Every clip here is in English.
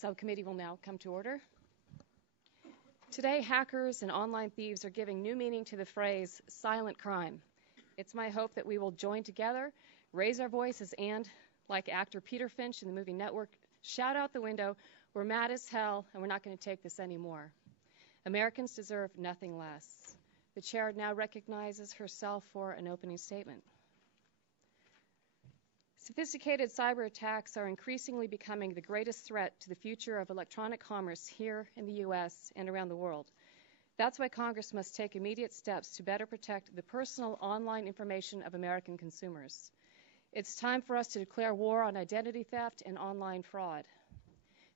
Subcommittee will now come to order. Today, hackers and online thieves are giving new meaning to the phrase silent crime. It's my hope that we will join together, raise our voices, and, like actor Peter Finch in the movie Network, shout out the window, we're mad as hell and we're not going to take this anymore. Americans deserve nothing less. The chair now recognizes herself for an opening statement. Sophisticated cyber attacks are increasingly becoming the greatest threat to the future of electronic commerce here in the U.S. and around the world. That's why Congress must take immediate steps to better protect the personal online information of American consumers. It's time for us to declare war on identity theft and online fraud.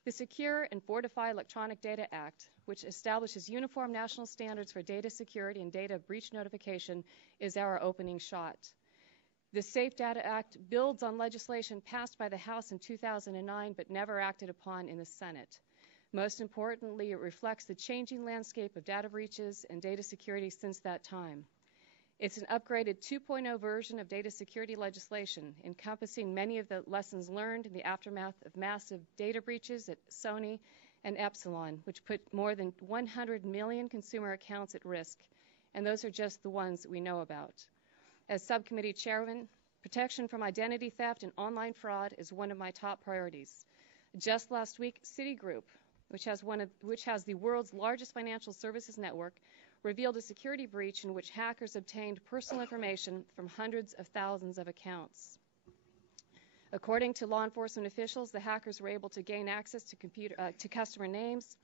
The Secure and Fortify Electronic Data Act, which establishes uniform national standards for data security and data breach notification, is our opening shot. The Safe Data Act builds on legislation passed by the House in 2009 but never acted upon in the Senate. Most importantly, it reflects the changing landscape of data breaches and data security since that time. It's an upgraded 2.0 version of data security legislation, encompassing many of the lessons learned in the aftermath of massive data breaches at Sony and Epsilon, which put more than 100 million consumer accounts at risk, and those are just the ones we know about. As subcommittee chairman, protection from identity theft and online fraud is one of my top priorities. Just last week, Citigroup, which has the world's largest financial services network, revealed a security breach in which hackers obtained personal information from hundreds of thousands of accounts. According to law enforcement officials, the hackers were able to gain access to customer names,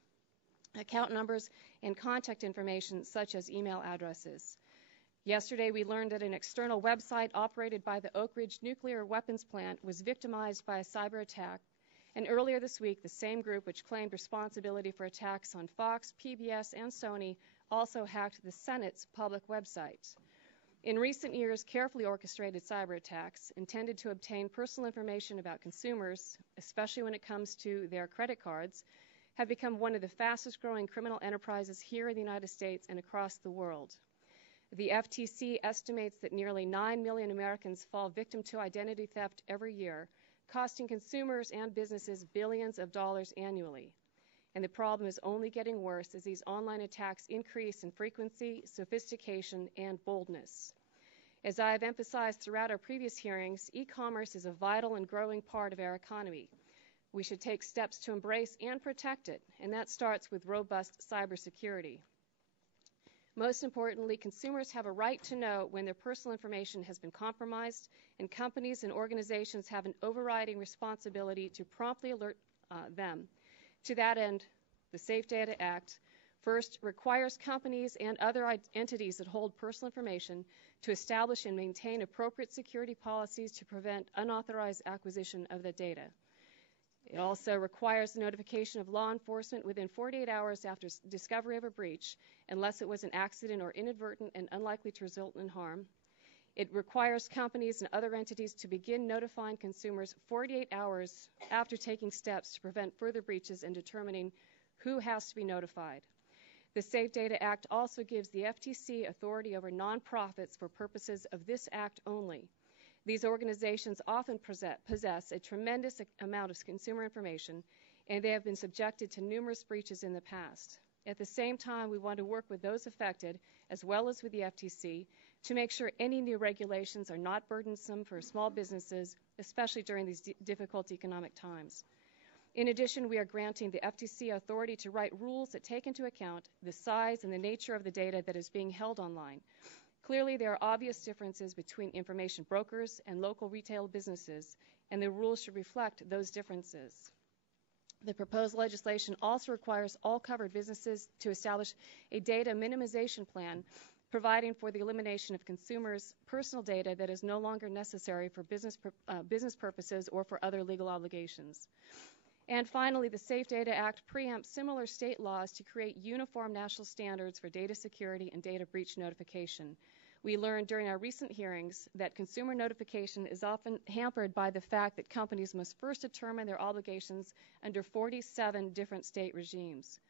account numbers, and contact information such as email addresses. Yesterday, we learned that an external website operated by the Oak Ridge nuclear weapons plant was victimized by a cyber attack. And earlier this week, the same group which claimed responsibility for attacks on Fox, PBS, and Sony also hacked the Senate's public website. In recent years, carefully orchestrated cyber attacks intended to obtain personal information about consumers, especially when it comes to their credit cards, have become one of the fastest growing criminal enterprises here in the United States and across the world. The FTC estimates that nearly 9 million Americans fall victim to identity theft every year, costing consumers and businesses billions of dollars annually. And the problem is only getting worse as these online attacks increase in frequency, sophistication, and boldness. As I have emphasized throughout our previous hearings, e-commerce is a vital and growing part of our economy. We should take steps to embrace and protect it, and that starts with robust cybersecurity. Most importantly, consumers have a right to know when their personal information has been compromised, and companies and organizations have an overriding responsibility to promptly alert them. To that end, the Safe Data Act first requires companies and other entities that hold personal information to establish and maintain appropriate security policies to prevent unauthorized acquisition of the data. It also requires the notification of law enforcement within 48 hours after discovery of a breach, unless it was an accident or inadvertent and unlikely to result in harm. It requires companies and other entities to begin notifying consumers 48 hours after taking steps to prevent further breaches and determining who has to be notified. The Safe Data Act also gives the FTC authority over nonprofits for purposes of this act only. These organizations often possess a tremendous amount of consumer information, and they have been subjected to numerous breaches in the past. At the same time, we want to work with those affected, as well as with the FTC, to make sure any new regulations are not burdensome for small businesses, especially during these difficult economic times. In addition, we are granting the FTC authority to write rules that take into account the size and the nature of the data that is being held online. Clearly, there are obvious differences between information brokers and local retail businesses, and the rules should reflect those differences. The proposed legislation also requires all covered businesses to establish a data minimization plan, providing for the elimination of consumers' personal data that is no longer necessary for business purposes or for other legal obligations. And finally, the Safe Data Act preempts similar state laws to create uniform national standards for data security and data breach notification. We learned during our recent hearings that consumer notification is often hampered by the fact that companies must first determine their obligations under 47 different state regimes.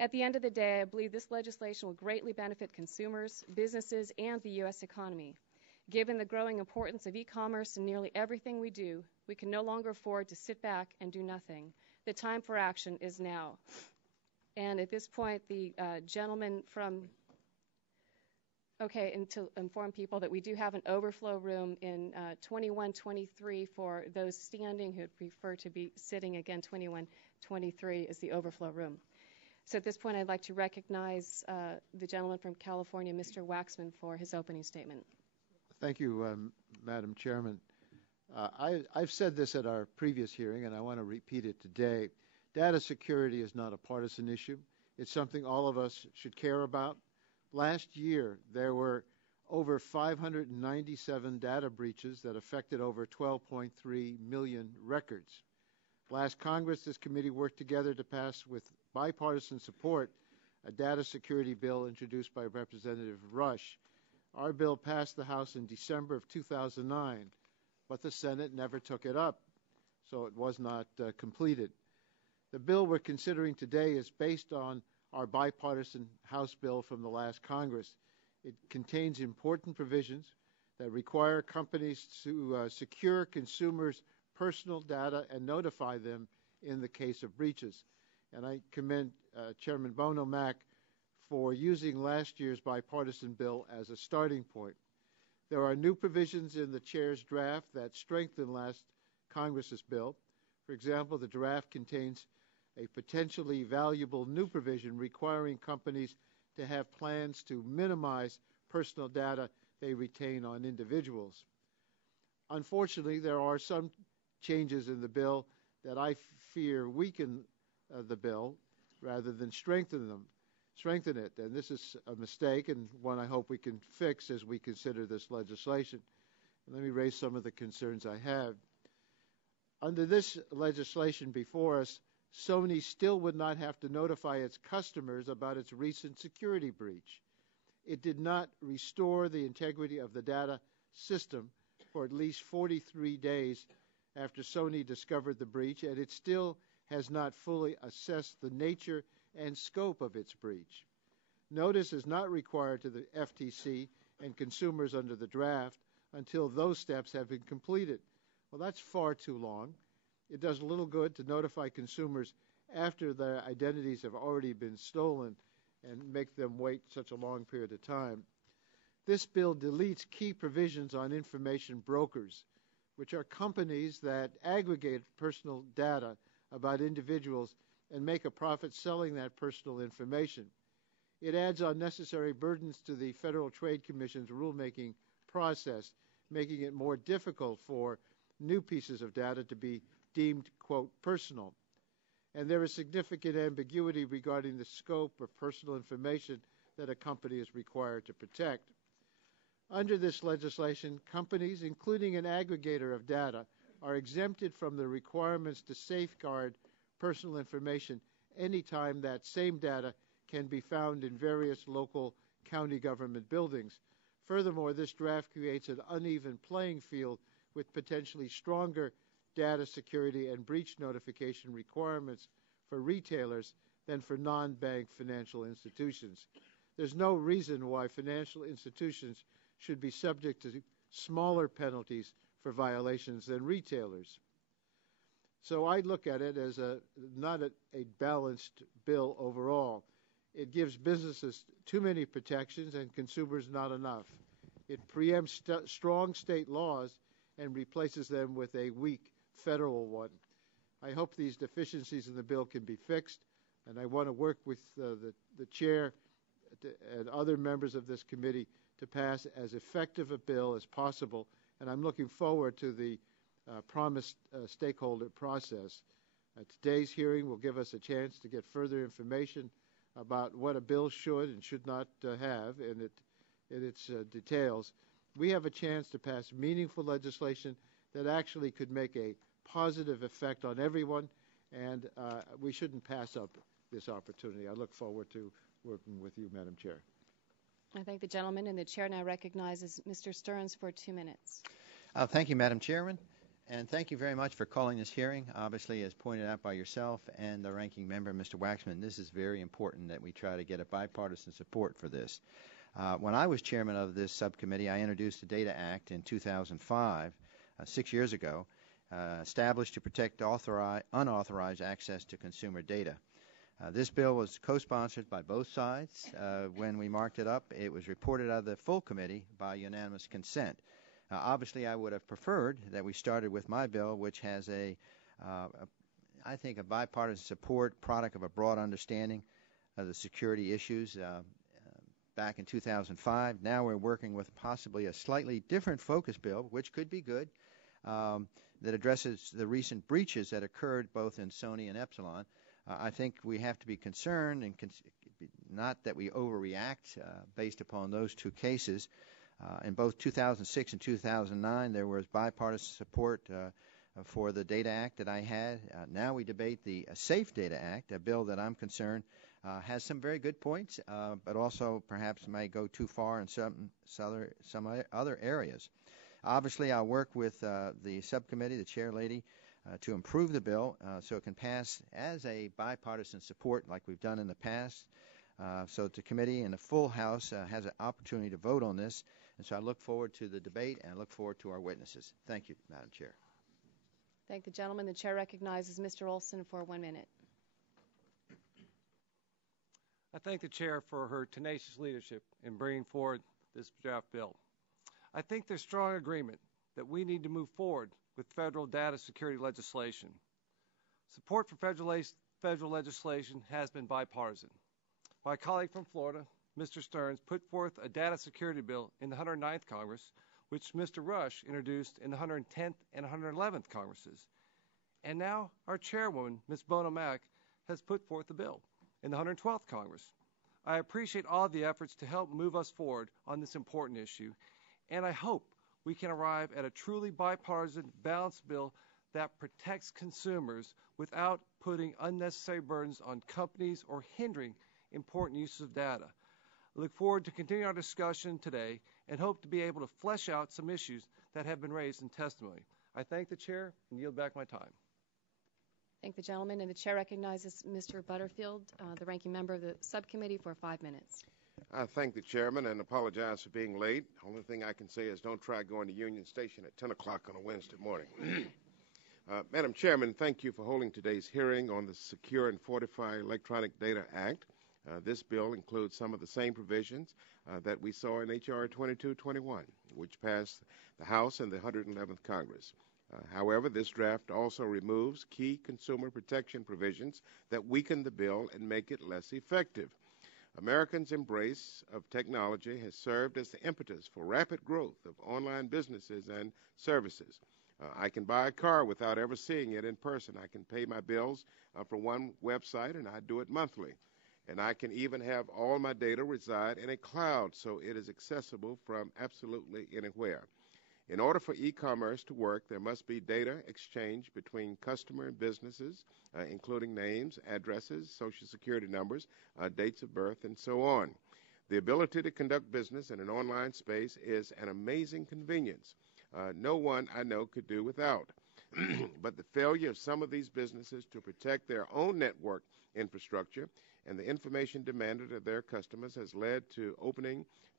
At the end of the day, I believe this legislation will greatly benefit consumers, businesses, and the U.S. economy. Given the growing importance of e-commerce in nearly everything we do, we can no longer afford to sit back and do nothing. The time for action is now. And at this point, the gentleman from, and to inform people that we do have an overflow room in 2123 for those standing who'd prefer to be sitting. Again, 2123 is the overflow room. So at this point, I'd like to recognize the gentleman from California, Mr. Waxman, for his opening statement. Thank you, Madam Chairman. I've said this at our previous hearing, and I want to repeat it today. Data security is not a partisan issue. It's something all of us should care about. Last year, there were over 597 data breaches that affected over 12.3 million records. Last Congress, this committee worked together to pass with bipartisan support a data security bill introduced by Representative Rush. Our bill passed the House in December of 2009, but the Senate never took it up, so it was not completed. The bill we're considering today is based on our bipartisan House bill from the last Congress. It contains important provisions that require companies to secure consumers' personal data and notify them in the case of breaches. And I commend Chairman Bono Mack for using last year's bipartisan bill as a starting point. There are new provisions in the chair's draft that strengthen last Congress's bill. For example, the draft contains a potentially valuable new provision requiring companies to have plans to minimize personal data they retain on individuals. Unfortunately, there are some changes in the bill that I fear weaken the bill rather than strengthen it. And this is a mistake, and one I hope we can fix as we consider this legislation. And let me raise some of the concerns I have. Under this legislation before us, Sony still would not have to notify its customers about its recent security breach. It did not restore the integrity of the data system for at least 43 days after Sony discovered the breach, and it still has not fully assessed the nature and scope of its breach. Notice is not required to the FTC and consumers under the draft until those steps have been completed. Well, that's far too long. It does little good to notify consumers after their identities have already been stolen and make them wait such a long period of time. This bill deletes key provisions on information brokers, which are companies that aggregate personal data about individuals and make a profit selling that personal information. It adds unnecessary burdens to the Federal Trade Commission's rulemaking process, making it more difficult for new pieces of data to be deemed, quote, personal. And there is significant ambiguity regarding the scope of personal information that a company is required to protect. Under this legislation, companies, including an aggregator of data, are exempted from the requirements to safeguard personal information anytime that same data can be found in various local county government buildings. Furthermore, this draft creates an uneven playing field with potentially stronger data security and breach notification requirements for retailers than for non-bank financial institutions. There's no reason why financial institutions should be subject to smaller penalties for violations than retailers. So I look at it as not a balanced bill overall. It gives businesses too many protections and consumers not enough. It preempts strong state laws and replaces them with a weak federal one. I hope these deficiencies in the bill can be fixed, and I want to work with the chair and other members of this committee to pass as effective a bill as possible, and I'm looking forward to the promised stakeholder process. Today's hearing will give us a chance to get further information about what a bill should and should not have in its details. We have a chance to pass meaningful legislation that actually could make a positive effect on everyone, and we shouldn't pass up this opportunity. I look forward to working with you, Madam Chair. I thank the gentleman, and the chair now recognizes Mr. Stearns for 2 minutes. Thank you, Madam Chairman, and thank you very much for calling this hearing. Obviously, as pointed out by yourself and the ranking member, Mr. Waxman, this is very important that we try to get a bipartisan support for this. When I was chairman of this subcommittee, I introduced the Data Act in 2005, 6 years ago. established to protect unauthorized access to consumer data. This bill was co-sponsored by both sides. When we marked it up, it was reported out of the full committee by unanimous consent. Obviously, I would have preferred that we started with my bill, which has I think, a bipartisan support, product of a broad understanding of the security issues back in 2005. Now we're working with possibly a slightly different focus bill, which could be good, that addresses the recent breaches that occurred both in Sony and Epsilon. I think we have to be concerned, and not that we overreact based upon those two cases. In both 2006 and 2009, there was bipartisan support for the Data Act that I had. Now we debate the Safe Data Act, a bill that I'm concerned has some very good points, but also perhaps might go too far in some other areas. Obviously, I'll work with the subcommittee, the chair lady, to improve the bill so it can pass as a bipartisan support like we've done in the past, so that the committee and the full House has an opportunity to vote on this. And so I look forward to the debate, and I look forward to our witnesses. Thank you, Madam Chair. Thank the gentleman. The chair recognizes Mr. Olson for 1 minute. I thank the chair for her tenacious leadership in bringing forward this draft bill. I think there's strong agreement that we need to move forward with federal data security legislation. Support for federal legislation has been bipartisan. My colleague from Florida, Mr. Stearns, put forth a data security bill in the 109th Congress, which Mr. Rush introduced in the 110th and 111th Congresses. And now our chairwoman, Ms. Bono Mack, has put forth a bill in the 112th Congress. I appreciate all the efforts to help move us forward on this important issue, and I hope we can arrive at a truly bipartisan, balanced bill that protects consumers without putting unnecessary burdens on companies or hindering important uses of data. I look forward to continuing our discussion today and hope to be able to flesh out some issues that have been raised in testimony. I thank the chair and yield back my time. Thank the gentleman, and the chair recognizes Mr. Butterfield, the ranking member of the subcommittee, for 5 minutes. I thank the chairman and apologize for being late. Only thing I can say is don't try going to Union Station at 10 o'clock on a Wednesday morning. Madam Chairman, thank you for holding today's hearing on the Secure and Fortify Electronic Data Act. This bill includes some of the same provisions that we saw in H.R. 2221, which passed the House and the 111th Congress. However, this draft also removes key consumer protection provisions that weaken the bill and make it less effective. Americans' embrace of technology has served as the impetus for rapid growth of online businesses and services. I can buy a car without ever seeing it in person. I can pay my bills from one website, and I do it monthly. And I can even have all my data reside in a cloud, so it is accessible from absolutely anywhere. In order for e-commerce to work, there must be data exchange between customer and businesses, including names, addresses, social security numbers, dates of birth, and so on. The ability to conduct business in an online space is an amazing convenience. No one I know could do without. But the failure of some of these businesses to protect their own network infrastructure and the information demanded of their customers has led to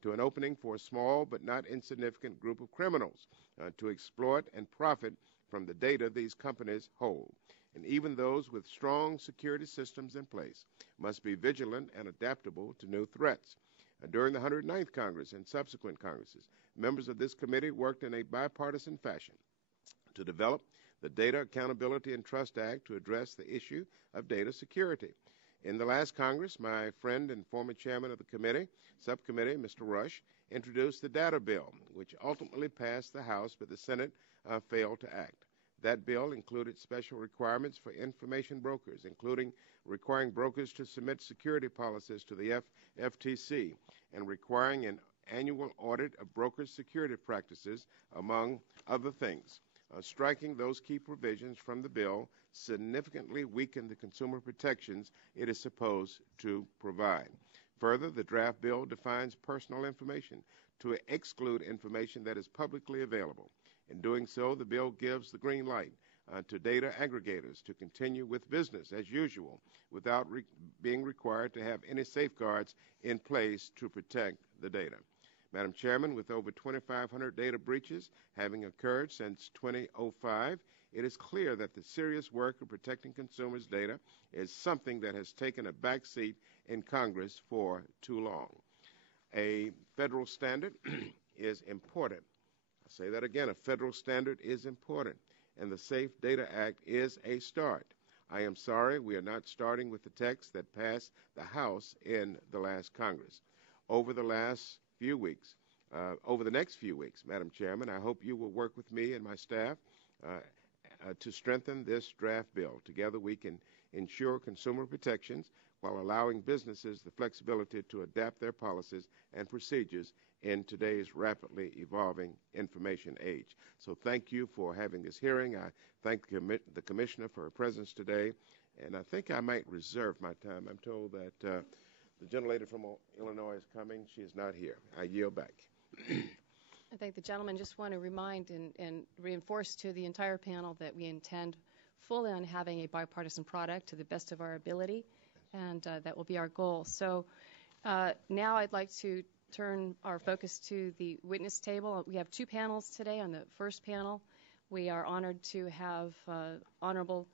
an opening for a small but not insignificant group of criminals to exploit and profit from the data these companies hold. And even those with strong security systems in place must be vigilant and adaptable to new threats. During the 109th Congress and subsequent Congresses, members of this committee worked in a bipartisan fashion to develop the Data Accountability and Trust Act to address the issue of data security. In the last Congress, my friend and former chairman of the subcommittee, Mr. Rush, introduced the data bill, which ultimately passed the House, but the Senate failed to act. That bill included special requirements for information brokers, including requiring brokers to submit security policies to the FTC and requiring an annual audit of brokers' security practices, among other things. Striking those key provisions from the bill significantly weakened the consumer protections it is supposed to provide. Further, the draft bill defines personal information to exclude information that is publicly available. In doing so, the bill gives the green light to data aggregators to continue with business as usual without being required to have any safeguards in place to protect the data. Madam Chairman, with over 2,500 data breaches having occurred since 2005, it is clear that the serious work of protecting consumers' data is something that has taken a back seat in Congress for too long. A federal standard is important. I say that again, a federal standard is important, and the Safe Data Act is a start. I am sorry we are not starting with the text that passed the House in the last Congress. Over the next few weeks, Madam Chairman, I hope you will work with me and my staff to strengthen this draft bill. Together we can ensure consumer protections while allowing businesses the flexibility to adapt their policies and procedures in today's rapidly evolving information age. So thank you for having this hearing. I thank the Commissioner for her presence today, and I think I might reserve my time. I'm told that the gentlelady from Illinois is coming. She is not here. I yield back. I think the gentleman just want to remind and reinforce to the entire panel that we intend fully on having a bipartisan product to the best of our ability, and that will be our goal. So now I'd like to turn our focus to the witness table. We have two panels today. On the first panel, we are honored to have Honorable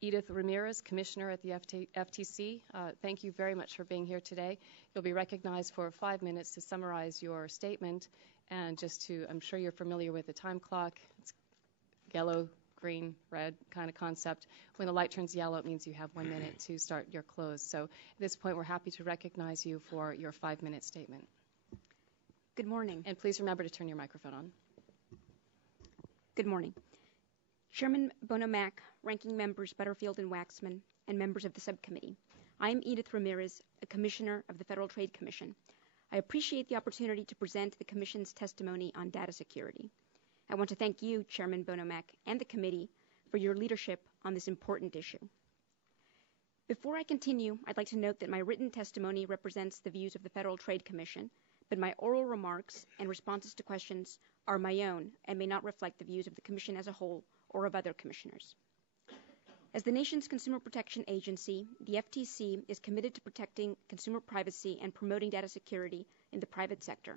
Edith Ramirez, Commissioner at the FTC. Thank you very much for being here today. You'll be recognized for 5 minutes to summarize your statement, and just to, I'm sure you're familiar with the time clock. It's yellow, green, red kind of concept. When the light turns yellow, it means you have 1 minute to start your close. So at this point, we're happy to recognize you for your 5-minute statement. Good morning. And please remember to turn your microphone on. Good morning. Chairman Bono-Mack, Ranking Members Butterfield and Waxman, and members of the subcommittee. I am Edith Ramirez, a Commissioner of the Federal Trade Commission. I appreciate the opportunity to present the Commission's testimony on data security. I want to thank you, Chairman Bono-Mack, and the committee for your leadership on this important issue. Before I continue, I'd like to note that my written testimony represents the views of the Federal Trade Commission, but my oral remarks and responses to questions are my own and may not reflect the views of the Commission as a whole or of other commissioners. As the nation's consumer protection agency, the FTC is committed to protecting consumer privacy and promoting data security in the private sector.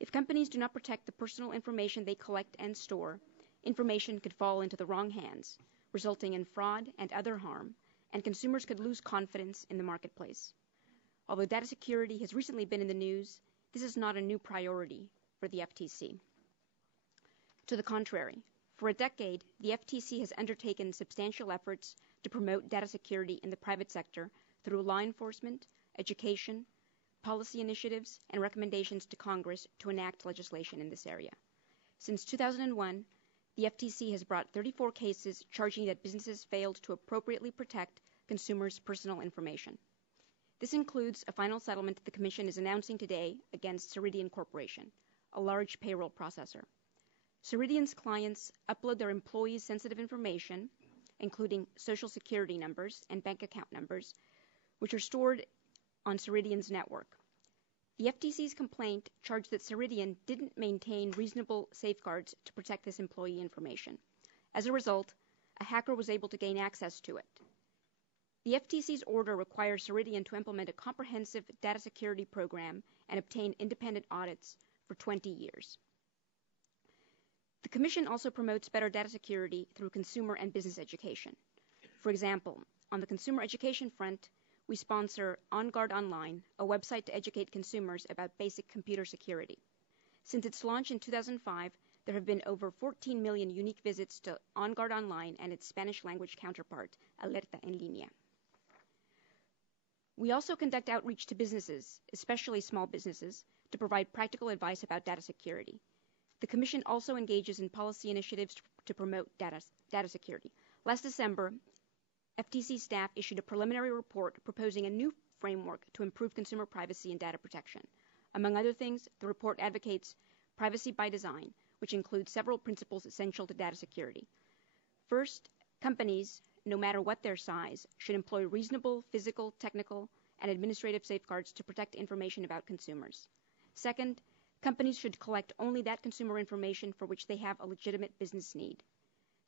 If companies do not protect the personal information they collect and store, information could fall into the wrong hands, resulting in fraud and other harm, and consumers could lose confidence in the marketplace. Although data security has recently been in the news, this is not a new priority for the FTC. To the contrary, for a decade, the FTC has undertaken substantial efforts to promote data security in the private sector through law enforcement, education, policy initiatives, and recommendations to Congress to enact legislation in this area. Since 2001, the FTC has brought 34 cases charging that businesses failed to appropriately protect consumers' personal information. This includes a final settlement the Commission is announcing today against Ceridian Corporation, a large payroll processor. Ceridian's clients upload their employees' sensitive information, including social security numbers and bank account numbers, which are stored on Ceridian's network. The FTC's complaint charged that Ceridian didn't maintain reasonable safeguards to protect this employee information. As a result, a hacker was able to gain access to it. The FTC's order requires Ceridian to implement a comprehensive data security program and obtain independent audits for 20 years. The Commission also promotes better data security through consumer and business education. For example, on the consumer education front, we sponsor On Guard Online, a website to educate consumers about basic computer security. Since its launch in 2005, there have been over 14 million unique visits to On Guard Online and its Spanish-language counterpart, Alerta en Línea. We also conduct outreach to businesses, especially small businesses, to provide practical advice about data security. The Commission also engages in policy initiatives to promote data security. Last December, FTC staff issued a preliminary report proposing a new framework to improve consumer privacy and data protection. Among other things, the report advocates privacy by design, which includes several principles essential to data security. First, companies, no matter what their size, should employ reasonable physical, technical, and administrative safeguards to protect information about consumers. Second, companies should collect only that consumer information for which they have a legitimate business need.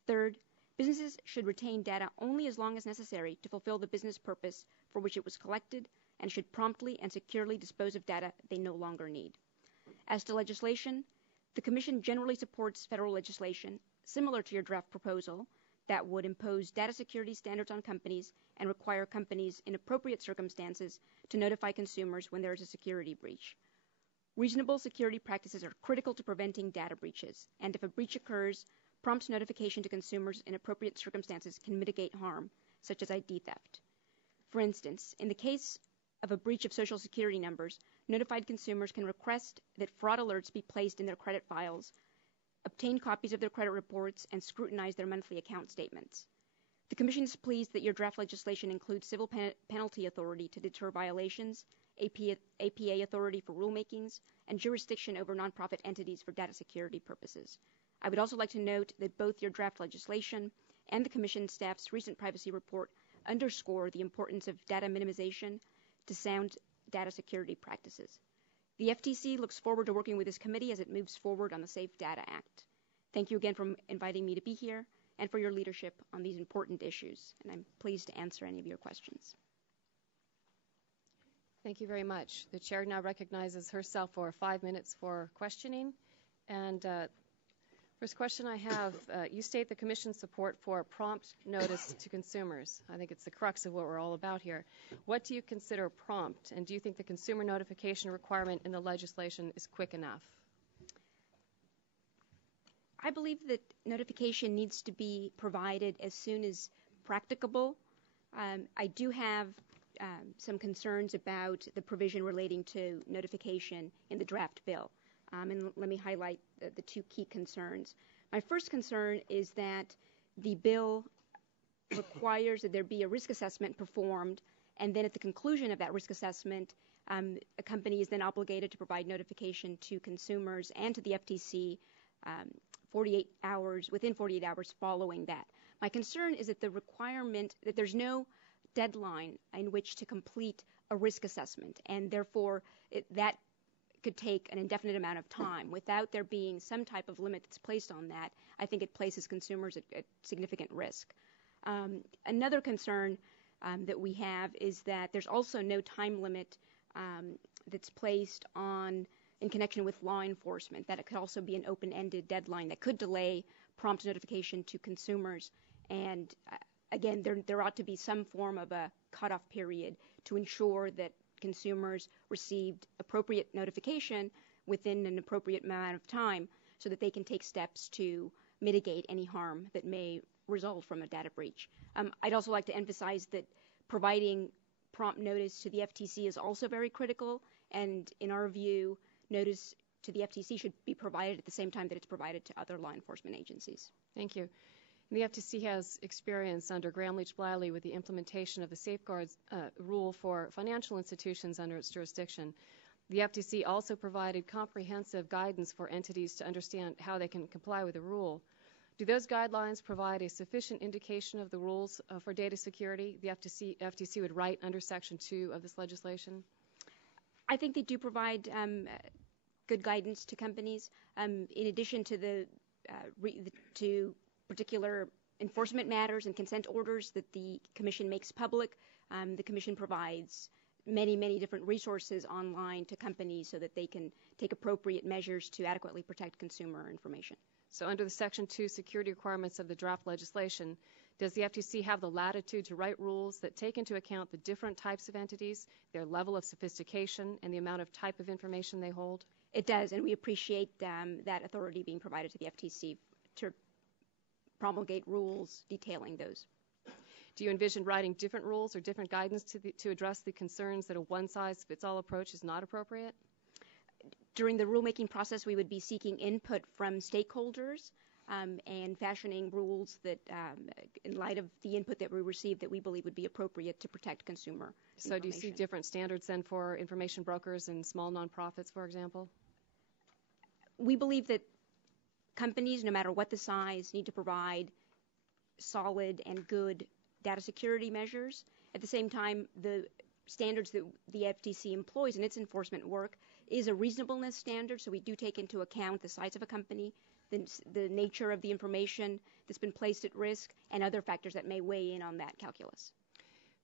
Third, businesses should retain data only as long as necessary to fulfill the business purpose for which it was collected and should promptly and securely dispose of data they no longer need. As to legislation, the Commission generally supports federal legislation, similar to your draft proposal that would impose data security standards on companies and require companies in appropriate circumstances to notify consumers when there is a security breach. Reasonable security practices are critical to preventing data breaches, and if a breach occurs, prompt notification to consumers in appropriate circumstances can mitigate harm, such as ID theft. For instance, in the case of a breach of Social Security numbers, notified consumers can request that fraud alerts be placed in their credit files, obtain copies of their credit reports, and scrutinize their monthly account statements. The Commission is pleased that your draft legislation includes civil penalty authority to deter violations, APA authority for rulemakings, and jurisdiction over nonprofit entities for data security purposes. I would also like to note that both your draft legislation and the Commission staff's recent privacy report underscore the importance of data minimization to sound data security practices. The FTC looks forward to working with this committee as it moves forward on the Safe Data Act. Thank you again for inviting me to be here and for your leadership on these important issues, and I'm pleased to answer any of your questions. Thank you very much. The chair now recognizes herself for 5 minutes for questioning. And first question I have, you state the Commission's support for prompt notice to consumers. I think it's the crux of what we're all about here. What do you consider prompt, and do you think the consumer notification requirement in the legislation is quick enough? I believe that notification needs to be provided as soon as practicable. I do have some concerns about the provision relating to notification in the draft bill. And let me highlight the two key concerns. My first concern is that the bill requires that there be a risk assessment performed, and then at the conclusion of that risk assessment, a company is then obligated to provide notification to consumers and to the FTC within 48 hours following that. My concern is that the requirement that there's no deadline in which to complete a risk assessment, and therefore that could take an indefinite amount of time. Without there being some type of limit that's placed on that, I think it places consumers at significant risk. Another concern that we have is that there's also no time limit that's placed in connection with law enforcement, that it could also be an open-ended deadline that could delay prompt notification to consumers. And again, there ought to be some form of a cutoff period to ensure that consumers received appropriate notification within an appropriate amount of time so that they can take steps to mitigate any harm that may result from a data breach. I'd also like to emphasize that providing prompt notice to the FTC is also very critical, and in our view, notice to the FTC should be provided at the same time that it's provided to other law enforcement agencies. Thank you. And the FTC has experience under Gramm-Leach-Bliley with the implementation of the safeguards rule for financial institutions under its jurisdiction. The FTC also provided comprehensive guidance for entities to understand how they can comply with the rule. Do those guidelines provide a sufficient indication of the rules for data security the FTC would write under Section 2 of this legislation? I think they do provide good guidance to companies. In addition to to particular enforcement matters and consent orders that the Commission makes public, the Commission provides many different resources online to companies so that they can take appropriate measures to adequately protect consumer information. So under the Section 2 security requirements of the draft legislation, does the FTC have the latitude to write rules that take into account the different types of entities, their level of sophistication, and the amount of type of information they hold? It does, and we appreciate that authority being provided to the FTC to promulgate rules detailing those. Do you envision writing different rules or different guidance to address the concerns that a one-size-fits-all approach is not appropriate? During the rulemaking process, we would be seeking input from stakeholders and fashioning rules that, in light of the input that we received, that we believe would be appropriate to protect consumer information. So do you see different standards then for information brokers and small nonprofits, for example? We believe that companies, no matter what the size, need to provide solid and good data security measures. At the same time, the standards that the FTC employs in its enforcement work is a reasonableness standard, so we do take into account the size of a company, the nature of the information that's been placed at risk, and other factors that may weigh in on that calculus.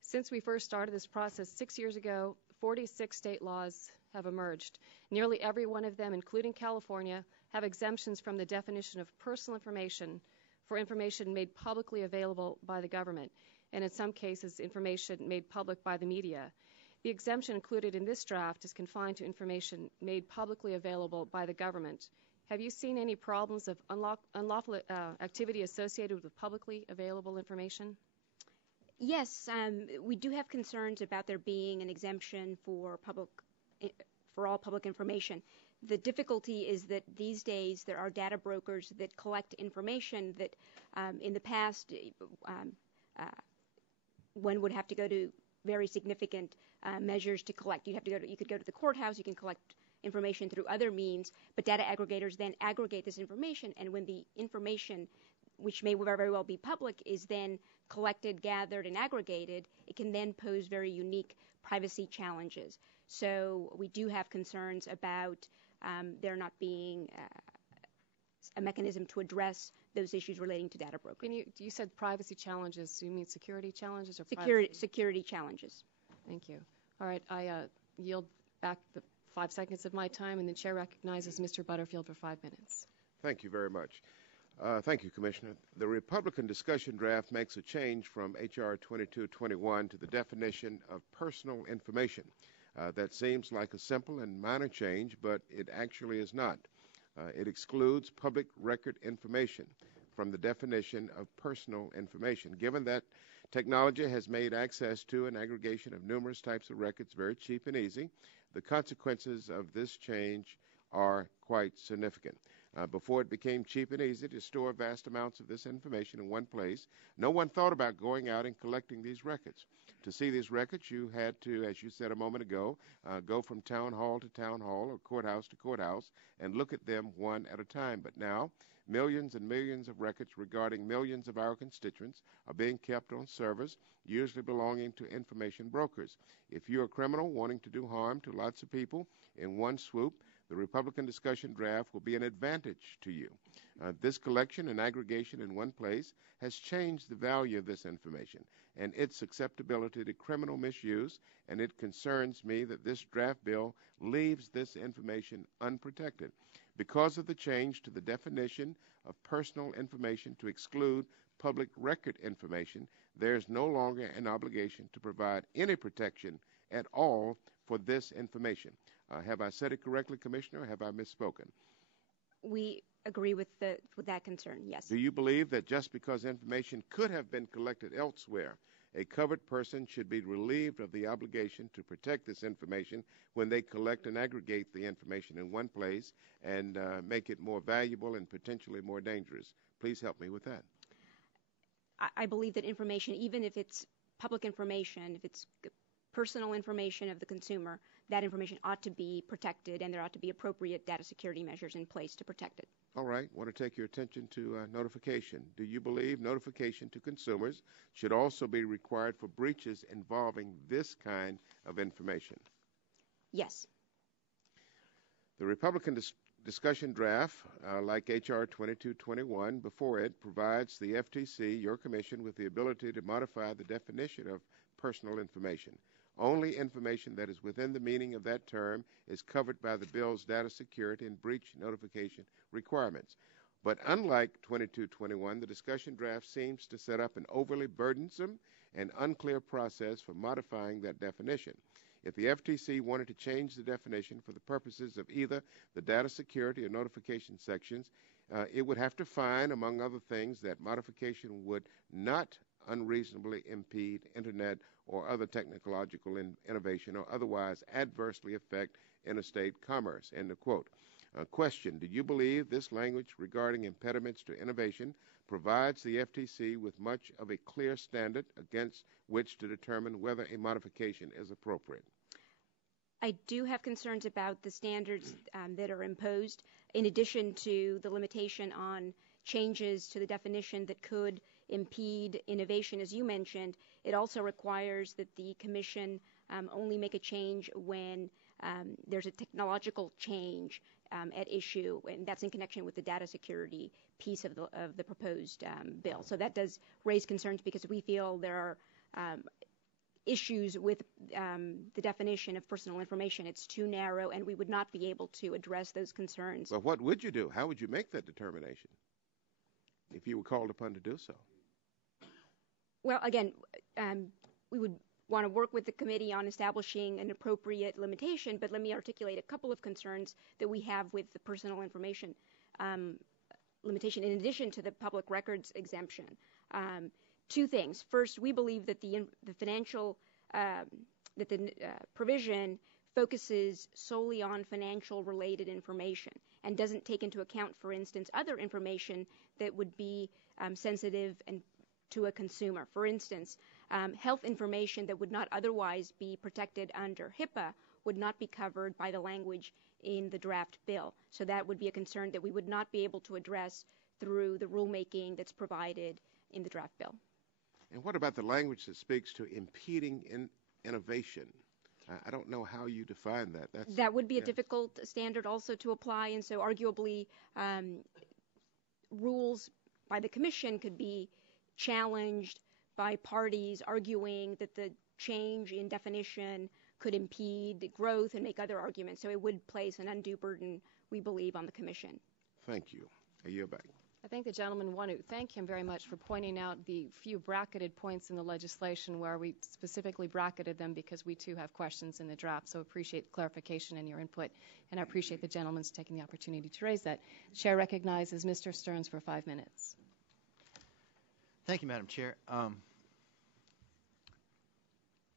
Since we first started this process 6 years ago, 46 state laws have emerged. Nearly every one of them, including California, have exemptions from the definition of personal information for information made publicly available by the government, and in some cases, information made public by the media. The exemption included in this draft is confined to information made publicly available by the government. Have you seen any problems of unlawful activity associated with publicly available information? Yes, we do have concerns about there being an exemption for all public information. The difficulty is that these days there are data brokers that collect information that in the past one would have to go to very significant measures to collect. You could go to the courthouse, you can collect information through other means, but data aggregators then aggregate this information, and when the information, which may very well be public, is then collected, gathered, and aggregated, it can then pose very unique privacy challenges. So we do have concerns about there not being a mechanism to address those issues relating to data brokering. You said privacy challenges. So you mean security challenges or security challenges? Thank you. All right, I yield back the 5 seconds of my time, and the chair recognizes Mr. Butterfield for 5 minutes. Thank you very much. Thank you, Commissioner. The Republican discussion draft makes a change from H.R. 2221 to the definition of personal information. That seems like a simple and minor change, but it actually is not. It excludes public record information from the definition of personal information. Given that technology has made access to and aggregation of numerous types of records very cheap and easy, the consequences of this change are quite significant. Before it became cheap and easy to store vast amounts of this information in one place, no one thought about going out and collecting these records. To see these records, you had to, as you said a moment ago, go from town hall to town hall or courthouse to courthouse and look at them one at a time. But now, millions and millions of records regarding millions of our constituents are being kept on servers, usually belonging to information brokers. If you're a criminal wanting to do harm to lots of people in one swoop, the Republican discussion draft will be an advantage to you. This collection and aggregation in one place has changed the value of this information and its susceptibility to criminal misuse, and it concerns me that this draft bill leaves this information unprotected. Because of the change to the definition of personal information to exclude public record information, there is no longer an obligation to provide any protection at all for this information. Have I said it correctly, Commissioner, or have I misspoken? We agree with that concern, yes. Do you believe that just because information could have been collected elsewhere, a covered person should be relieved of the obligation to protect this information when they collect and aggregate the information in one place and make it more valuable and potentially more dangerous? Please help me with that. I believe that information, even if it's public information, if it's personal information of the consumer, that information ought to be protected, and there ought to be appropriate data security measures in place to protect it. All right. I want to take your attention to notification. Do you believe notification to consumers should also be required for breaches involving this kind of information? Yes. The Republican discussion draft, like H.R. 2221 before it, provides the FTC, your commission, with the ability to modify the definition of personal information. Only information that is within the meaning of that term is covered by the bill's data security and breach notification requirements. But unlike 2221, the discussion draft seems to set up an overly burdensome and unclear process for modifying that definition. If the FTC wanted to change the definition for the purposes of either the data security or notification sections, it would have to find, among other things, that modification would not unreasonably impede Internet or other technological innovation or otherwise adversely affect interstate commerce. End of quote. Question, do you believe this language regarding impediments to innovation provides the FTC with much of a clear standard against which to determine whether a modification is appropriate? I do have concerns about the standards that are imposed, in addition to the limitation on changes to the definition that could impede innovation. As you mentioned, it also requires that the Commission only make a change when there's a technological change at issue, and that's in connection with the data security piece of the proposed bill. So that does raise concerns because we feel there are issues with the definition of personal information. It's too narrow, and we would not be able to address those concerns. Well, what would you do? How would you make that determination? if you were called upon to do so? Well, again, we would want to work with the committee on establishing an appropriate limitation, but let me articulate a couple of concerns that we have with the personal information limitation in addition to the public records exemption. Two things. First, we believe that the financial provision focuses solely on financial related information and doesn't take into account, for instance, other information that would be sensitive and to a consumer. For instance, health information that would not otherwise be protected under HIPAA would not be covered by the language in the draft bill. So that would be a concern that we would not be able to address through the rulemaking that's provided in the draft bill. And what about the language that speaks to impeding innovation? I don't know how you define that. That would be a difficult standard also to apply, and so arguably rules by the Commission could be challenged by parties arguing that the change in definition could impede growth and make other arguments. So it would place an undue burden, we believe, on the Commission. Thank you. I yield back. I think the gentleman want to thank him very much for pointing out the few bracketed points in the legislation where we specifically bracketed them because we too have questions in the draft. So appreciate the clarification and your input, and I appreciate the gentleman's taking the opportunity to raise that. Chair recognizes Mr. Stearns for 5 minutes. Thank you, Madam Chair.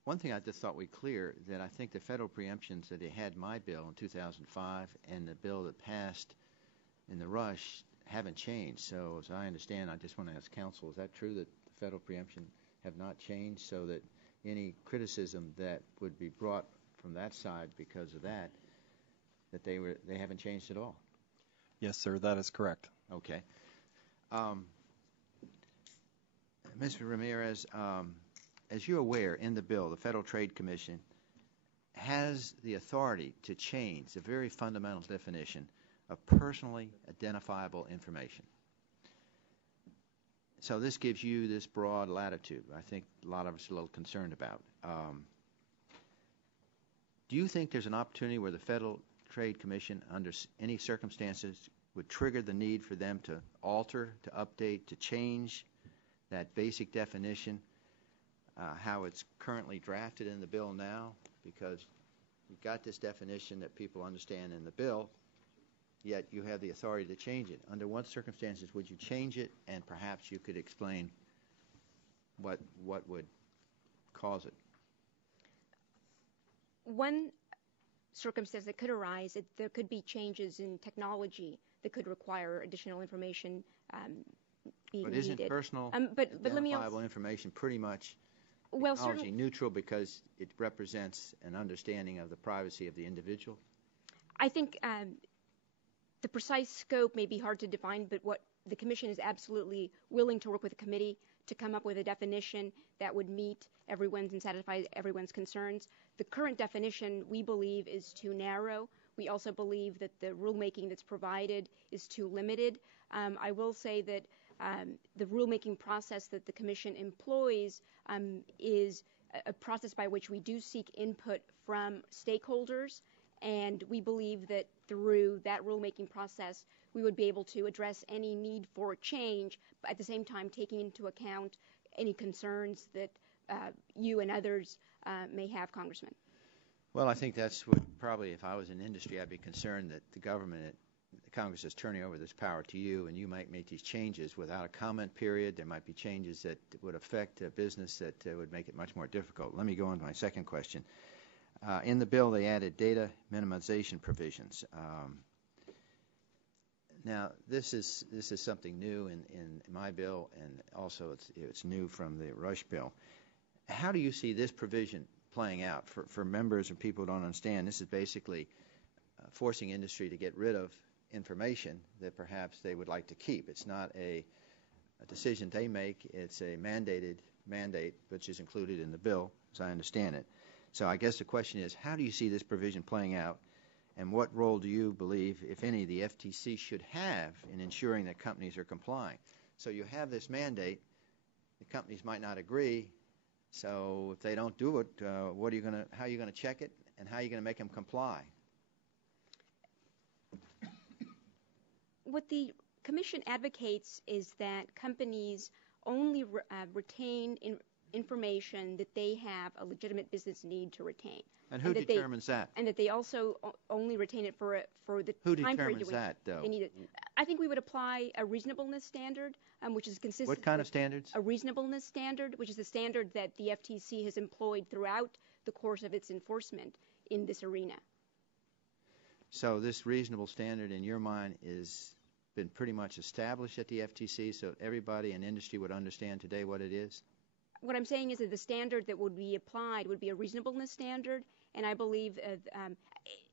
One thing I just thought we'd clear that I think the federal preemptions that they had in my bill in 2005 and the bill that passed in the rush haven't changed. So as I understand, I just want to ask counsel, is that true that the federal preemption have not changed so that any criticism that would be brought from that side because of that they haven't changed at all? Yes, sir, that is correct. Okay. Mr. Ramirez, as you're aware, in the bill, the Federal Trade Commission has the authority to change the very fundamental definition of personally identifiable information. So this gives you this broad latitude. I think a lot of us are a little concerned about. Do you think there's an opportunity where the Federal Trade Commission, under any circumstances, would trigger the need for them to alter, to update, to change that basic definition, how it's currently drafted in the bill now? Because you've got this definition that people understand in the bill, yet you have the authority to change it. Under what circumstances would you change it, and perhaps you could explain what would cause it? One circumstance that could arise, there could be changes in technology that could require additional information being needed. But isn't personal identifiable information pretty much technology neutral because it represents an understanding of the privacy of the individual? I think the precise scope may be hard to define, but what the Commission is absolutely willing to work with the committee to come up with a definition that would meet everyone's and satisfy everyone's concerns. The current definition, we believe, is too narrow. We also believe that the rulemaking that's provided is too limited. I will say that the rulemaking process that the Commission employs is a process by which we do seek input from stakeholders, and we believe that through that rulemaking process we would be able to address any need for change, but at the same time taking into account any concerns that you and others may have, Congressman. Well, I think that's what probably, if I was in industry, I'd be concerned that the government, the Congress is turning over this power to you, and you might make these changes without a comment period. There might be changes that would affect business that would make it much more difficult. Let me go on to my second question. In the bill, they added data minimization provisions. Now, this is something new in my bill, and also it's new from the Rush bill. How do you see this provision playing out for members and people who don't understand? This is basically forcing industry to get rid of information that perhaps they would like to keep. It's not a decision they make. It's a mandate, which is included in the bill, as I understand it. So I guess the question is, how do you see this provision playing out, and what role do you believe, if any, the FTC should have in ensuring that companies are complying? So you have this mandate. The companies might not agree. So if they don't do it, how are you going to check it, and how are you going to make them comply? What the Commission advocates is that companies only retain information that they have a legitimate business need to retain. And who determines that? And that they also only retain it for the who time period determines that, though? They need it. I think we would apply a reasonableness standard, which is consistent. What kind of standards? A reasonableness standard, which is the standard that the FTC has employed throughout the course of its enforcement in this arena. So this reasonable standard, in your mind, is been pretty much established at the FTC, so everybody in industry would understand today what it is? What I'm saying is that the standard that would be applied would be a reasonableness standard, and I believe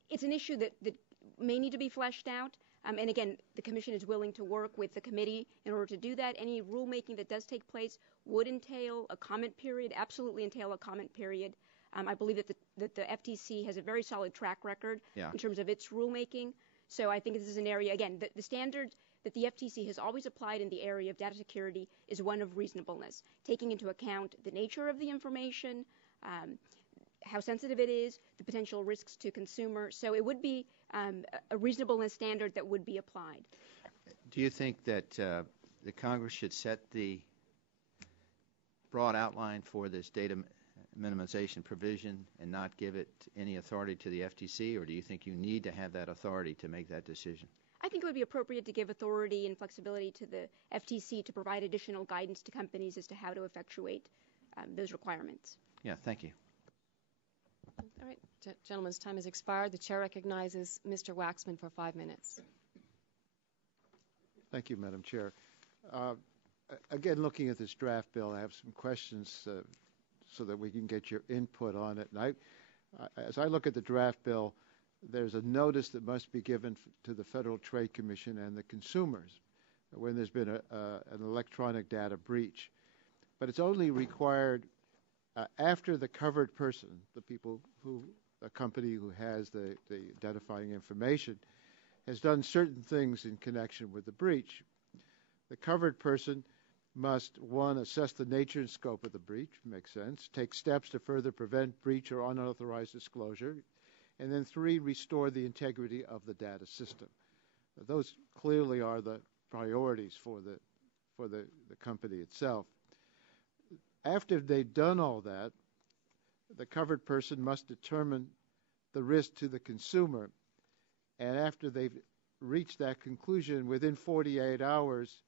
it's an issue that may need to be fleshed out. And again, the Commission is willing to work with the committee in order to do that. Any rulemaking that does take place would entail a comment period, absolutely entail a comment period. I believe that the FTC has a very solid track record in terms of its rulemaking. So I think this is an area, again, the standard that the FTC has always applied in the area of data security is one of reasonableness, taking into account the nature of the information, how sensitive it is, the potential risks to consumers. So it would be a reasonableness standard that would be applied. Do you think that the Congress should set the broad outline for this data minimization provision and not give it any authority to the FTC, or do you think you need to have that authority to make that decision? I think it would be appropriate to give authority and flexibility to the FTC to provide additional guidance to companies as to how to effectuate those requirements. Yeah, thank you. All right, gentlemen's time has expired. The chair recognizes Mr. Waxman for 5 minutes. Thank you, Madam Chair. Again, looking at this draft bill, I have some questions so that we can get your input on it. And as I look at the draft bill, there's a notice that must be given to the Federal Trade Commission and the consumers when there's been an electronic data breach. But it's only required after the covered person, a company who has the identifying information, has done certain things in connection with the breach. The covered person must, 1, assess the nature and scope of the breach, makes sense, take steps to further prevent breach or unauthorized disclosure, and then 3, restore the integrity of the data system. Those clearly are the priorities for the company itself. After they've done all that, the covered person must determine the risk to the consumer, and after they've reached that conclusion, within 48 hours,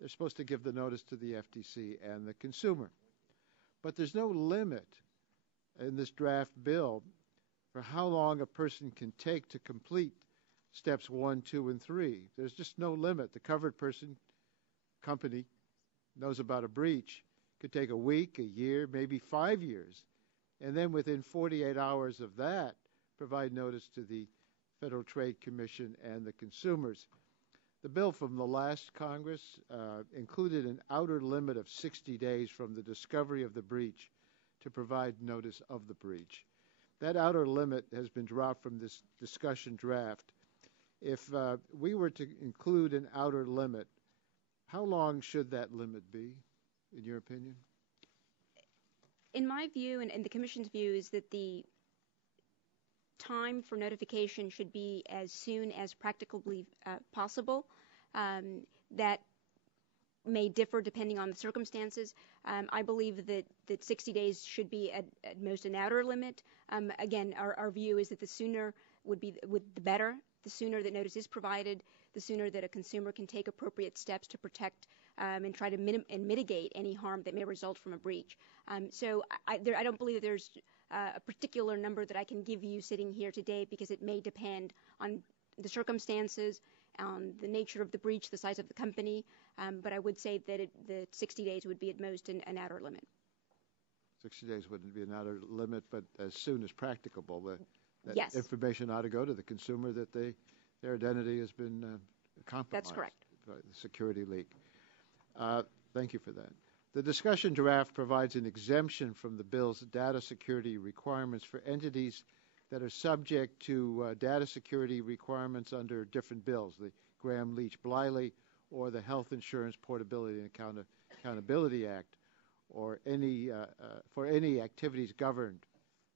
they're supposed to give the notice to the FTC and the consumer. But there's no limit in this draft bill for how long a person can take to complete steps 1, 2, and 3. There's just no limit. The covered person, company, knows about a breach. It could take a week, a year, maybe 5 years. And then within 48 hours of that, provide notice to the Federal Trade Commission and the consumers. The bill from the last Congress included an outer limit of 60 days from the discovery of the breach to provide notice of the breach. That outer limit has been dropped from this discussion draft. If we were to include an outer limit, how long should that limit be, in your opinion? In my view, and the Commission's view, is that the time for notification should be as soon as practicably possible. That may differ depending on the circumstances. I believe that 60 days should be at most an outer limit. Again, our view is that the sooner would the better. The sooner that notice is provided, the sooner that a consumer can take appropriate steps to protect and try to mitigate any harm that may result from a breach. So I don't believe that there's a particular number that I can give you sitting here today, because it may depend on the circumstances, on the nature of the breach, the size of the company. But I would say that the 60 days would be at most an outer limit. 60 days wouldn't be an outer limit, but as soon as practicable, that yes. information ought to go to the consumer that their identity has been compromised. That's correct. By the security leak. Thank you for that. The discussion draft provides an exemption from the bill's data security requirements for entities that are subject to data security requirements under different bills, the Graham-Leach-Bliley or the Health Insurance Portability and Accountability Act, or for any activities governed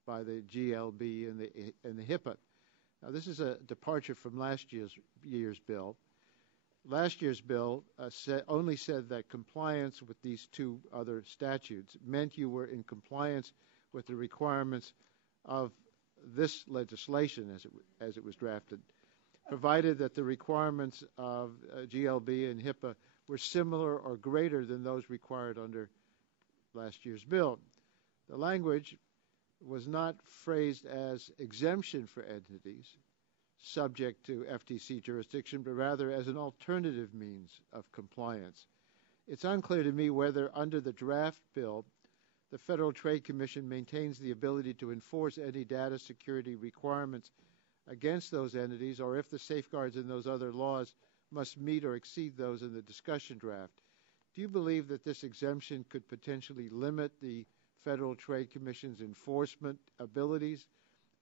by the GLB and the HIPAA. Now, this is a departure from last year's bill. Last year's bill only said that compliance with these two other statutes meant you were in compliance with the requirements of this legislation as it was drafted, provided that the requirements of GLB and HIPAA were similar or greater than those required under last year's bill. The language was not phrased as exemption for entities subject to FTC jurisdiction, but rather as an alternative means of compliance. It's unclear to me whether under the draft bill, the Federal Trade Commission maintains the ability to enforce any data security requirements against those entities, or if the safeguards in those other laws must meet or exceed those in the discussion draft. Do you believe that this exemption could potentially limit the Federal Trade Commission's enforcement abilities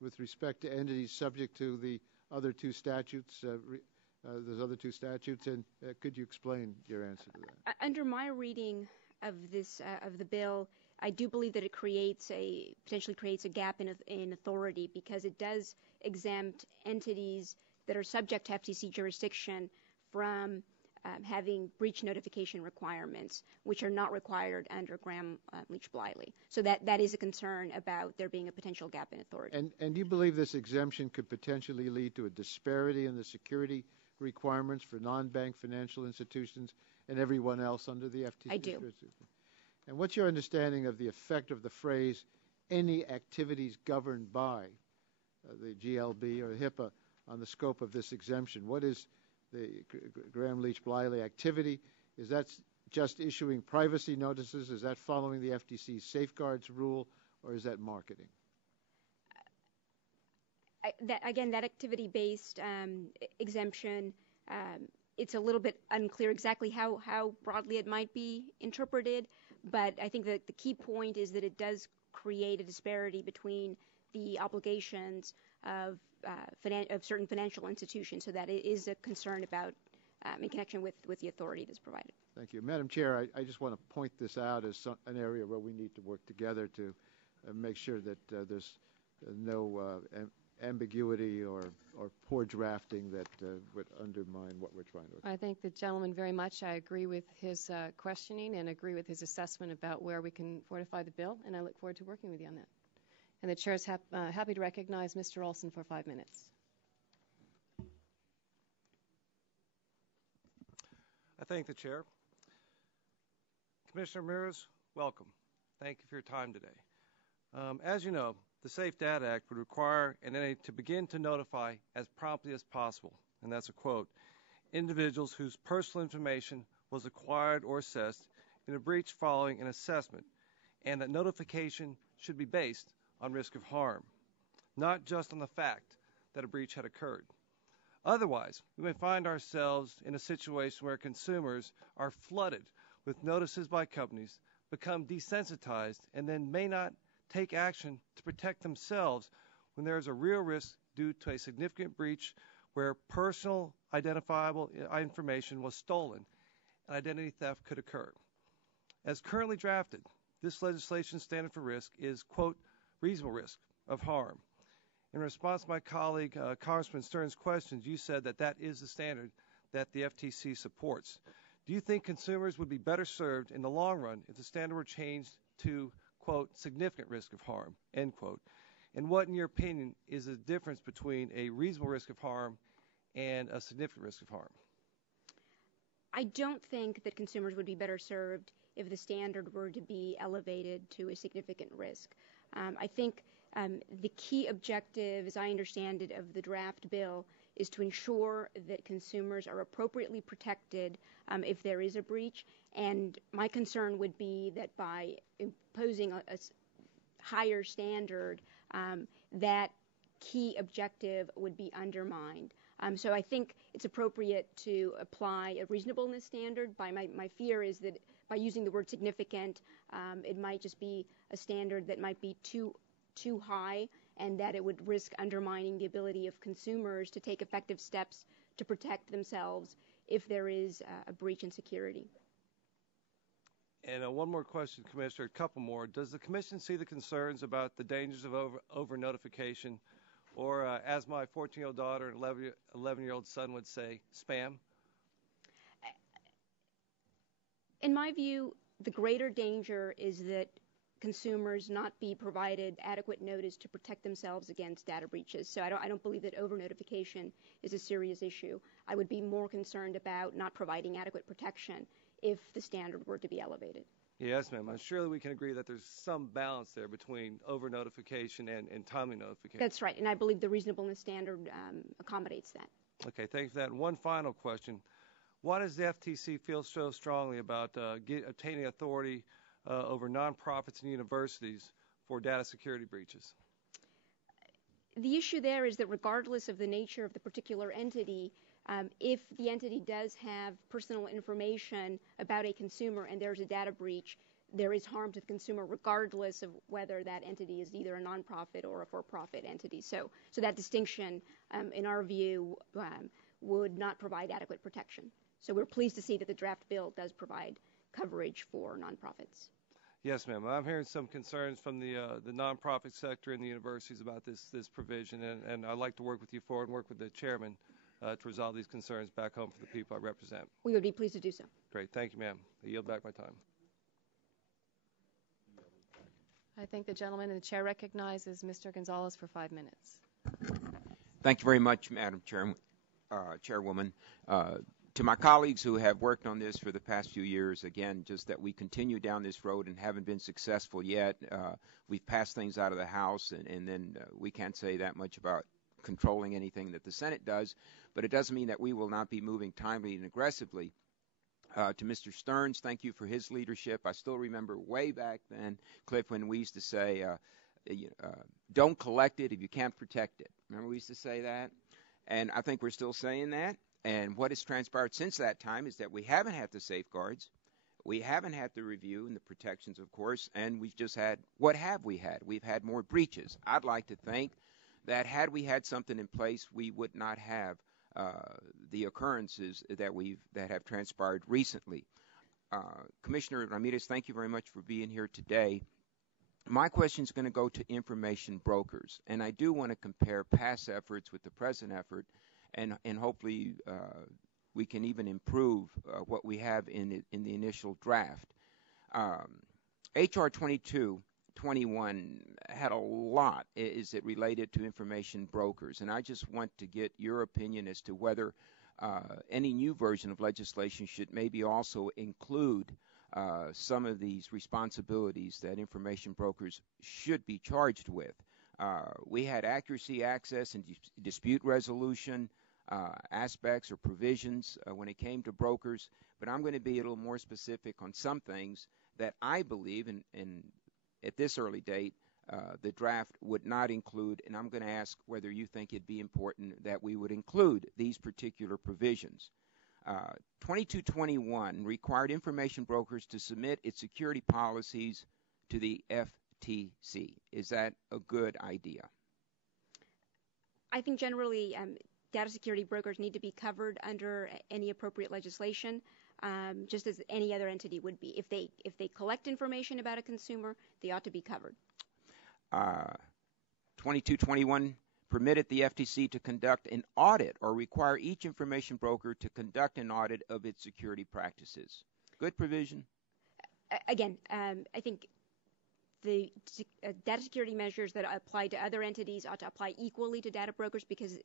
with respect to entities subject to the other two statutes, those other two statutes, and could you explain your answer to that? Under my reading of the bill, I do believe that it potentially creates a gap in authority, because it does exempt entities that are subject to FTC jurisdiction from having breach notification requirements, which are not required under Graham-Leach-Bliley. So that is a concern about there being a potential gap in authority. And do you believe this exemption could potentially lead to a disparity in the security requirements for non-bank financial institutions and everyone else under the FTC? I do. And what's your understanding of the effect of the phrase, any activities governed by the GLB or HIPAA on the scope of this exemption? What is the Graham-Leach-Bliley activity? Is that just issuing privacy notices? Is that following the FTC safeguards rule, or is that marketing? That activity-based exemption, it's a little bit unclear exactly how broadly it might be interpreted, but I think that the key point is that it does create a disparity between the obligations of certain financial institutions, so that it is a concern about in connection with the authority that's provided. Thank you. Madam Chair, I just want to point this out as an area where we need to work together to make sure that there's no ambiguity or poor drafting that would undermine what we're trying to. I thank the gentleman very much. I agree with his questioning and agree with his assessment about where we can fortify the bill, and I look forward to working with you on that. And the chair is happy to recognize Mr. Olson for 5 minutes. I thank the chair. Commissioner Ramirez, welcome. Thank you for your time today. As you know, the Safe Data Act would require an entity to begin to notify as promptly as possible, and that's a quote, individuals whose personal information was acquired or assessed in a breach following an assessment, and that notification should be based on risk of harm, not just on the fact that a breach had occurred. Otherwise, we may find ourselves in a situation where consumers are flooded with notices by companies, become desensitized, and then may not take action to protect themselves when there is a real risk due to a significant breach where personal identifiable information was stolen and identity theft could occur. As currently drafted, this legislation's standard for risk is, quote, reasonable risk of harm. In response to my colleague, Congressman Stern's questions, you said that that is the standard that the FTC supports. Do you think consumers would be better served in the long run if the standard were changed to, quote, significant risk of harm, end quote? And what, in your opinion, is the difference between a reasonable risk of harm and a significant risk of harm? I don't think that consumers would be better served if the standard were to be elevated to a significant risk. I think the key objective, as I understand it, of the draft bill is to ensure that consumers are appropriately protected if there is a breach. And my concern would be that by imposing a higher standard, that key objective would be undermined. So I think it's appropriate to apply a reasonableness standard. My fear is that by using the word significant, it might just be a standard that might be too high, and that it would risk undermining the ability of consumers to take effective steps to protect themselves if there is a breach in security. And one more question, Commissioner, a couple more. Does the Commission see the concerns about the dangers of over-notification, or as my 14-year-old daughter and 11-year-old son would say, spam? In my view, the greater danger is that consumers not be provided adequate notice to protect themselves against data breaches. So I don't believe that over-notification is a serious issue. I would be more concerned about not providing adequate protection if the standard were to be elevated. Yes, ma'am. Surely we can agree that there's some balance there between over-notification and timely notification. That's right, and I believe the reasonableness standard accommodates that. Okay, thank you for that. And one final question. Why does the FTC feel so strongly about obtaining authority over nonprofits and universities for data security breaches? The issue there is that regardless of the nature of the particular entity, if the entity does have personal information about a consumer and there's a data breach, there is harm to the consumer regardless of whether that entity is either a nonprofit or a for-profit entity. So that distinction, in our view, would not provide adequate protection. So we're pleased to see that the draft bill does provide coverage for nonprofits. Yes, ma'am. I'm hearing some concerns from the nonprofit sector and the universities about this provision, and I'd like to work with you forward and work with the chairman to resolve these concerns back home for the people I represent. We would be pleased to do so. Great. Thank you, ma'am. I yield back my time. I think the gentleman in the chair recognizes Mr. Gonzalez for 5 minutes. Thank you very much, Madam Chairwoman. To my colleagues who have worked on this for the past few years, again, just that we continue down this road and haven't been successful yet. We've passed things out of the House, and then we can't say that much about controlling anything that the Senate does, but it doesn't mean that we will not be moving timely and aggressively. To Mr. Stearns, thank you for his leadership. I still remember way back then, Cliff, when we used to say, don't collect it if you can't protect it. Remember we used to say that? And I think we're still saying that. And what has transpired since that time is that we haven't had the safeguards, we haven't had the review and the protections, of course, and we've just had, what have we had? We've had more breaches. I'd like to think that had we had something in place, we would not have the occurrences that have transpired recently. Commissioner Ramirez, thank you very much for being here today. My question is going to go to information brokers, and I do want to compare past efforts with the present effort, and hopefully we can even improve what we have in the initial draft. H.R. 2221 had a lot. Is it related to information brokers? And I just want to get your opinion as to whether any new version of legislation should maybe also include some of these responsibilities that information brokers should be charged with. We had accuracy, access, and dispute resolution aspects or provisions when it came to brokers, but I'm going to be a little more specific on some things that I believe, and at this early date, the draft would not include, and I'm going to ask whether you think it'd be important that we would include these particular provisions. 2221 required information brokers to submit its security policies to the FTC. Is that a good idea? I think generally data security brokers need to be covered under any appropriate legislation, just as any other entity would be. If they collect information about a consumer, they ought to be covered. 2221 permitted the FTC to conduct an audit or require each information broker to conduct an audit of its security practices. Good provision? Again, I think the data security measures that apply to other entities ought to apply equally to data brokers, because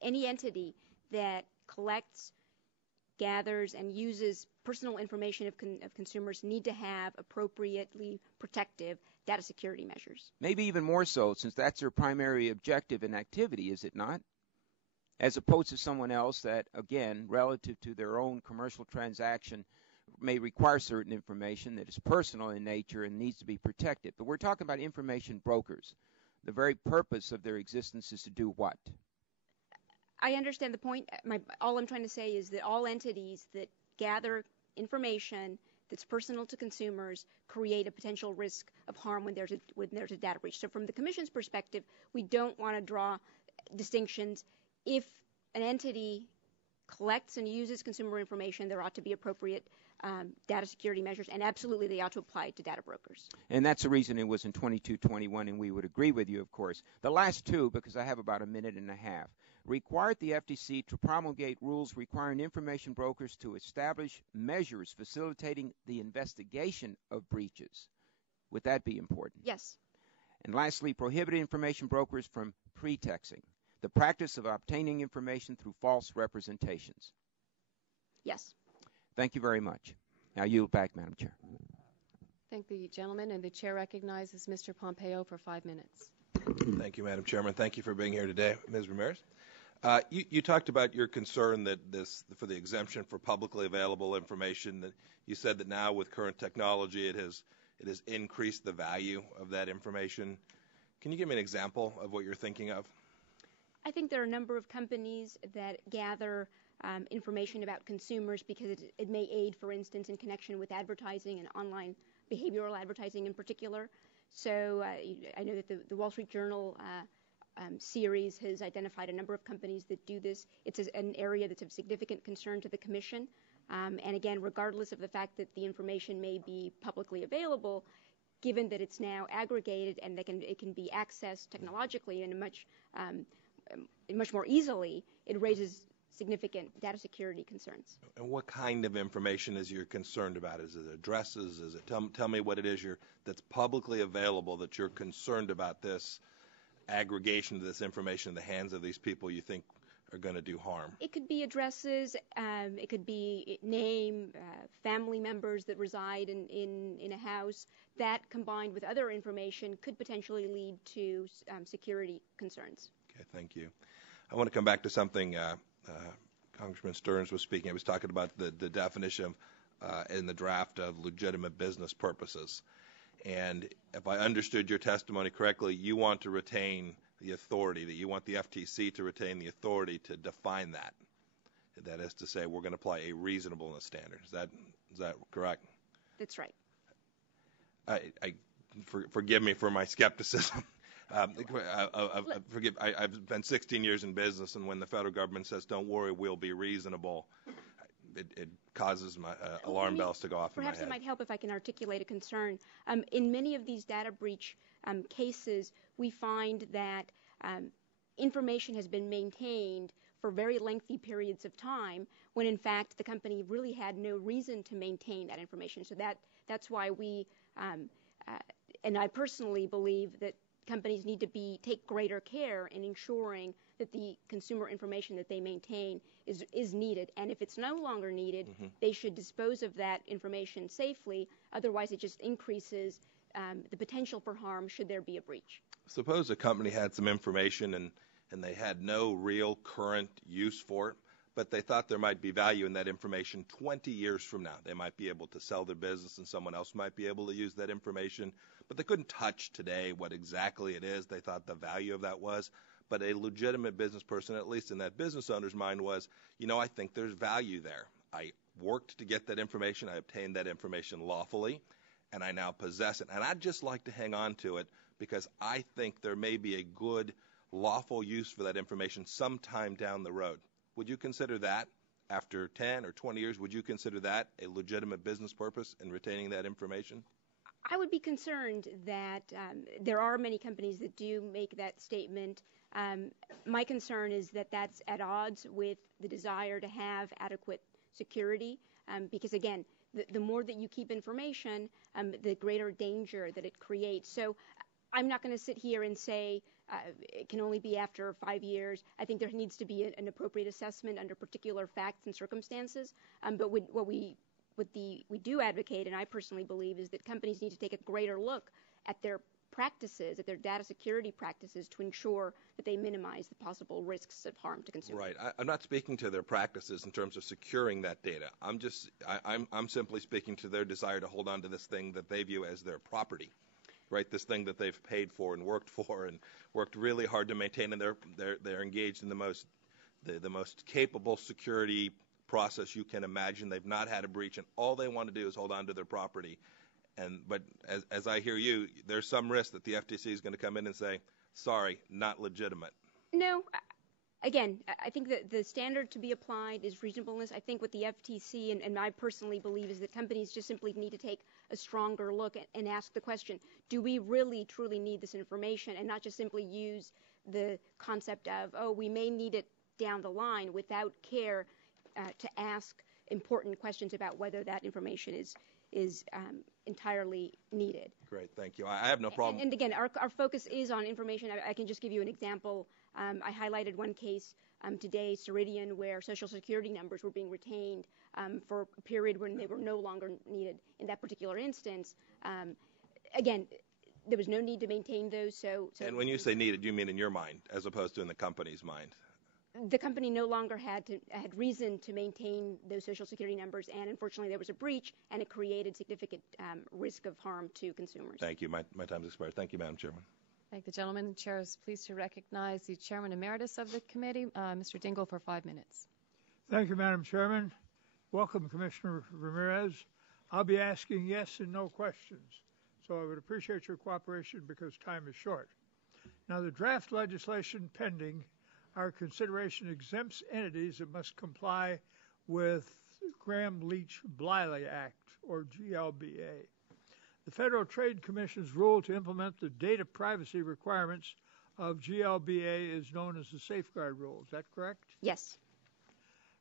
any entity that collects, gathers, and uses personal information of consumers need to have appropriately protective data security measures. Maybe even more so, since that's their primary objective and activity, is it not? As opposed to someone else that, again, relative to their own commercial transaction, may require certain information that is personal in nature and needs to be protected. But we're talking about information brokers. The very purpose of their existence is to do what? I understand the point. All I'm trying to say is that all entities that gather information that's personal to consumers create a potential risk of harm when there's a data breach. So from the Commission's perspective, we don't want to draw distinctions. If an entity collects and uses consumer information, there ought to be appropriate data security measures, and absolutely they ought to apply to data brokers. And that's the reason it was in 2221, and we would agree with you, of course. The last two, because I have about a minute and a half, required the FTC to promulgate rules requiring information brokers to establish measures facilitating the investigation of breaches. Would that be important? Yes. And lastly, prohibited information brokers from pretexting, the practice of obtaining information through false representations. Yes. Thank you very much. Now yield back, Madam Chair. Thank the gentleman, and the chair recognizes Mr. Pompeo for 5 minutes. Thank you, Madam Chairman. Thank you for being here today, Ms. Ramirez. You talked about your concern that for the exemption for publicly available information, that you said that now with current technology it has increased the value of that information. Can you give me an example of what you're thinking of? I think there are a number of companies that gather information about consumers because it may aid, for instance, in connection with advertising and online behavioral advertising in particular. So I know that the Wall Street Journal series has identified a number of companies that do this. It's an area that's of significant concern to the Commission. And again, regardless of the fact that the information may be publicly available, given that it's now aggregated and it can be accessed technologically in much more easily, it raises significant data security concerns. And what kind of information is you're concerned about? Is it addresses? Is it tell me what it is that's publicly available that you're concerned about this aggregation of this information in the hands of these people you think are going to do harm? It could be addresses. It could be name, family members that reside in a house. That combined with other information could potentially lead to security concerns. Okay, thank you. I want to come back to something Congressman Stearns was speaking. He was talking about the definition in the draft of legitimate business purposes. And if I understood your testimony correctly, you want to retain the authority, that you want the FTC to retain the authority to define that. That is to say, we're going to apply a reasonableness standard. Is that correct? That's right. Forgive me for my skepticism. I've been 16 years in business, and when the federal government says, don't worry, we'll be reasonable, it causes my alarm bells to go off in my head. Perhaps it might help if I can articulate a concern. In many of these data breach cases, we find that information has been maintained for very lengthy periods of time when, in fact, the company really had no reason to maintain that information. So that's why we, and I personally believe that companies need to take greater care in ensuring that the consumer information that they maintain is needed. And if it's no longer needed, they should dispose of that information safely. Otherwise, it just increases the potential for harm should there be a breach. Suppose a company had some information and they had no real current use for it, but they thought there might be value in that information 20 years from now. They might be able to sell their business and someone else might be able to use that information, but they couldn't touch today what exactly it is they thought the value of that was. But a legitimate business person, at least in that business owner's mind, was, I think there's value there. I worked to get that information. I obtained that information lawfully, and I now possess it. And I'd just like to hang on to it because I think there may be a good lawful use for that information sometime down the road. Would you consider that, after 10 or 20 years, would you consider that a legitimate business purpose in retaining that information? I would be concerned that there are many companies that do make that statement. My concern is that that's at odds with the desire to have adequate security because, again, the more that you keep information, the greater danger that it creates. So I'm not going to sit here and say it can only be after 5 years. I think there needs to be an appropriate assessment under particular facts and circumstances. But what we do advocate, and I personally believe, is that companies need to take a greater look at their practices, at their data security practices, to ensure that they minimize the possible risks of harm to consumers. Right. I'm not speaking to their practices in terms of securing that data. I'm simply speaking to their desire to hold on to this thing that they view as their property. Right, this thing that they've paid for and worked really hard to maintain, and they're engaged in the most capable security process you can imagine. They've not had a breach, and all they want to do is hold on to their property. But as I hear you, there's some risk that the FTC is going to come in and say, sorry, not legitimate. No. Again, I think that the standard to be applied is reasonableness. I think what the FTC and I personally believe is that companies just simply need to take a stronger look and ask the question, do we really truly need this information, and not just simply use the concept of, we may need it down the line without care to ask important questions about whether that information is entirely needed. Great, thank you. I have no problem. And again, our focus is on information. I can just give you an example. I highlighted one case today, Ceridian, where Social Security numbers were being retained for a period when they were no longer needed. In that particular instance, again, there was no need to maintain those. So And when you say needed, you mean in your mind as opposed to in the company's mind? The company no longer had reason to maintain those Social Security numbers, and unfortunately there was a breach, and it created significant risk of harm to consumers. Thank you. My time's expired. Thank you, Madam Chairman. Thank the gentleman. The chair is pleased to recognize the chairman emeritus of the committee, Mr. Dingle, for 5 minutes. Thank you, Madam Chairman. Welcome, Commissioner Ramirez. I'll be asking yes and no questions, so I would appreciate your cooperation because time is short. Now, the draft legislation pending our consideration exempts entities that must comply with Graham-Leach-Bliley Act, or GLBA. The Federal Trade Commission's rule to implement the data privacy requirements of GLBA is known as the Safeguard Rule. Is that correct? Yes.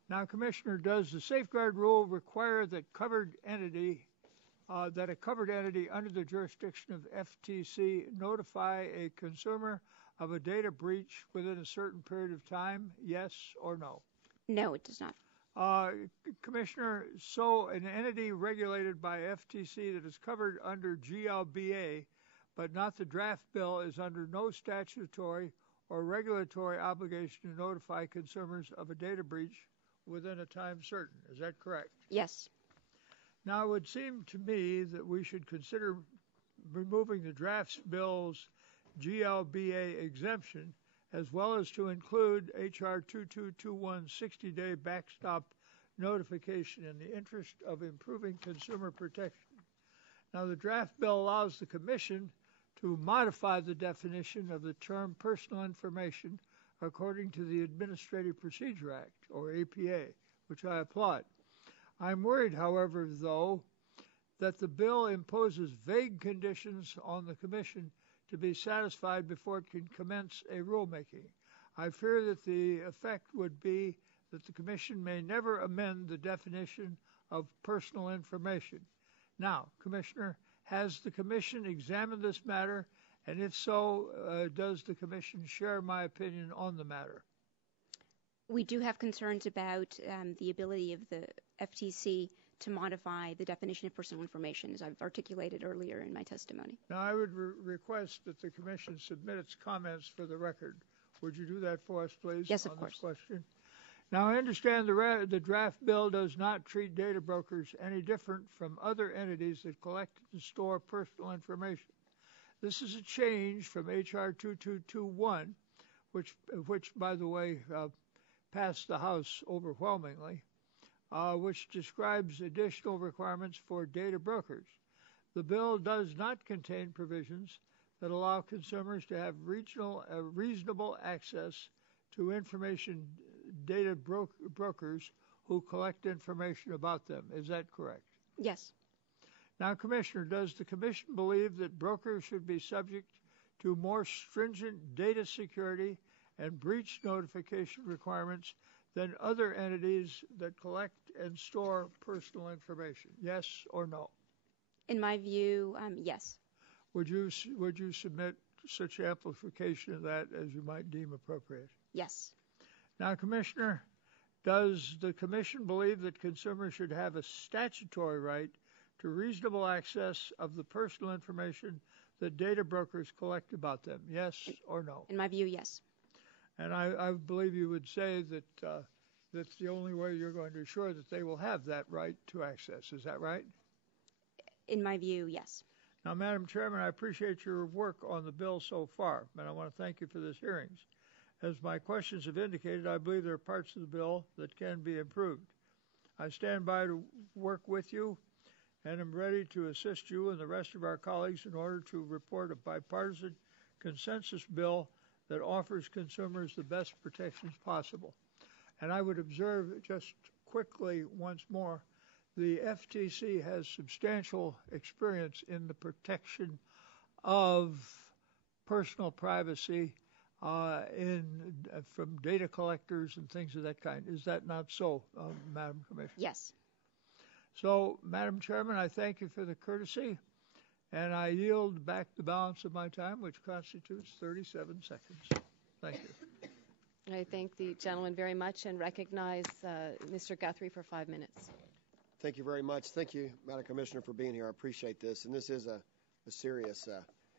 Now, Commissioner, does the Safeguard Rule require that a covered entity under the jurisdiction of FTC notify a consumer of a data breach within a certain period of time, yes or no? No, it does not. Commissioner, so an entity regulated by FTC that is covered under GLBA but not the draft bill is under no statutory or regulatory obligation to notify consumers of a data breach within a time certain. Is that correct? Yes. Now, it would seem to me that we should consider removing the draft bill's GLBA exemption, as well as to include H.R. 2221 60-day backstop notification in the interest of improving consumer protection. Now, the draft bill allows the Commission to modify the definition of the term personal information according to the Administrative Procedure Act, or APA, which I applaud. I'm worried, however, though, that the bill imposes vague conditions on the Commission to be satisfied before it can commence a rulemaking. I fear that the effect would be that the Commission may never amend the definition of personal information. Now, Commissioner, has the Commission examined this matter, and if so, does the Commission share my opinion on the matter? We do have concerns about the ability of the FTC to modify the definition of personal information, as I've articulated earlier in my testimony. Now, I would request that the Commission submit its comments for the record. Would you do that for us, please? Yes, of on course. This question? Now, I understand the draft bill does not treat data brokers any different from other entities that collect and store personal information. This is a change from H.R. 2221, which, by the way, passed the House overwhelmingly, which describes additional requirements for data brokers. The bill does not contain provisions that allow consumers to have reasonable access to information data brokers who collect information about them. Is that correct? Yes. Now, Commissioner, does the Commission believe that brokers should be subject to more stringent data security and breach notification requirements than other entities that collect and store personal information? Yes or no? In my view, yes. Would you submit such amplification of that as you might deem appropriate? Yes. Now, Commissioner, does the Commission believe that consumers should have a statutory right to reasonable access of the personal information that data brokers collect about them? Yes or no? In my view, yes. And I believe you would say that that's the only way you're going to ensure that they will have that right to access. Is that right? In my view, yes. Now, Madam Chairman, I appreciate your work on the bill so far, and I want to thank you for this hearings. As my questions have indicated, I believe there are parts of the bill that can be improved. I stand by to work with you and am ready to assist you and the rest of our colleagues in order to report a bipartisan consensus bill that offers consumers the best protections possible. And I would observe just quickly once more, the FTC has substantial experience in the protection of personal privacy from data collectors and things of that kind. Is that not so, Madam Commissioner? Yes. So, Madam Chairman, I thank you for the courtesy, and I yield back the balance of my time, which constitutes 37 seconds. Thank you. I thank the gentleman very much and recognize Mr. Guthrie for 5 minutes. Thank you very much. Thank you, Madam Commissioner, for being here. I appreciate this. And this is a serious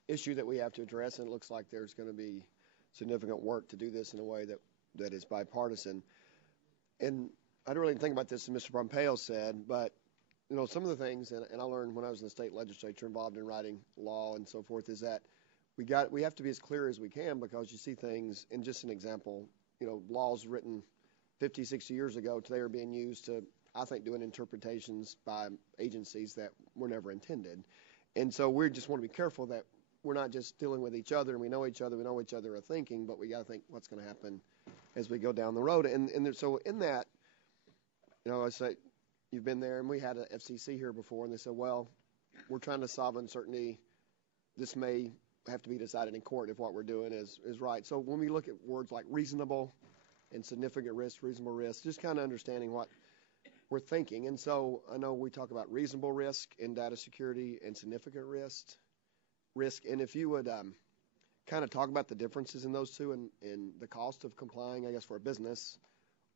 issue that we have to address, and it looks like there's going to be significant work to do this in a way that is bipartisan. And I didn't really think about this, as Mr. Pompeo said, but some of the things, and I learned when I was in the state legislature involved in writing law and so forth, is that we have to be as clear as we can, because you see things, and just an example, laws written 50, 60 years ago today are being used to, I think, doing interpretations by agencies that were never intended. And so we just want to be careful that we're not just dealing with each other, and we know each other are thinking, but we got to think what's going to happen as we go down the road. And so in that, I say, you've been there, and we had an FCC here before, and they said, well, we're trying to solve uncertainty. This may have to be decided in court if what we're doing is right. So when we look at words like reasonable and significant risk, reasonable risk, just kind of understanding what we're thinking. And so I know we talk about reasonable risk in data security and significant risk. And if you would kind of talk about the differences in those two and the cost of complying, I guess, for a business,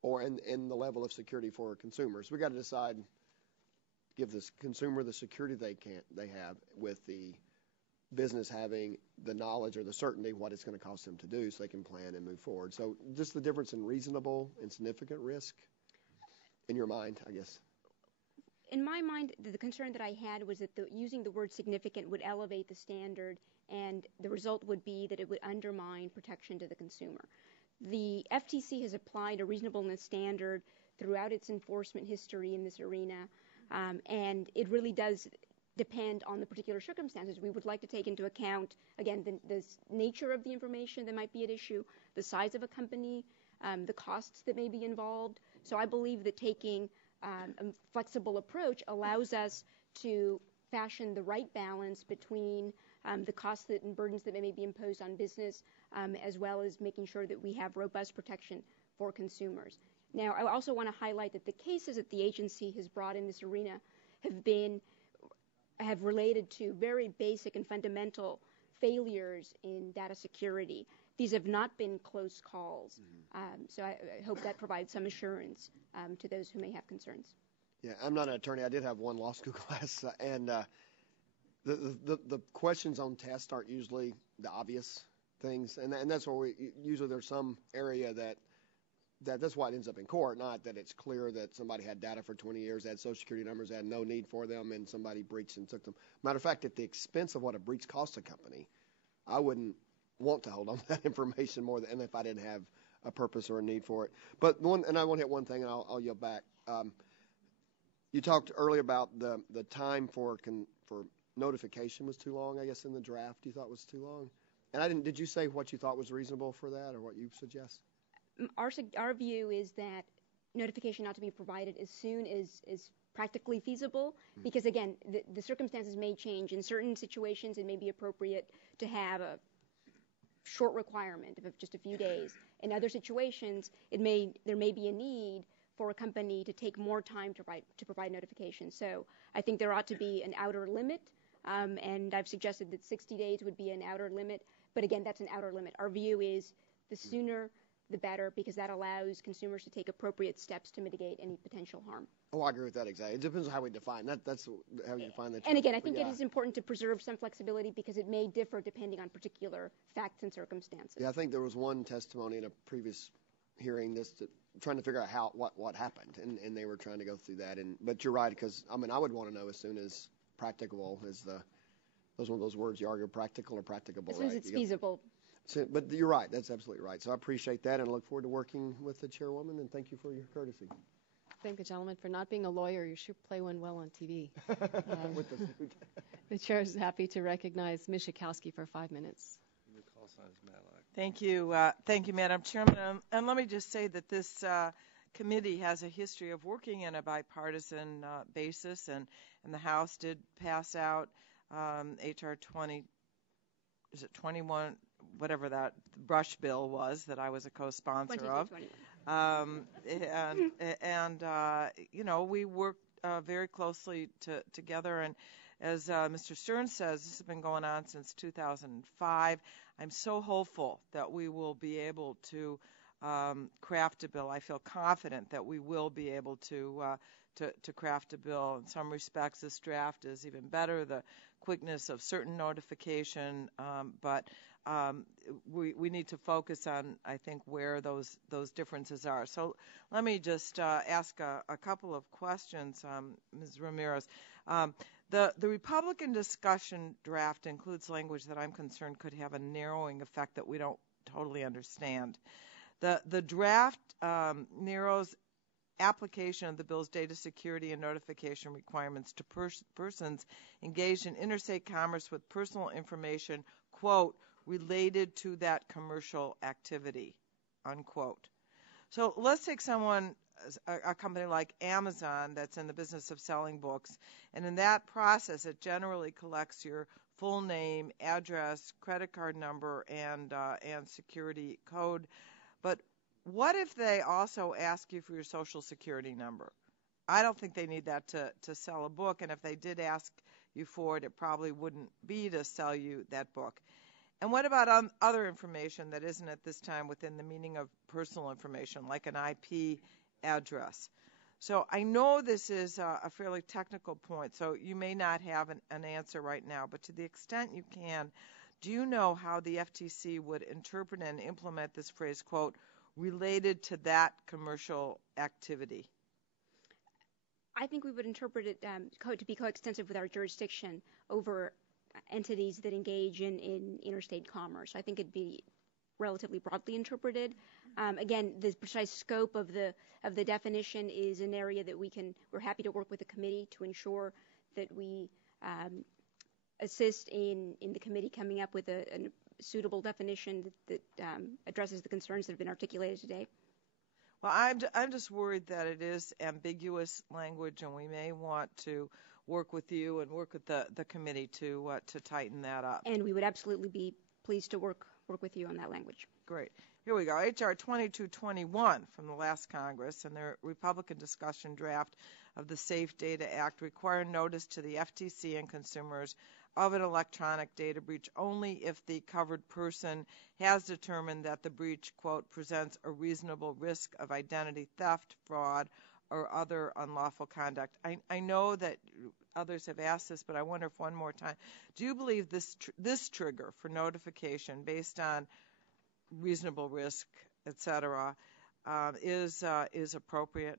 or in the level of security for consumers. We got to decide, give the consumer the security they have with the business having the knowledge or the certainty what it's going to cost them to do, so they can plan and move forward. So just the difference in reasonable and significant risk in your mind, I guess. In my mind, the concern that I had was that using the word significant would elevate the standard, and the result would be that it would undermine protection to the consumer. The FTC has applied a reasonableness standard throughout its enforcement history in this arena, and it really does depend on the particular circumstances. We would like to take into account, again, the nature of the information that might be at issue, the size of a company, the costs that may be involved. So I believe that taking a flexible approach allows us to fashion the right balance between the costs and burdens that may be imposed on business, as well as making sure that we have robust protection for consumers. Now, I also want to highlight that the cases that the agency has brought in this arena have related to very basic and fundamental failures in data security. These have not been close calls. So I hope that provides some assurance to those who may have concerns. Yeah, I'm not an attorney. I did have one law school class, and the questions on tests aren't usually the obvious things, and that's where usually there's some area that's why it ends up in court, not that it's clear that somebody had data for 20 years, had Social Security numbers, had no need for them, and somebody breached and took them. Matter of fact, at the expense of what a breach costs a company, I wouldn't want to hold on to that information more than if I didn't have a purpose or a need for it. But and I want to hit one thing, and I'll yield back. You talked earlier about the time for notification was too long, I guess, in the draft. You thought was too long? And did you say what you thought was reasonable for that, or what you suggest? Our view is that notification ought to be provided as soon as practically feasible, because, again, the circumstances may change. In certain situations, it may be appropriate to have a short requirement of just a few days. In other situations, there may be a need for a company to take more time to provide notification. So I think there ought to be an outer limit, and I've suggested that 60 days would be an outer limit. But, again, that's an outer limit. Our view is the sooner the better, because that allows consumers to take appropriate steps to mitigate any potential harm. Oh, I agree with that exactly. It depends on how we define that. That's how you define that. And again, I think it is important to preserve some flexibility, because it may differ depending on particular facts and circumstances. Yeah, I think there was one testimony in a previous hearing trying to figure out what happened, and they were trying to go through that. But you're right, because I would want to know as soon as practicable is those one of those words you argue, practical or practicable. As soon as it's feasible. But you're right. That's absolutely right. So I appreciate that, and I look forward to working with the chairwoman, and thank you for your courtesy. Thank the gentleman for not being a lawyer. You should play one well on TV. With the suit. The chair is happy to recognize Ms. Schakowsky for 5 minutes. Thank you. Thank you, Madam Chairman. And let me just say that this committee has a history of working in a bipartisan basis, and the House did pass out H.R. 21 whatever that brush bill was that I was a co-sponsor of. We worked very closely together. And as Mr. Stern says, this has been going on since 2005. I'm so hopeful that we will be able to craft a bill. I feel confident that we will be able to craft a bill. In some respects, this draft is even better, the quickness of certain notification, but we need to focus on, I think, where those differences are. So let me just ask a couple of questions, Ms. Ramirez. The Republican discussion draft includes language that I'm concerned could have a narrowing effect that we don't totally understand. The draft narrows application of the bill's data security and notification requirements to persons engaged in interstate commerce with personal information, quote, related to that commercial activity, unquote. So let's take a company like Amazon that's in the business of selling books, and in that process it generally collects your full name, address, credit card number, and security code. But what if they also ask you for your social security number? I don't think they need that to sell a book, and if they did ask you for it, it probably wouldn't be to sell you that book. And what about other information that isn't at this time within the meaning of personal information, like an IP address? So I know this is a fairly technical point, so you may not have an answer right now, but to the extent you can, do you know how the FTC would interpret and implement this phrase, quote, related to that commercial activity? I think we would interpret it to be coextensive with our jurisdiction over entities that engage in interstate commerce. I think it'd be relatively broadly interpreted. Again, the precise scope of the definition is an area that we're happy to work with the committee to ensure that we assist in the committee coming up with a suitable definition that addresses the concerns that have been articulated today. Well, I'm just worried that it is ambiguous language, and we may want to work with you and work with the committee to tighten that up. And we would absolutely be pleased to work with you on that language. Great. Here we go. H.R. 2221 from the last Congress and the Republican discussion draft of the Safe Data Act require notice to the FTC and consumers of an electronic data breach only if the covered person has determined that the breach, quote, presents a reasonable risk of identity theft, fraud, or other unlawful conduct. I know that others have asked this, but I wonder if one more time. Do you believe this trigger for notification based on reasonable risk, et cetera, is appropriate?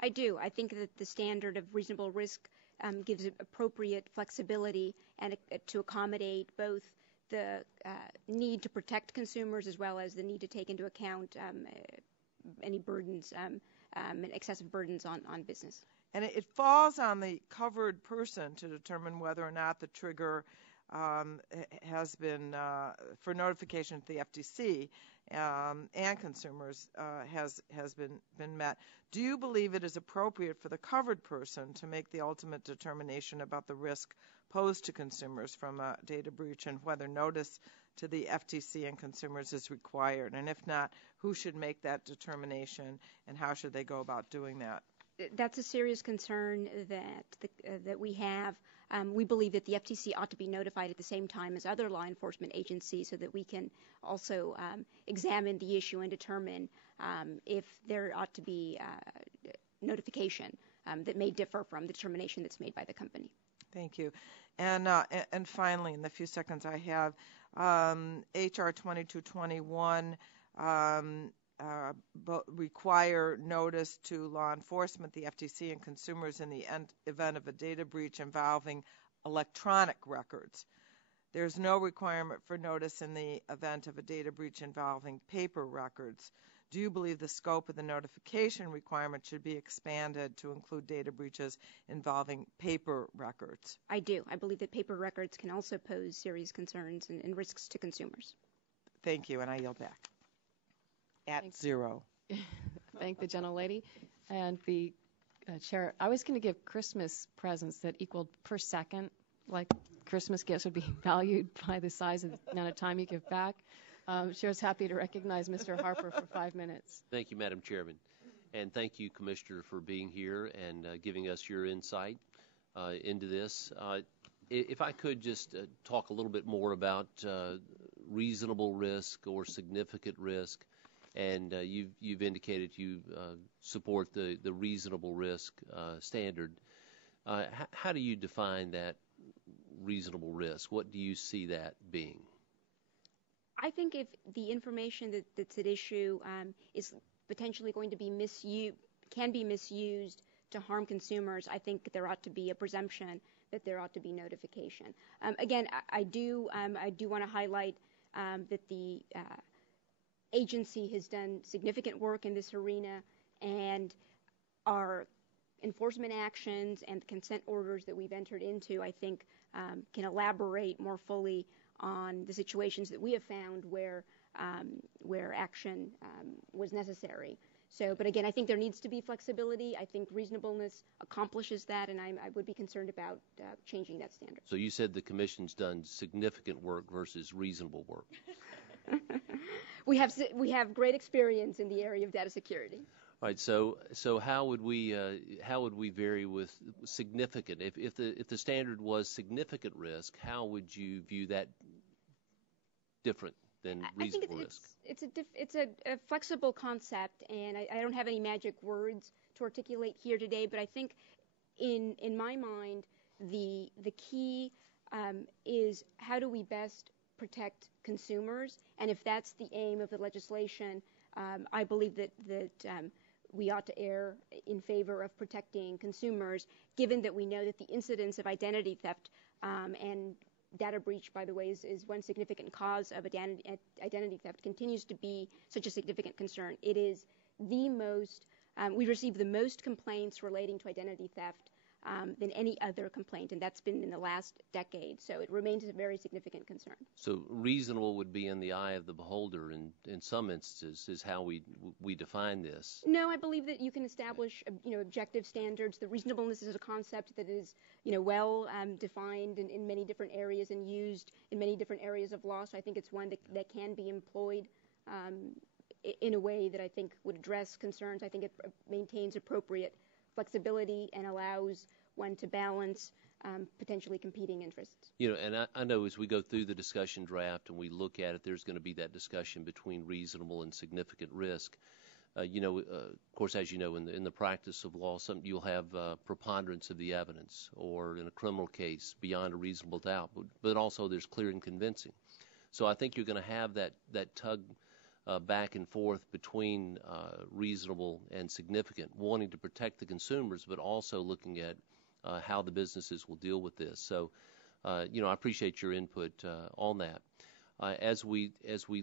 I do. I think that the standard of reasonable risk gives appropriate flexibility and to accommodate both the need to protect consumers as well as the need to take into account any burdens, excessive burdens on business. And it falls on the covered person to determine whether or not the trigger has been, for notification to the FTC and consumers, has been met. Do you believe it is appropriate for the covered person to make the ultimate determination about the risk posed to consumers from a data breach and whether notice to the FTC and consumers is required? And if not, who should make that determination and how should they go about doing that? That's a serious concern that we have. We believe that the FTC ought to be notified at the same time as other law enforcement agencies so that we can also examine the issue and determine if there ought to be notification that may differ from the determination that's made by the company. Thank you. And finally, in the few seconds I have, H.R. 2221 require notice to law enforcement, the FTC, and consumers in the event of a data breach involving electronic records. There's no requirement for notice in the event of a data breach involving paper records. Do you believe the scope of the notification requirement should be expanded to include data breaches involving paper records? I do. I believe that paper records can also pose serious concerns and risks to consumers. Thank you, and I yield back. At zero. Thank the gentlelady. And the chair, I was going to give Christmas presents that equaled per second, like Christmas gifts would be valued by the size of the amount of time you give back. Chair's happy to recognize Mr. Harper for 5 minutes. Thank you, Madam Chairman. And thank you, Commissioner, for being here and giving us your insight into this. If I could just talk a little bit more about reasonable risk or significant risk, and you've indicated you support the reasonable risk standard. How do you define that reasonable risk? What do you see that being? I think if the information that's at issue is potentially going to be can be misused to harm consumers, I think there ought to be a presumption that there ought to be notification. Again, I do want to highlight that the agency has done significant work in this arena, and our enforcement actions and consent orders that we've entered into, I think, can elaborate more fully on the situations that we have found where action was necessary. But again, I think there needs to be flexibility. I think reasonableness accomplishes that, and I would be concerned about changing that standard. So you said the Commission's done significant work versus reasonable work. We have great experience in the area of data security. All right. So how would we vary with significant? If the standard was significant risk, how would you view that different than reasonable risk? It's a flexible concept, and I don't have any magic words to articulate here today. But I think, in my mind, the key is how do we best protect consumers, and if that's the aim of the legislation, I believe that we ought to err in favor of protecting consumers, given that we know that the incidence of identity theft and data breach, by the way, is one significant cause of identity theft, continues to be such a significant concern. It is the most, we receive the most complaints relating to identity theft than any other complaint, and that's been in the last decade. So it remains a very significant concern. So reasonable would be in the eye of the beholder in some instances, is how we define this. No, I believe that you can establish objective standards. The reasonableness is a concept that is well defined in many different areas and used in many different areas of law. So I think it's one that can be employed in a way that I think would address concerns. I think it maintains appropriate flexibility and allows one to balance potentially competing interests. And I know as we go through the discussion draft and we look at it, there's going to be that discussion between reasonable and significant risk. Of course, as you know, in the practice of law, you'll have preponderance of the evidence, or in a criminal case, beyond a reasonable doubt. But also there's clear and convincing. So I think you're going to have that tug back and forth between reasonable and significant, wanting to protect the consumers, but also looking at how the businesses will deal with this. So, I appreciate your input on that. As we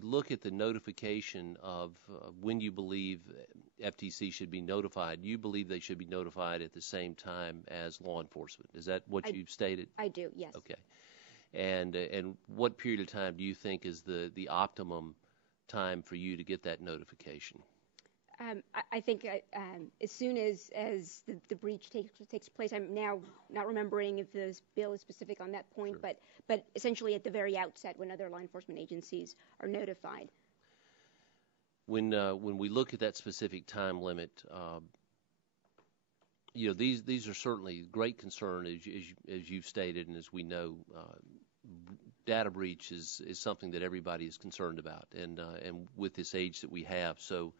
look at the notification of when you believe FTC should be notified, you believe they should be notified at the same time as law enforcement. Is that what you've stated? I do, yes. Okay. And what period of time do you think is the optimum time for you to get that notification? I think as soon as the breach takes place. I'm now not remembering if the bill is specific on that point, sure. but essentially at the very outset when other law enforcement agencies are notified. When we look at that specific time limit, these are certainly great concern as you've stated, and as we know. Data breach is something that everybody is concerned about, and with this age that we have. So,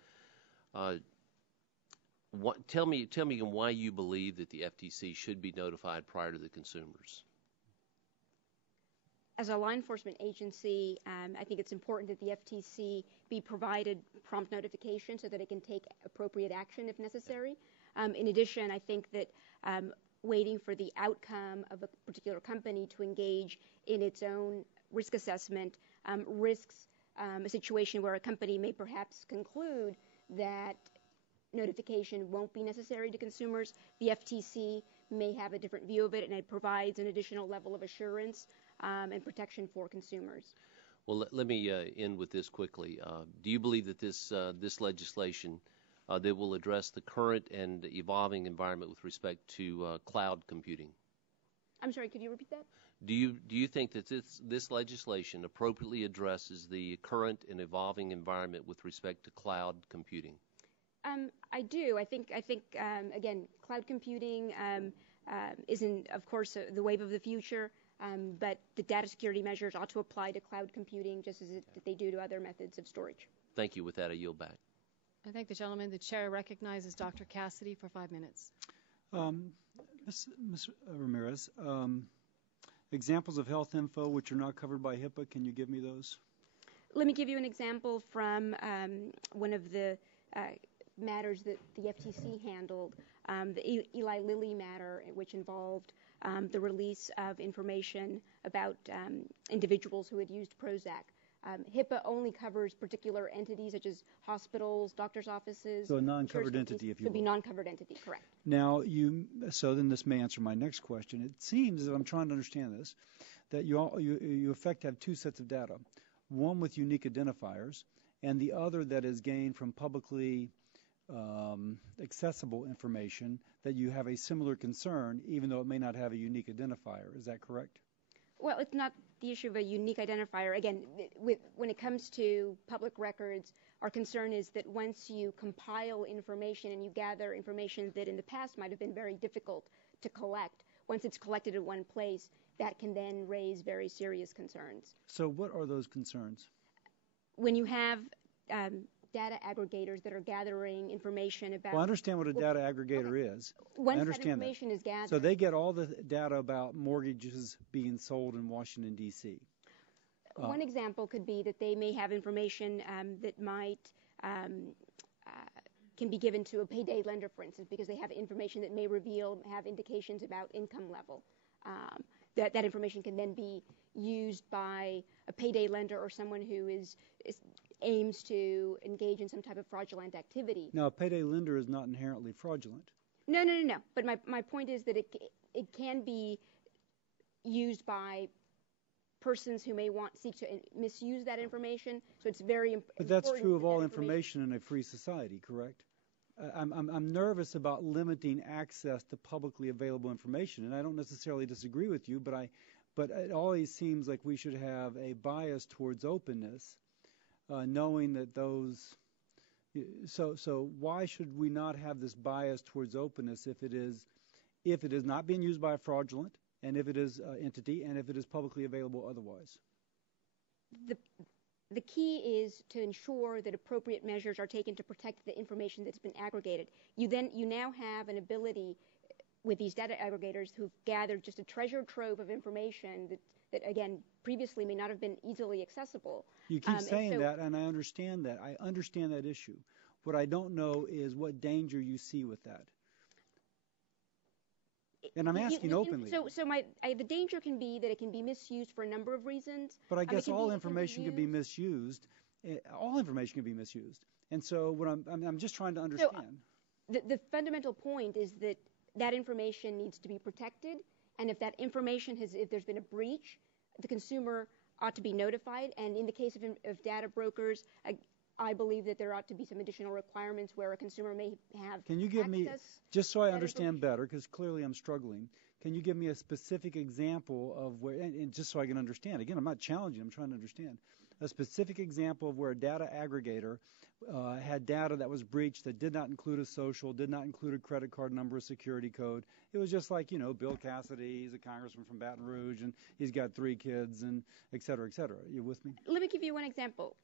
tell me again why you believe that the FTC should be notified prior to the consumers. As a law enforcement agency, I think it's important that the FTC be provided prompt notification so that it can take appropriate action if necessary. In addition, I think that waiting for the outcome of a particular company to engage in its own risk assessment risks a situation where a company may perhaps conclude that notification won't be necessary to consumers. The FTC may have a different view of it, and it provides an additional level of assurance and protection for consumers. Well, let me end with this quickly. Do you believe that this legislation that will address the current and evolving environment with respect to cloud computing? I'm sorry, could you repeat that? Do you think that this legislation appropriately addresses the current and evolving environment with respect to cloud computing? I do. I think again, cloud computing isn't, of course, the wave of the future, but the data security measures ought to apply to cloud computing just as they do to other methods of storage. Thank you. With that, I yield back. I thank the gentleman. The chair recognizes Dr. Cassidy for 5 minutes. Ms. Ramirez, examples of health info which are not covered by HIPAA, can you give me those? Let me give you an example from one of the matters that the FTC handled, the Eli Lilly matter, which involved the release of information about individuals who had used Prozac. HIPAA only covers particular entities such as hospitals, doctors' offices. So a non-covered entity, if you will. Could be non-covered entity, correct. Now, so then this may answer my next question. It seems, as I'm trying to understand this, that you in effect have two sets of data, one with unique identifiers and the other that is gained from publicly accessible information that you have a similar concern, even though it may not have a unique identifier. Is that correct? Well, it's not the issue of a unique identifier. Again, when it comes to public records, our concern is that once you compile information and you gather information that in the past might have been very difficult to collect, once it's collected in one place, that can then raise very serious concerns. So what are those concerns? When you have data aggregators that are gathering information about... Well, I understand what a data aggregator is. Once that information is gathered... So they get all the data about mortgages being sold in Washington, D.C. One example could be that they may have information that might can be given to a payday lender, for instance, because they have information that may have indications about income level. That information can then be used by a payday lender or someone who aims to engage in some type of fraudulent activity. Now, a payday lender is not inherently fraudulent. No. But my point is that it can be used by persons who may seek to misuse that information. So it's very important. But that's true of all information in a free society, correct? I'm nervous about limiting access to publicly available information, and I don't necessarily disagree with you, but it always seems like we should have a bias towards openness, knowing that those. So why should we not have this bias towards openness if it is not being used by a fraudulent, and if it is an entity, and if it is publicly available otherwise? The key is to ensure that appropriate measures are taken to protect the information that's been aggregated. You now have an ability with these data aggregators who've gathered just a treasure trove of information that again, previously may not have been easily accessible. You keep saying that, and I understand that. I understand that issue. What I don't know is what danger you see with that. And I'm asking openly. So the danger can be that it can be misused for a number of reasons. But I guess all information can be misused. All information can be misused. And so what I'm just trying to understand. So the fundamental point is that information needs to be protected, and if that information if there's been a breach, the consumer ought to be notified. And in the case of data brokers, I believe that there ought to be some additional requirements where a consumer may have Can you give me, just so I understand better, because clearly I'm struggling, can you give me a specific example of where, and just so I can understand, again, I'm not challenging, I'm trying to understand, a specific example of where a data aggregator had data that was breached that did not include a social, did not include a credit card number, a security code. It was just like, Bill Cassidy, he's a congressman from Baton Rouge, and he's got 3 kids, and et cetera, et cetera. Are you with me? Let me give you one example.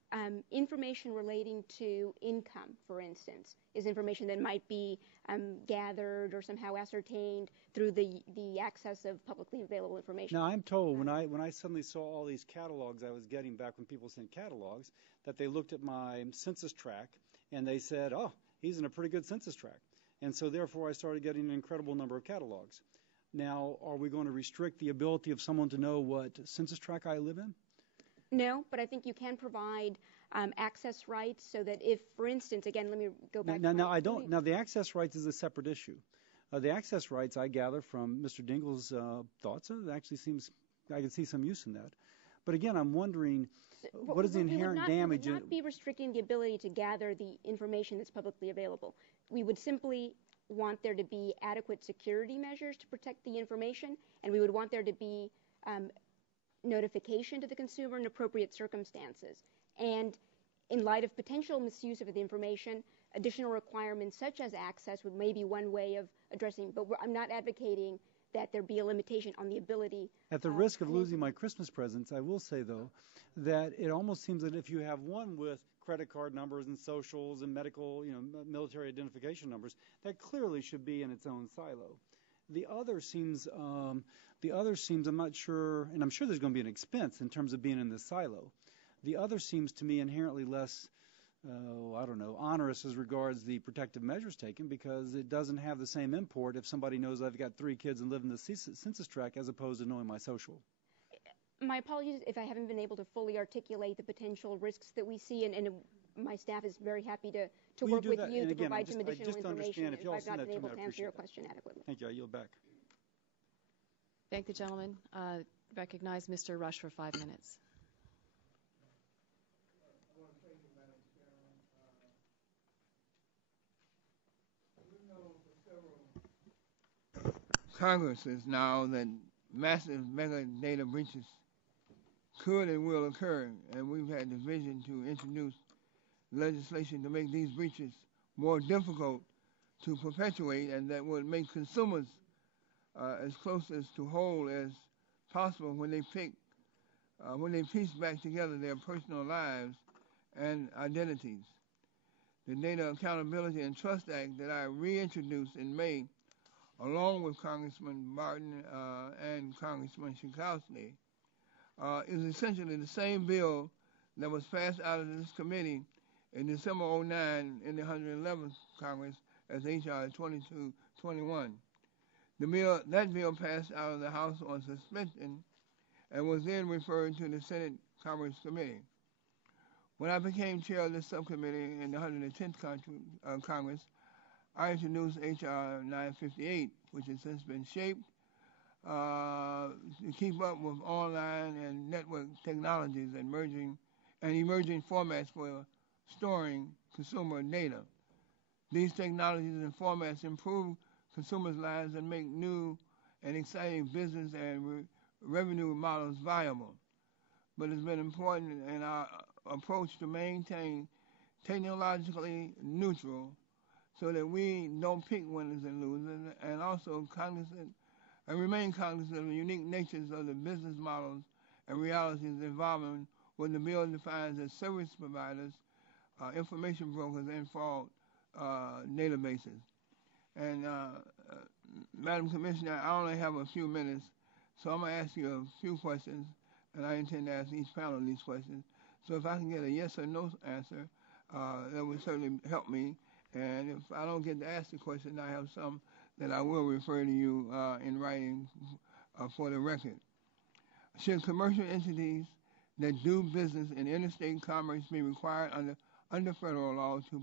Information relating to income, for instance, is information that might be gathered or somehow ascertained through the access of publicly available information. Now, I'm told when I suddenly saw all these catalogs I was getting back when people sent catalogs, that they looked at my census tract and they said, oh, he's in a pretty good census tract. And so therefore I started getting an incredible number of catalogs. Now, are we going to restrict the ability of someone to know what census tract I live in? No, but I think you can provide access rights so that if, for instance, again, let me go back. Now, the access rights is a separate issue. The access rights I gather from Mr. Dingell's thoughts. It actually seems I can see some use in that. But again, I'm wondering, what is the inherent damage? We would not be restricting the ability to gather the information that's publicly available. We would simply want there to be adequate security measures to protect the information, and we would want there to be notification to the consumer in appropriate circumstances. And in light of potential misuse of the information, additional requirements such as access would maybe one way of addressing, but I'm not advocating that there be a limitation on the ability. At the risk of losing my Christmas presents, I will say, though, that it almost seems that if you have one with credit card numbers and socials and medical, military identification numbers, that clearly should be in its own silo. The other seems, I'm not sure, and I'm sure there's going to be an expense in terms of being in this silo. The other seems to me inherently less onerous as regards the protective measures taken, because it doesn't have the same import if somebody knows I've got 3 kids and live in the census tract as opposed to knowing my social. My apologies if I haven't been able to fully articulate the potential risks that we see, and my staff is very happy to work with you to provide some additional information if I've not been able to answer your question adequately. Thank you. I yield back. Thank the gentleman. Recognize Mr. Rush for 5 minutes. Congresses now that massive mega data breaches could and will occur, and we've had the vision to introduce legislation to make these breaches more difficult to perpetuate, and that would make consumers as close as to whole as possible when they piece back together their personal lives and identities. The Data Accountability and Trust Act that I reintroduced in May, along with Congressman Barton and Congressman Schakowsky, is essentially the same bill that was passed out of this committee in December 2009 in the 111th Congress as H.R. 2221. That bill passed out of the House on suspension and was then referred to the Senate Commerce Committee. When I became chair of this subcommittee in the 110th Congress, I introduced H.R. 958, which has since been shaped to keep up with online and network technologies and emerging formats for storing consumer data. These technologies and formats improve consumers' lives and make new and exciting business and revenue models viable. But it's been important in our approach to maintain technologically neutral so that we don't pick winners and losers, and also remain cognizant of the unique natures of the business models and realities involving what the bill defines as service providers, information brokers, and fraud databases. And Madam Commissioner, I only have a few minutes, so I'm going to ask you a few questions, and I intend to ask each panel these questions. So if I can get a yes or no answer, that would certainly help me. And if I don't get to ask the question, I have some that I will refer to you in writing for the record. Should commercial entities that do business in interstate commerce be required under federal law to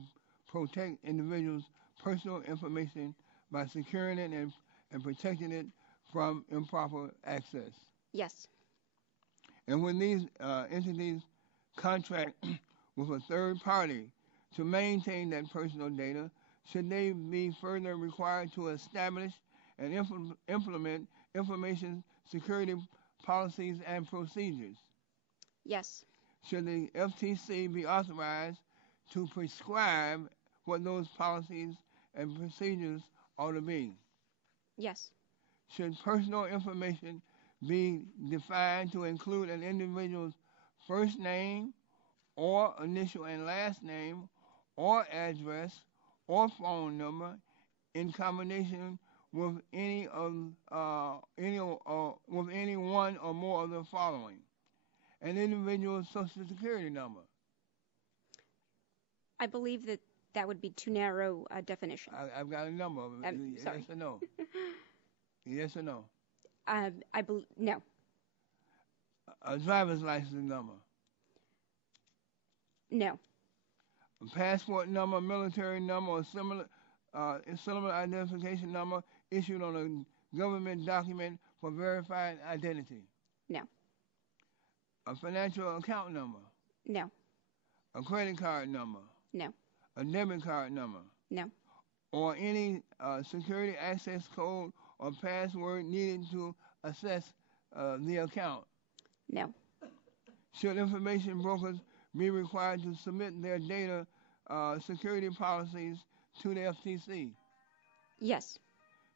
protect individuals' personal information by securing it and protecting it from improper access? Yes. And when these entities contract with a third party to maintain that personal data, should they be further required to establish and implement information security policies and procedures? Yes. Should the FTC be authorized to prescribe what those policies and procedures ought to be? Yes. Should personal information be defined to include an individual's first name or initial and last name or address or phone number in combination with any one or more of the following? An individual's social security number. I believe that would be too narrow a definition. I've got a number. Sorry. Yes or no? Yes or no? No. A driver's license number. No. A passport number, military number, or similar identification number issued on a government document for verified identity. No. A financial account number. No. A credit card number. No. A debit card number. No. Or any security access code or password needed to access the account? No. Should information brokers be required to submit their data security policies to the FTC? Yes.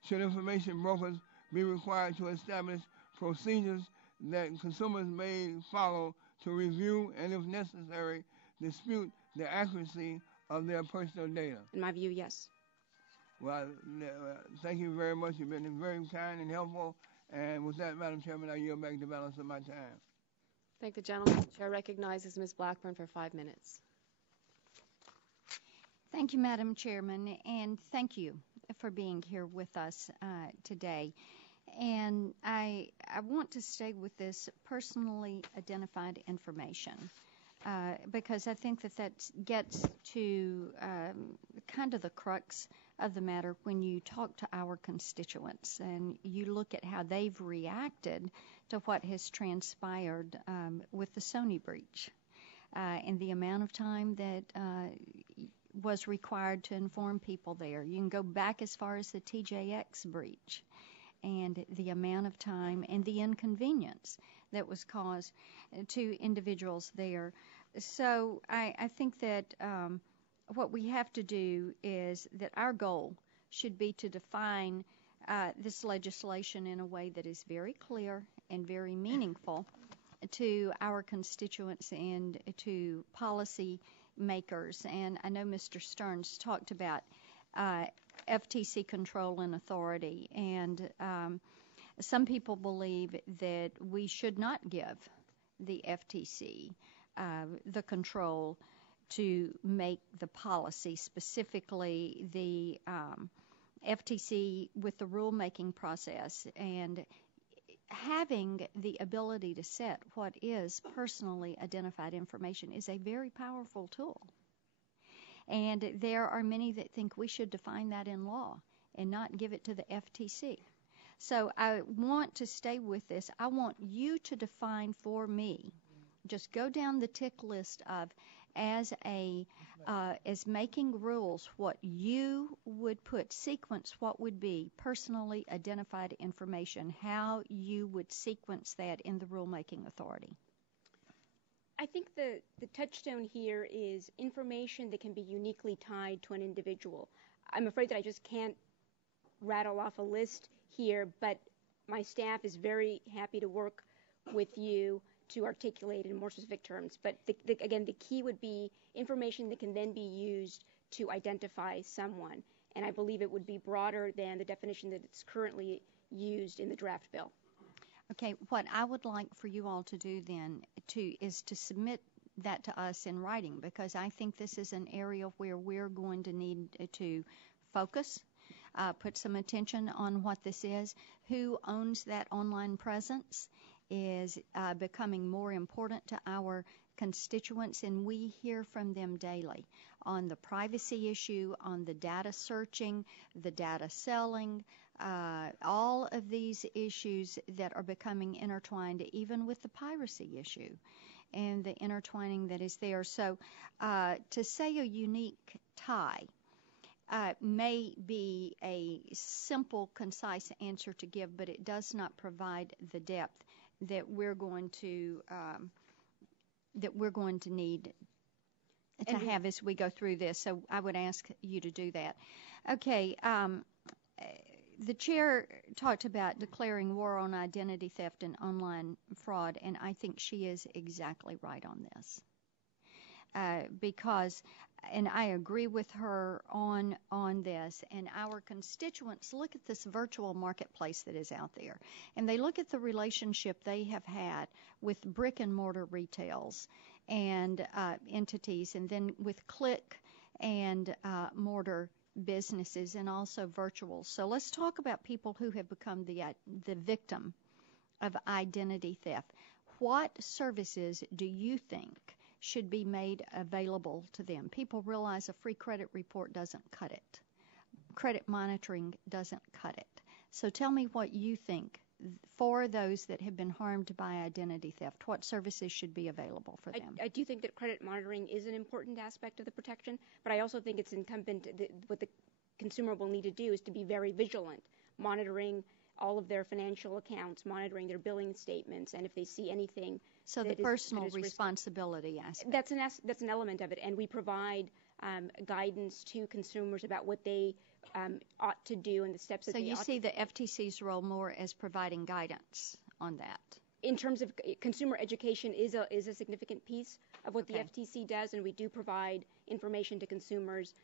Should information brokers be required to establish procedures that consumers may follow to review and, if necessary, dispute the accuracy of their personal data? In my view, yes. Well, thank you very much. You've been very kind and helpful. And with that, Madam Chairman, I yield back the balance of my time. Thank the gentleman. The chair recognizes Ms. Blackburn for 5 minutes. Thank you, Madam Chairman, and thank you for being here with us today. And I want to stay with this personally identified information because I think that gets to kind of the crux of the matter when you talk to our constituents and you look at how they've reacted to what has transpired with the Sony breach and the amount of time that was required to inform people there. You can go back as far as the TJX breach and the amount of time and the inconvenience that was caused to individuals there. So I think that what we have to do is that our goal should be to define this legislation in a way that is very clear and very meaningful to our constituents and to policy makers. And I know Mr. Stearns talked about FTC control and authority, and some people believe that we should not give the FTC the control to make the policy, specifically the FTC with the rulemaking process and having the ability to set what is personally identified information is a very powerful tool. And there are many that think we should define that in law and not give it to the FTC. So I want to stay with this. I want you to define for me, just go down the tick list of as making rules what you would put, sequence what would be personally identified information, how you would sequence that in the rulemaking authority. I think the touchstone here is information that can be uniquely tied to an individual. I'm afraid that I just can't rattle off a list here, but my staff is very happy to work with you to articulate in more specific terms. But again, the key would be information that can then be used to identify someone. And I believe it would be broader than the definition that it's currently used in the draft bill. Okay, what I would like for you all to do then is to submit that to us in writing, because I think this is an area where we're going to need to focus, put some attention on what this is. Who owns that online presence is becoming more important to our constituents, and we hear from them daily on the privacy issue, on the data searching, the data selling, all of these issues that are becoming intertwined, even with the piracy issue and the intertwining that is there. So to say a unique tie may be a simple, concise answer to give, but it does not provide the depth that we're going to need to have as we go through this. So I would ask you to do that. Okay. The chair talked about declaring war on identity theft and online fraud, and I think she is exactly right on this. Because, and I agree with her on this, and our constituents look at this virtual marketplace that is out there, and they look at the relationship they have had with brick and mortar retails and entities, and then with click and mortar businesses, and also virtual. So let's talk about people who have become the victim of identity theft. What services do you think should be made available to them? People realize a free credit report doesn't cut it. Credit monitoring doesn't cut it. So tell me what you think for those that have been harmed by identity theft. What services should be available for them? I do think that credit monitoring is an important aspect of the protection, but I also think it's incumbent what the consumer will need to do is to be very vigilant, monitoring all of their financial accounts, monitoring their billing statements, and if they see anything. So the personal responsibility aspect. That's an element of it, and we provide guidance to consumers about what they ought to do and the steps that they ought to take. So you see the FTC's role more as providing guidance on that? In terms of consumer education is a significant piece of what the FTC does, and we do provide information to consumers,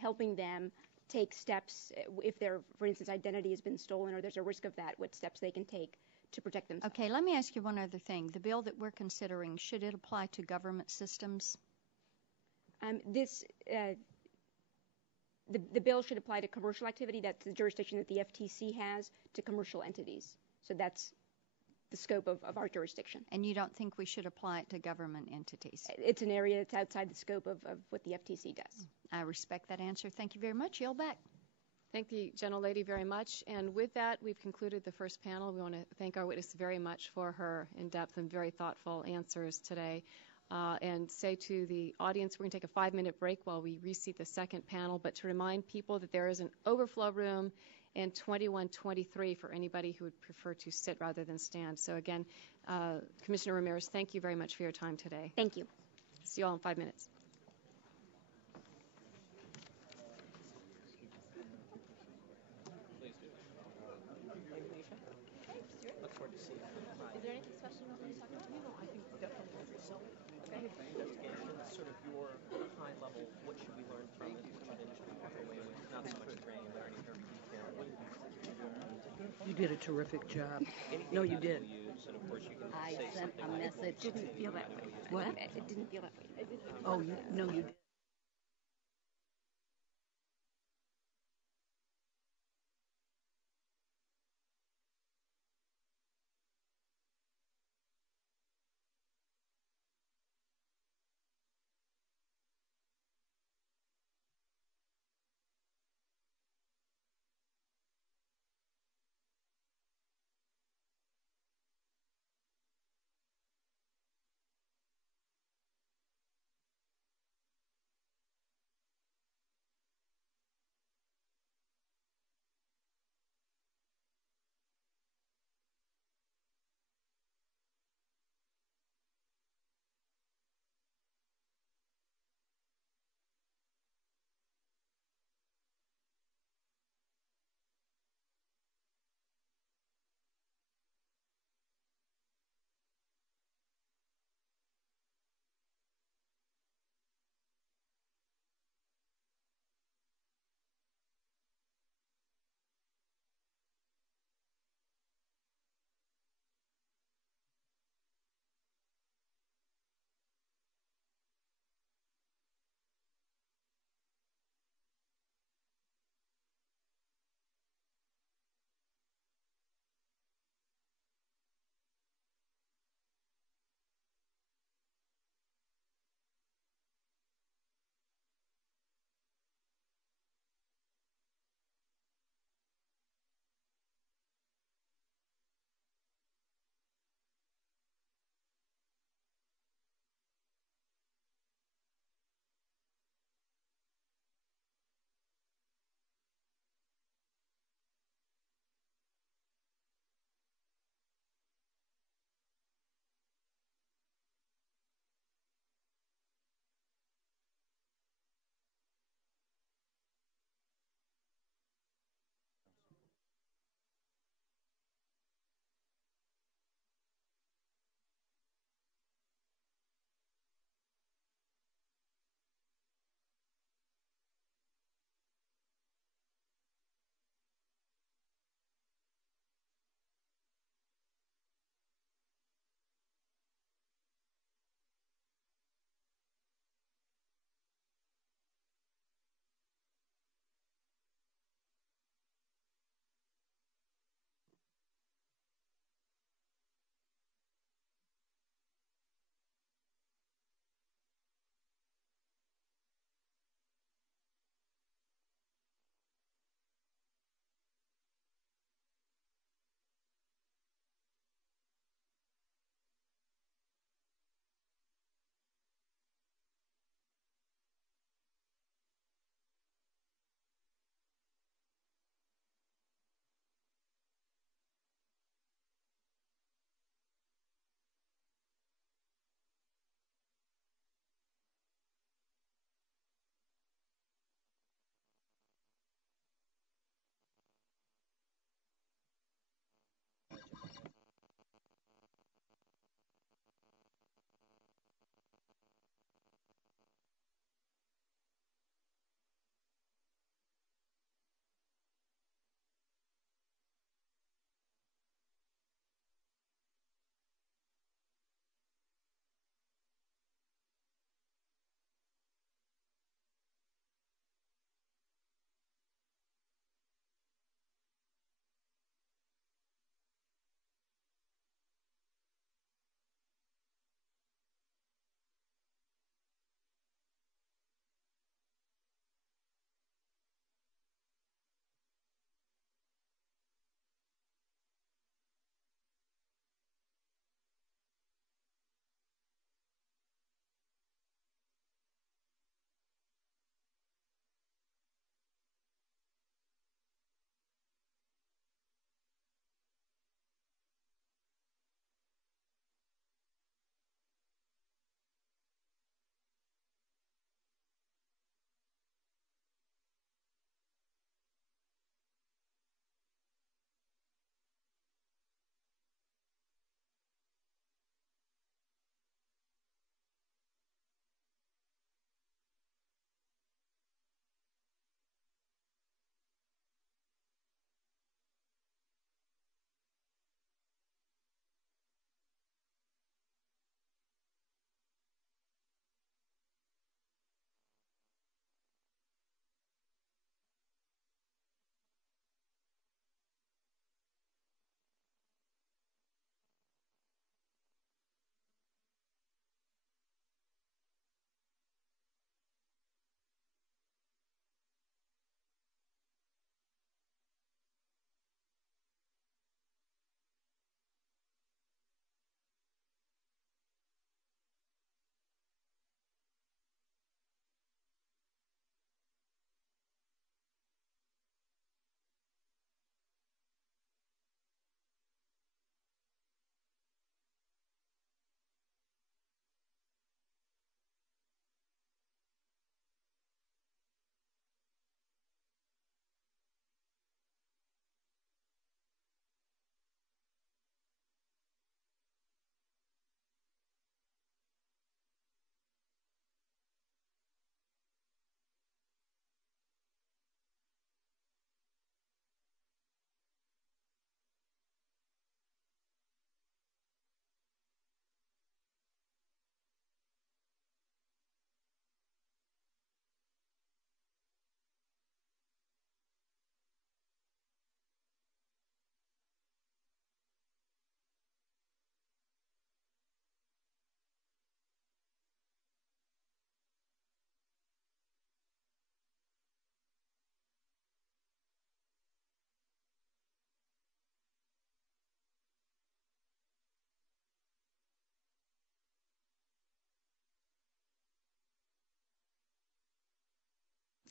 helping them take steps if their, for instance, identity has been stolen or there's a risk of that, what steps they can take to protect themselves. Okay, let me ask you one other thing. The bill that we're considering, should it apply to government systems? The bill should apply to commercial activity. That's the jurisdiction that the FTC has to commercial entities. So that's the scope of our jurisdiction. And you don't think we should apply it to government entities? It's an area that's outside the scope of what the FTC does. I respect that answer. Thank you very much. Yield back. Thank the gentlelady very much. And with that, we've concluded the first panel. We want to thank our witness very much for her in-depth and very thoughtful answers today. And say to the audience, we're going to take a 5-minute break while we reseat the second panel, but to remind people that there is an overflow room in 2123 for anybody who would prefer to sit rather than stand. So again, Commissioner Ramirez, thank you very much for your time today. Thank you. See you all in 5 minutes. Look forward to seeing you. Is there anything special you want me to talk about? I think definitely yourself. Okay. Investigation, sort of your high level, what should we learn from it? What should industry walk away with? Not so much granularity, very detailed. You did a terrific job. No, you did. I sent a message. It didn't feel that way. What? It didn't feel that way. Oh, no, you did.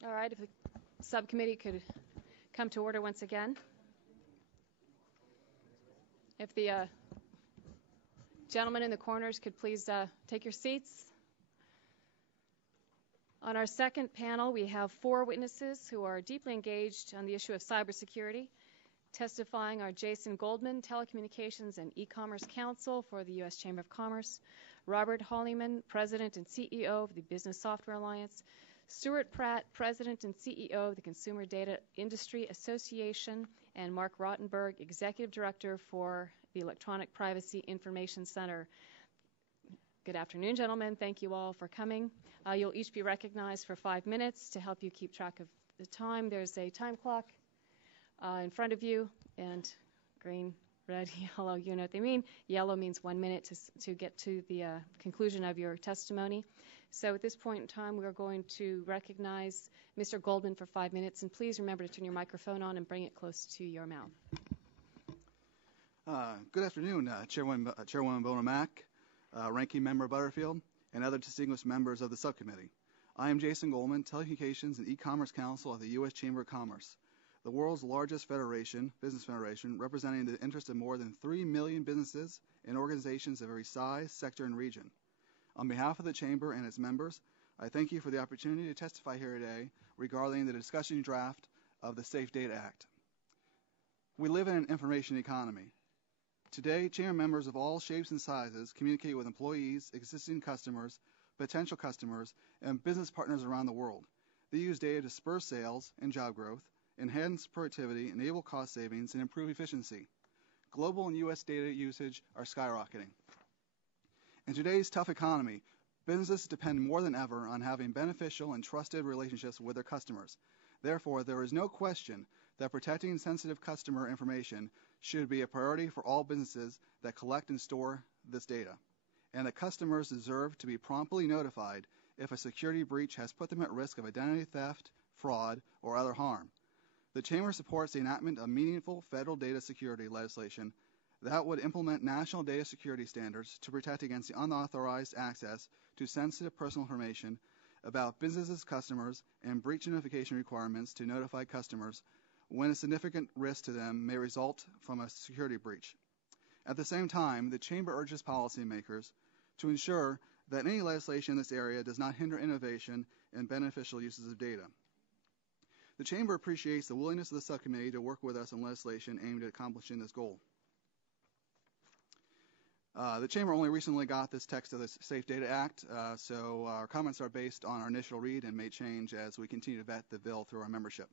All right, if the subcommittee could come to order once again. If the gentlemen in the corners could please take your seats. On our second panel, we have 4 witnesses who are deeply engaged on the issue of cybersecurity. Testifying are Jason Goldman, Telecommunications and E-Commerce Counsel for the U.S. Chamber of Commerce, Robert Holliman, President and CEO of the Business Software Alliance, Stuart Pratt, President and CEO of the Consumer Data Industry Association, and Mark Rottenberg, Executive Director for the Electronic Privacy Information Center. Good afternoon, gentlemen. Thank you all for coming. You'll each be recognized for 5 minutes. To help you keep track of the time, there's a time clock in front of you, and green, red, yellow, you know what they mean. Yellow means 1 minute to get to the conclusion of your testimony. So at this point in time, we are going to recognize Mr. Goldman for 5 minutes, and please remember to turn your microphone on and bring it close to your mouth. Good afternoon, Chairwoman Bono-Mack, Ranking Member Butterfield, and other distinguished members of the subcommittee. I am Jason Goldman, Telecommunications and E-Commerce Counsel of the U.S. Chamber of Commerce, the world's largest business federation, representing the interests of more than 3 million businesses and organizations of every size, sector, and region. On behalf of the Chamber and its members, I thank you for the opportunity to testify here today regarding the discussion draft of the Safe Data Act. We live in an information economy. Today, Chamber members of all shapes and sizes communicate with employees, existing customers, potential customers, and business partners around the world. They use data to spur sales and job growth, enhance productivity, enable cost savings, and improve efficiency. Global and U.S. data usage are skyrocketing. In today's tough economy, businesses depend more than ever on having beneficial and trusted relationships with their customers. Therefore, there is no question that protecting sensitive customer information should be a priority for all businesses that collect and store this data, and that customers deserve to be promptly notified if a security breach has put them at risk of identity theft, fraud, or other harm. The Chamber supports the enactment of meaningful federal data security legislation that would implement national data security standards to protect against the unauthorized access to sensitive personal information about businesses' customers and breach notification requirements to notify customers when a significant risk to them may result from a security breach. At the same time, the Chamber urges policymakers to ensure that any legislation in this area does not hinder innovation and beneficial uses of data. The Chamber appreciates the willingness of the subcommittee to work with us on legislation aimed at accomplishing this goal. The Chamber only recently got this text of the Safe Data Act, so our comments are based on our initial read and may change as we continue to vet the bill through our membership.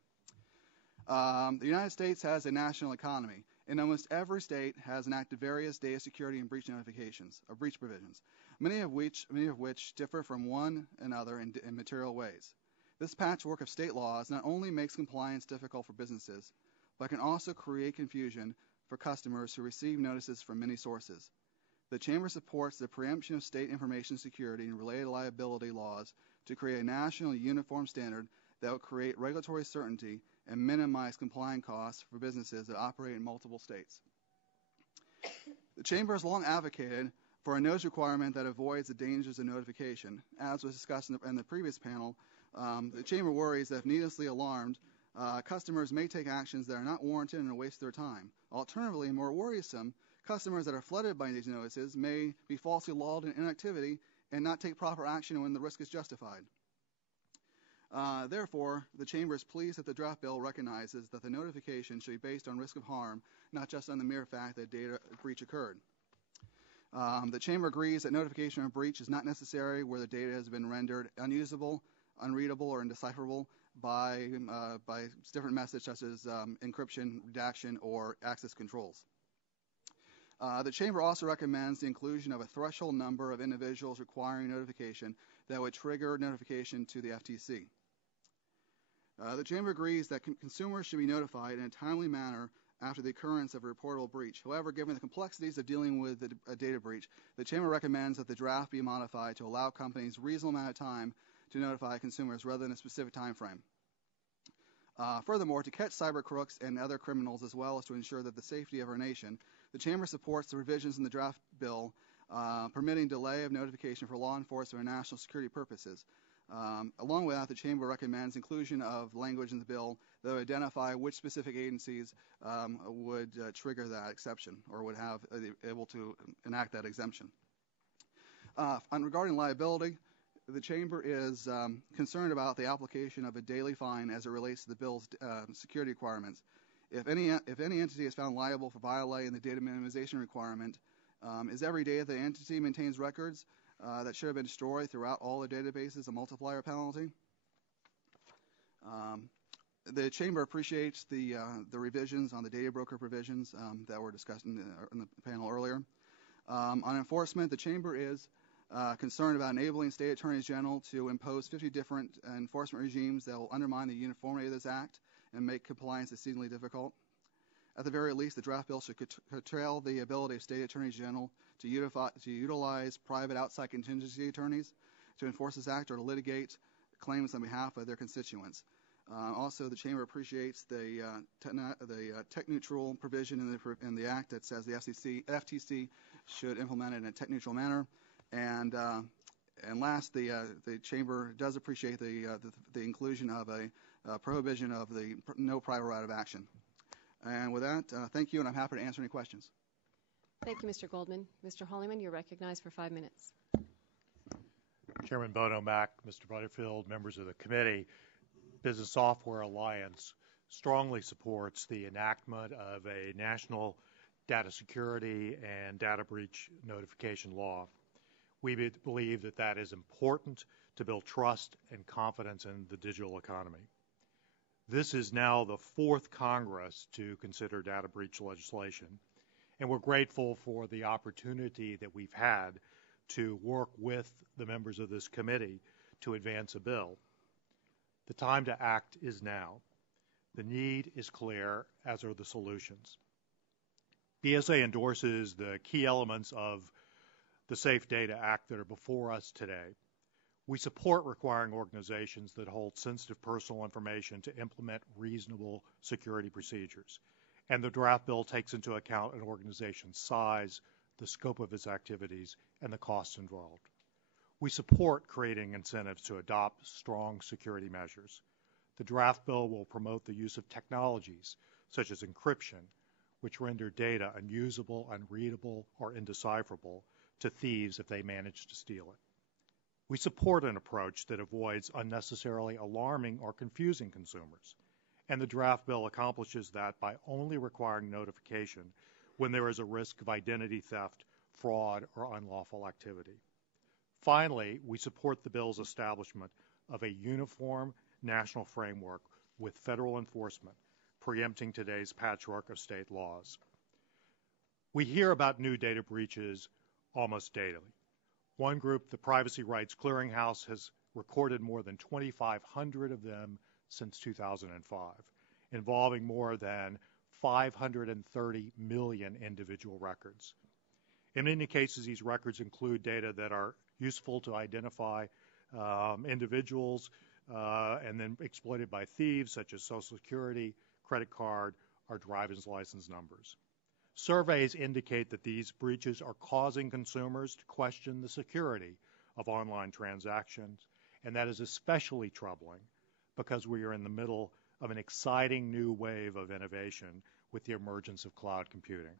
The United States has a national economy, and almost every state has enacted various data security and breach notifications, or breach provisions, many of which differ from one another in material ways. This patchwork of state laws not only makes compliance difficult for businesses, but can also create confusion for customers who receive notices from many sources. The Chamber supports the preemption of state information security and related liability laws to create a national uniform standard that will create regulatory certainty and minimize compliance costs for businesses that operate in multiple states. The Chamber has long advocated for a notice requirement that avoids the dangers of notification. As was discussed in the previous panel, the Chamber worries that if needlessly alarmed, customers may take actions that are not warranted and a waste of their time. Alternatively, more worrisome, customers that are flooded by these notices may be falsely lulled in inactivity and not take proper action when the risk is justified. Therefore, the Chamber is pleased that the draft bill recognizes that the notification should be based on risk of harm, not just on the mere fact that data breach occurred. The Chamber agrees that notification of a breach is not necessary where the data has been rendered unusable, unreadable, or indecipherable by different methods such as encryption, redaction, or access controls. The Chamber also recommends the inclusion of a threshold number of individuals requiring notification that would trigger notification to the FTC. The Chamber agrees that consumers should be notified in a timely manner after the occurrence of a reportable breach. However, given the complexities of dealing with a data breach, the Chamber recommends that the draft be modified to allow companies a reasonable amount of time to notify consumers rather than a specific time frame. Furthermore, to catch cyber crooks and other criminals as well as to ensure that the safety of our nation, the Chamber supports the revisions in the draft bill permitting delay of notification for law enforcement and national security purposes. Along with that, the Chamber recommends inclusion of language in the bill that would identify which specific agencies would trigger that exception or would have able to enact that exemption. Regarding liability, the Chamber is concerned about the application of a daily fine as it relates to the bill's security requirements. If any entity is found liable for violating the data minimization requirement, is every day the entity maintains records that should have been destroyed throughout all the databases a multiplier penalty? The Chamber appreciates the revisions on the data broker provisions that were discussed in the panel earlier. On enforcement, the Chamber is concerned about enabling state attorneys general to impose 50 different enforcement regimes that will undermine the uniformity of this act and make compliance exceedingly difficult. At the very least, the draft bill should curtail the ability of state attorneys general to utilize private outside contingency attorneys to enforce this act or to litigate claims on behalf of their constituents. Also, the Chamber appreciates the tech-neutral provision in the act that says the FTC should implement it in a tech-neutral manner. And last, the Chamber does appreciate the inclusion of a prohibition of the no private right of action. And with that, thank you, and I'm happy to answer any questions. Thank you, Mr. Goldman. Mr. Holliman, you're recognized for 5 minutes. Chairman Bono Mack, Mr. Butterfield, members of the committee, Business Software Alliance strongly supports the enactment of a national data security and data breach notification law. We believe that that is important to build trust and confidence in the digital economy. This is now the 4th Congress to consider data breach legislation, and we're grateful for the opportunity that we've had to work with the members of this committee to advance a bill. The time to act is now. The need is clear, as are the solutions. BSA endorses the key elements of the Safe Data Act that are before us today. We support requiring organizations that hold sensitive personal information to implement reasonable security procedures. And the draft bill takes into account an organization's size, the scope of its activities, and the costs involved. We support creating incentives to adopt strong security measures. The draft bill will promote the use of technologies such as encryption, which render data unusable, unreadable, or indecipherable to thieves if they manage to steal it. We support an approach that avoids unnecessarily alarming or confusing consumers, and the draft bill accomplishes that by only requiring notification when there is a risk of identity theft, fraud, or unlawful activity. Finally, we support the bill's establishment of a uniform national framework with federal enforcement, preempting today's patchwork of state laws. We hear about new data breaches almost daily. One group, the Privacy Rights Clearinghouse, has recorded more than 2,500 of them since 2005, involving more than 530 million individual records. In many cases, these records include data that are useful to identify individuals and then exploited by thieves, such as Social Security, credit card, or driver's license numbers. Surveys indicate that these breaches are causing consumers to question the security of online transactions, and that is especially troubling because we are in the middle of an exciting new wave of innovation with the emergence of cloud computing.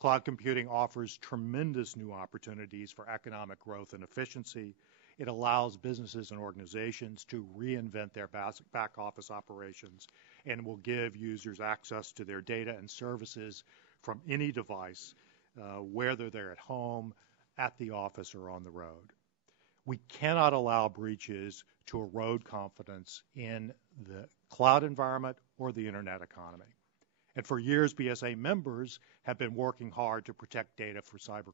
Cloud computing offers tremendous new opportunities for economic growth and efficiency. It allows businesses and organizations to reinvent their back office operations and will give users access to their data and services from any device, whether they're at home, at the office, or on the road. We cannot allow breaches to erode confidence in the cloud environment or the internet economy. And for years, BSA members have been working hard to protect data for cyber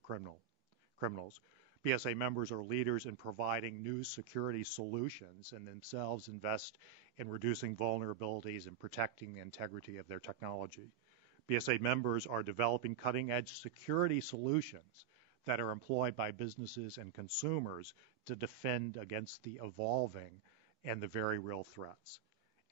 criminals. BSA members are leaders in providing new security solutions and themselves invest in reducing vulnerabilities and protecting the integrity of their technology. BSA members are developing cutting-edge security solutions that are employed by businesses and consumers to defend against the evolving and the very real threats.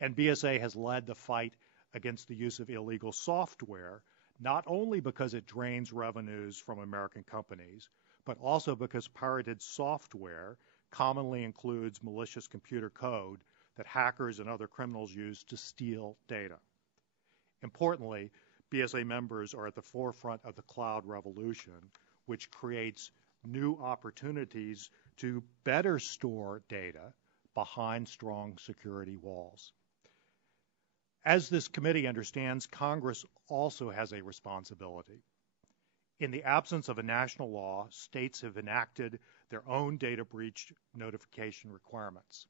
And BSA has led the fight against the use of illegal software, not only because it drains revenues from American companies, but also because pirated software commonly includes malicious computer code that hackers and other criminals use to steal data. Importantly, BSA members are at the forefront of the cloud revolution, which creates new opportunities to better store data behind strong security walls. As this committee understands, Congress also has a responsibility. In the absence of a national law, states have enacted their own data breach notification requirements.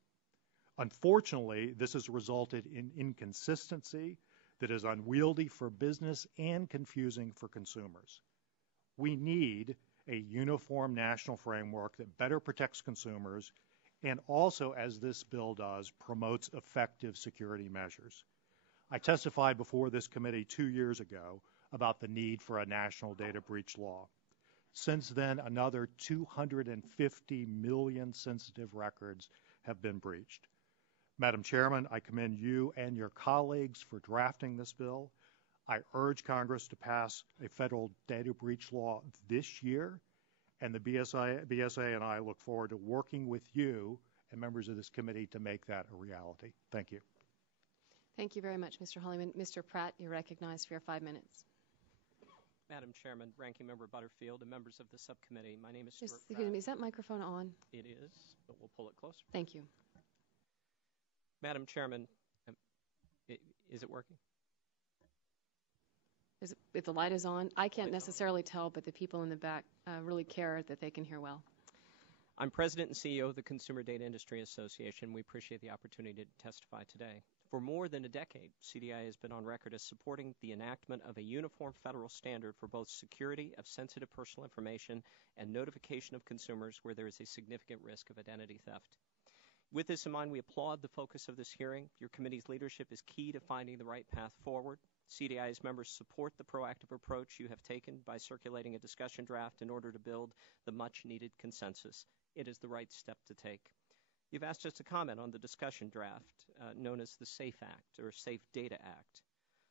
Unfortunately, this has resulted in inconsistency that is unwieldy for business and confusing for consumers. We need a uniform national framework that better protects consumers and also, as this bill does, promotes effective security measures. I testified before this committee 2 years ago about the need for a national data breach law. Since then, another 250 million sensitive records have been breached. Madam Chairman, I commend you and your colleagues for drafting this bill. I urge Congress to pass a federal data breach law this year, and the BSA and I look forward to working with you and members of this committee to make that a reality. Thank you. Thank you very much, Mr. Hollyman. Mr. Pratt, you're recognized for your 5 minutes. Madam Chairman, Ranking Member Butterfield, and members of the subcommittee, my name is Stuart Excuse Pratt. me, is that microphone on? It is, but we'll pull it closer. Thank you. Madam Chairman, is it working? If the light is on, I can't necessarily tell, but the people in the back really care that they can hear well. I'm President and CEO of the Consumer Data Industry Association. We appreciate the opportunity to testify today. For more than a decade, CDI has been on record as supporting the enactment of a uniform federal standard for both security of sensitive personal information and notification of consumers where there is a significant risk of identity theft. With this in mind, we applaud the focus of this hearing. Your committee's leadership is key to finding the right path forward. CDI's members support the proactive approach you have taken by circulating a discussion draft in order to build the much-needed consensus. It is the right step to take. You've asked us to comment on the discussion draft known as the SAFE Act, or Safe Data Act.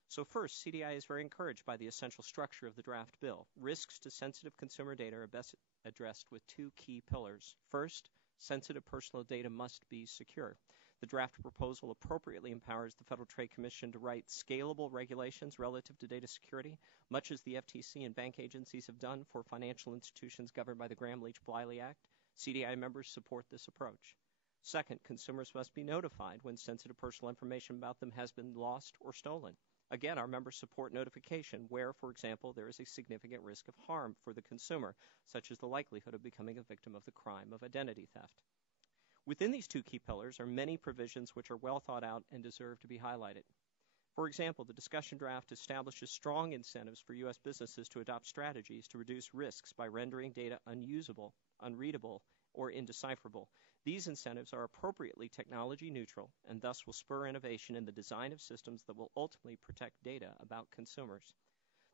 So first, CDI is very encouraged by the essential structure of the draft bill. Risks to sensitive consumer data are best addressed with two key pillars. First, sensitive personal data must be secure. The draft proposal appropriately empowers the Federal Trade Commission to write scalable regulations relative to data security, much as the FTC and bank agencies have done for financial institutions governed by the Gramm-Leach-Bliley Act. CDI members support this approach. Second, consumers must be notified when sensitive personal information about them has been lost or stolen. Again, our members support notification where, for example, there is a significant risk of harm for the consumer, such as the likelihood of becoming a victim of the crime of identity theft. Within these two key pillars are many provisions which are well thought out and deserve to be highlighted. For example, the discussion draft establishes strong incentives for U.S. businesses to adopt strategies to reduce risks by rendering data unusable, unreadable, or indecipherable. These incentives are appropriately technology neutral and thus will spur innovation in the design of systems that will ultimately protect data about consumers.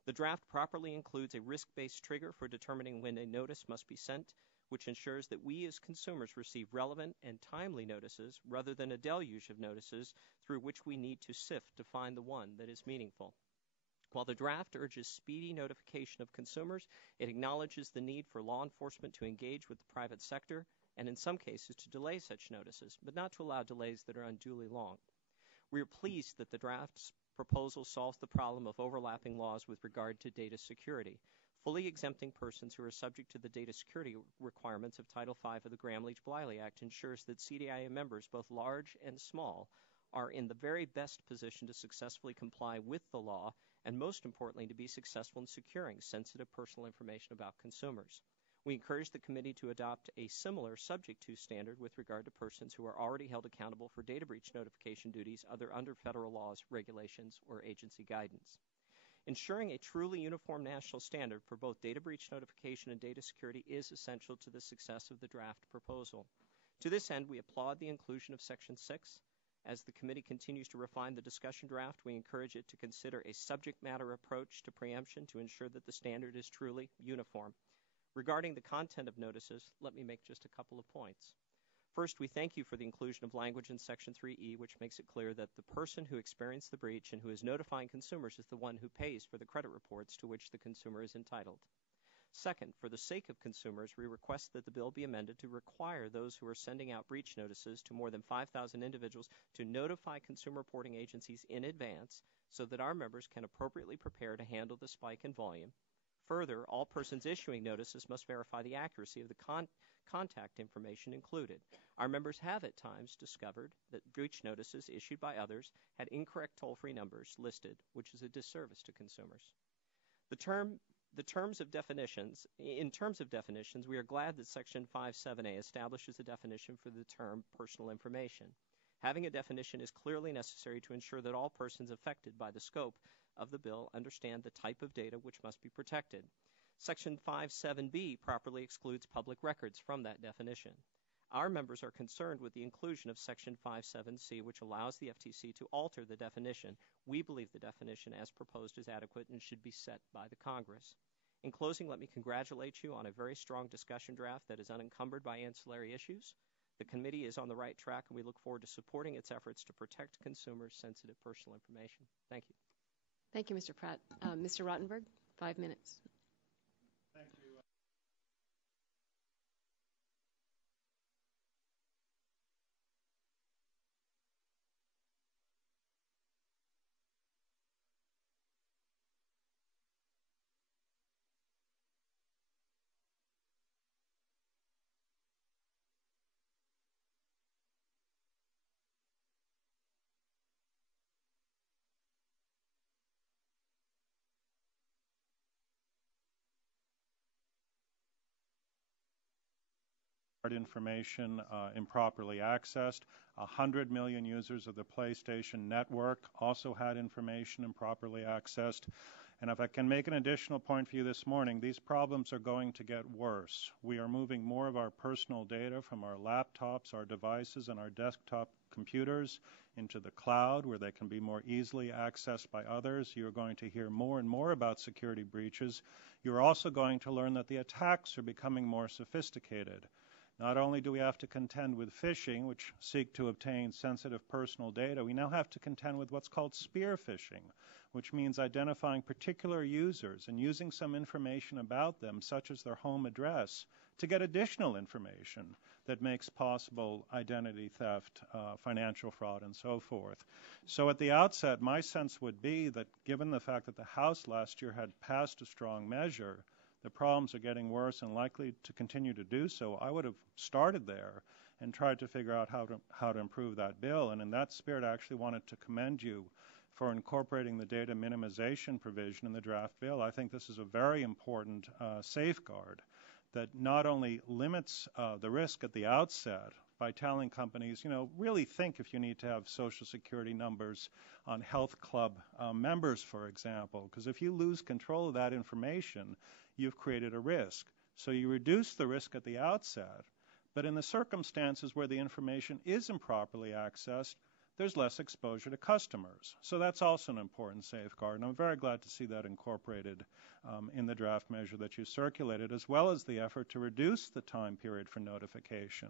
The draft properly includes a risk-based trigger for determining when a notice must be sent, which ensures that we as consumers receive relevant and timely notices rather than a deluge of notices through which we need to sift to find the one that is meaningful. While the draft urges speedy notification of consumers, it acknowledges the need for law enforcement to engage with the private sector and in some cases to delay such notices, but not to allow delays that are unduly long. We are pleased that the draft's proposal solves the problem of overlapping laws with regard to data security. Fully exempting persons who are subject to the data security requirements of Title V of the Gramm-Leach-Bliley Act ensures that CDIA members, both large and small, are in the very best position to successfully comply with the law and, most importantly, to be successful in securing sensitive personal information about consumers. We encourage the committee to adopt a similar subject to standard with regard to persons who are already held accountable for data breach notification duties under federal laws, regulations, or agency guidance. Ensuring a truly uniform national standard for both data breach notification and data security is essential to the success of the draft proposal. To this end, we applaud the inclusion of Section 6. As the committee continues to refine the discussion draft, we encourage it to consider a subject matter approach to preemption to ensure that the standard is truly uniform. Regarding the content of notices, let me make just a couple of points. First, we thank you for the inclusion of language in Section 3E, which makes it clear that the person who experienced the breach and who is notifying consumers is the one who pays for the credit reports to which the consumer is entitled. Second, for the sake of consumers, we request that the bill be amended to require those who are sending out breach notices to more than 5,000 individuals to notify consumer reporting agencies in advance so that our members can appropriately prepare to handle the spike in volume. Further, all persons issuing notices must verify the accuracy of the contact information included. Our members have at times discovered that breach notices issued by others had incorrect toll-free numbers listed, which is a disservice to consumers. In terms of definitions, we are glad that Section 57A establishes a definition for the term personal information. Having a definition is clearly necessary to ensure that all persons affected by the scope of the bill understand the type of data which must be protected. Section 57B properly excludes public records from that definition. Our members are concerned with the inclusion of Section 57C, which allows the FTC to alter the definition. We believe the definition as proposed is adequate and should be set by the Congress. In closing, let me congratulate you on a very strong discussion draft that is unencumbered by ancillary issues. The committee is on the right track, and we look forward to supporting its efforts to protect consumers' sensitive personal information. Thank you. Thank you, Mr. Pratt. Mr. Rottenberg, 5 minutes. Thank you. Information improperly accessed. 100 million users of the PlayStation Network also had information improperly accessed. And if I can make an additional point for you this morning, these problems are going to get worse. We are moving more of our personal data from our laptops, our devices, and our desktop computers into the cloud, where they can be more easily accessed by others. You're going to hear more and more about security breaches. You're also going to learn that the attacks are becoming more sophisticated. Not only do we have to contend with phishing, which seek to obtain sensitive personal data, we now have to contend with what's called spear phishing, which means identifying particular users and using some information about them, such as their home address, to get additional information that makes possible identity theft, financial fraud, and so forth. So at the outset, my sense would be that given the fact that the House last year had passed a strong measure, the problems are getting worse and likely to continue to do so. I would have started there and tried to figure out how to improve that bill. And in that spirit, I actually wanted to commend you for incorporating the data minimization provision in the draft bill. I think this is a very important safeguard that not only limits the risk at the outset by telling companies, really think if you need to have Social Security numbers on health club members, for example, because if you lose control of that information, you've created a risk. So you reduce the risk at the outset, but in the circumstances where the information is improperly accessed, there's less exposure to customers. So that's also an important safeguard, and I'm very glad to see that incorporated in the draft measure that you circulated, as well as the effort to reduce the time period for notification.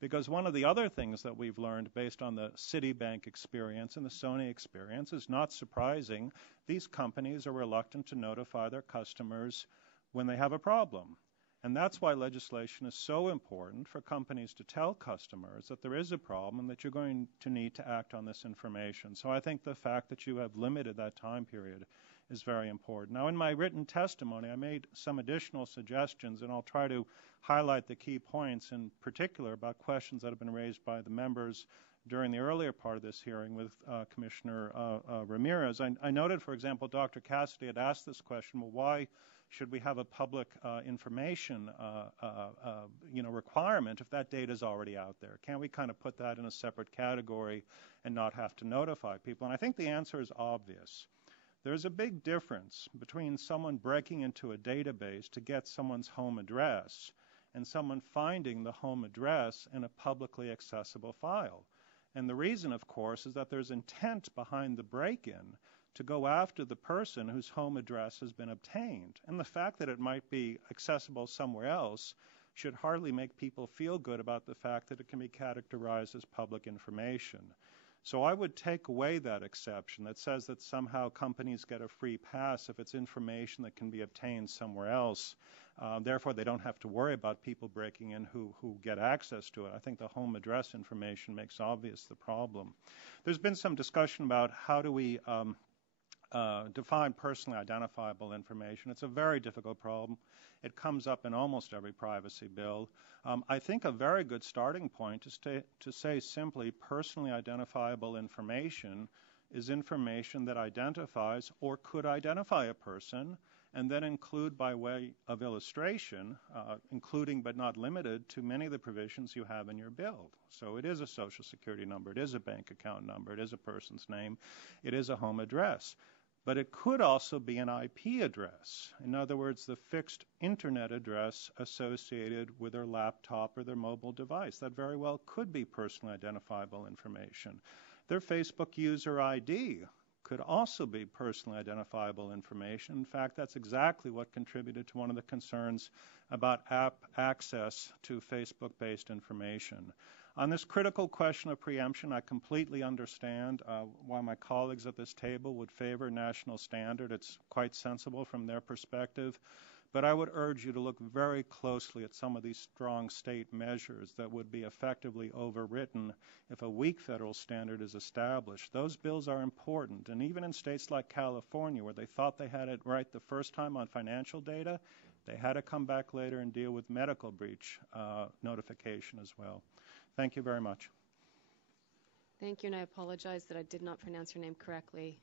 Because one of the other things that we've learned based on the Citibank experience and the Sony experience is, not surprising, these companies are reluctant to notify their customers when they have a problem. And that's why legislation is so important for companies to tell customers that there is a problem and that you're going to need to act on this information. So I think the fact that you have limited that time period is very important. Now, in my written testimony, I made some additional suggestions, and I'll try to highlight the key points, in particular about questions that have been raised by the members during the earlier part of this hearing with Commissioner Ramirez. I noted, for example, Dr. Cassidy had asked this question, well, why should we have a public information requirement if that data is already out there? Can't we kind of put that in a separate category and not have to notify people? And I think the answer is obvious. There's a big difference between someone breaking into a database to get someone's home address and someone finding the home address in a publicly accessible file. And the reason, of course, is that there's intent behind the break-in to go after the person whose home address has been obtained. And the fact that it might be accessible somewhere else should hardly make people feel good about the fact that it can be categorized as public information. So I would take away that exception that says that somehow companies get a free pass if it's information that can be obtained somewhere else. Therefore, they don't have to worry about people breaking in who get access to it. I think the home address information makes obvious the problem. There's been some discussion about how do we define personally identifiable information. It's a very difficult problem. It comes up in almost every privacy bill. I think a very good starting point is to say simply personally identifiable information is information that identifies or could identify a person, and then include by way of illustration, including but not limited to many of the provisions you have in your bill. So it is a social security number, it is a bank account number, it is a person's name, it is a home address. But it could also be an IP address. In other words, the fixed internet address associated with their laptop or their mobile device. That very well could be personally identifiable information. Their Facebook user ID could also be personally identifiable information. In fact, that's exactly what contributed to one of the concerns about app access to Facebook-based information. On this critical question of preemption, I completely understand why my colleagues at this table would favor national standard. It's quite sensible from their perspective. But I would urge you to look very closely at some of these strong state measures that would be effectively overwritten if a weak federal standard is established. Those bills are important. And even in states like California, where they thought they had it right the first time on financial data, they had to come back later and deal with medical breach notification as well. Thank you very much. Thank you, and I apologize that I did not pronounce your name correctly.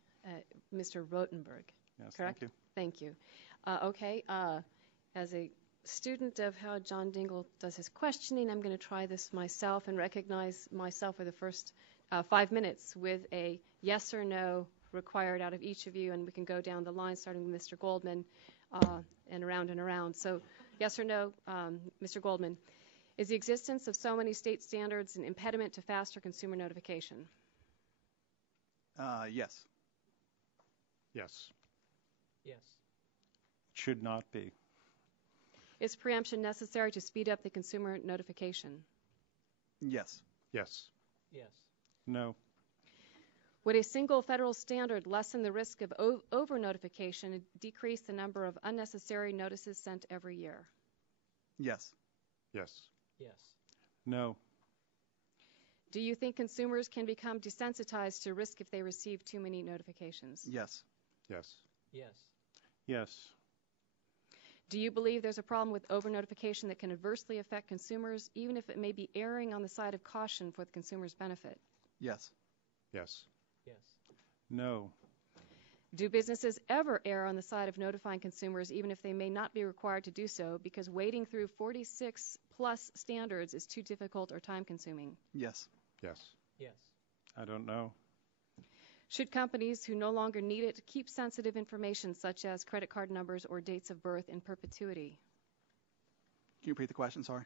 Mr. Rotenberg, yes, correct? Thank you. Okay, as a student of how John Dingell does his questioning, I'm going to try this myself and recognize myself for the first 5 minutes with a yes or no required out of each of you, and we can go down the line starting with Mr. Goldman and around and around. So yes or no, Mr. Goldman. Is the existence of so many state standards an impediment to faster consumer notification? Yes. Yes. Yes. Should not be. Is preemption necessary to speed up the consumer notification? Yes. Yes. Yes. No. Would a single federal standard lessen the risk of over-notification and decrease the number of unnecessary notices sent every year? Yes. Yes. Yes. No. Do you think consumers can become desensitized to risk if they receive too many notifications? Yes. Yes. Yes. Yes. Do you believe there's a problem with over-notification that can adversely affect consumers, even if it may be erring on the side of caution for the consumer's benefit? Yes. Yes. Yes. No. Do businesses ever err on the side of notifying consumers, even if they may not be required to do so, because wading through 46-plus standards is too difficult or time-consuming? Yes. Yes. Yes. I don't know. Should companies who no longer need it keep sensitive information such as credit card numbers or dates of birth in perpetuity? Can you repeat the question? Sorry.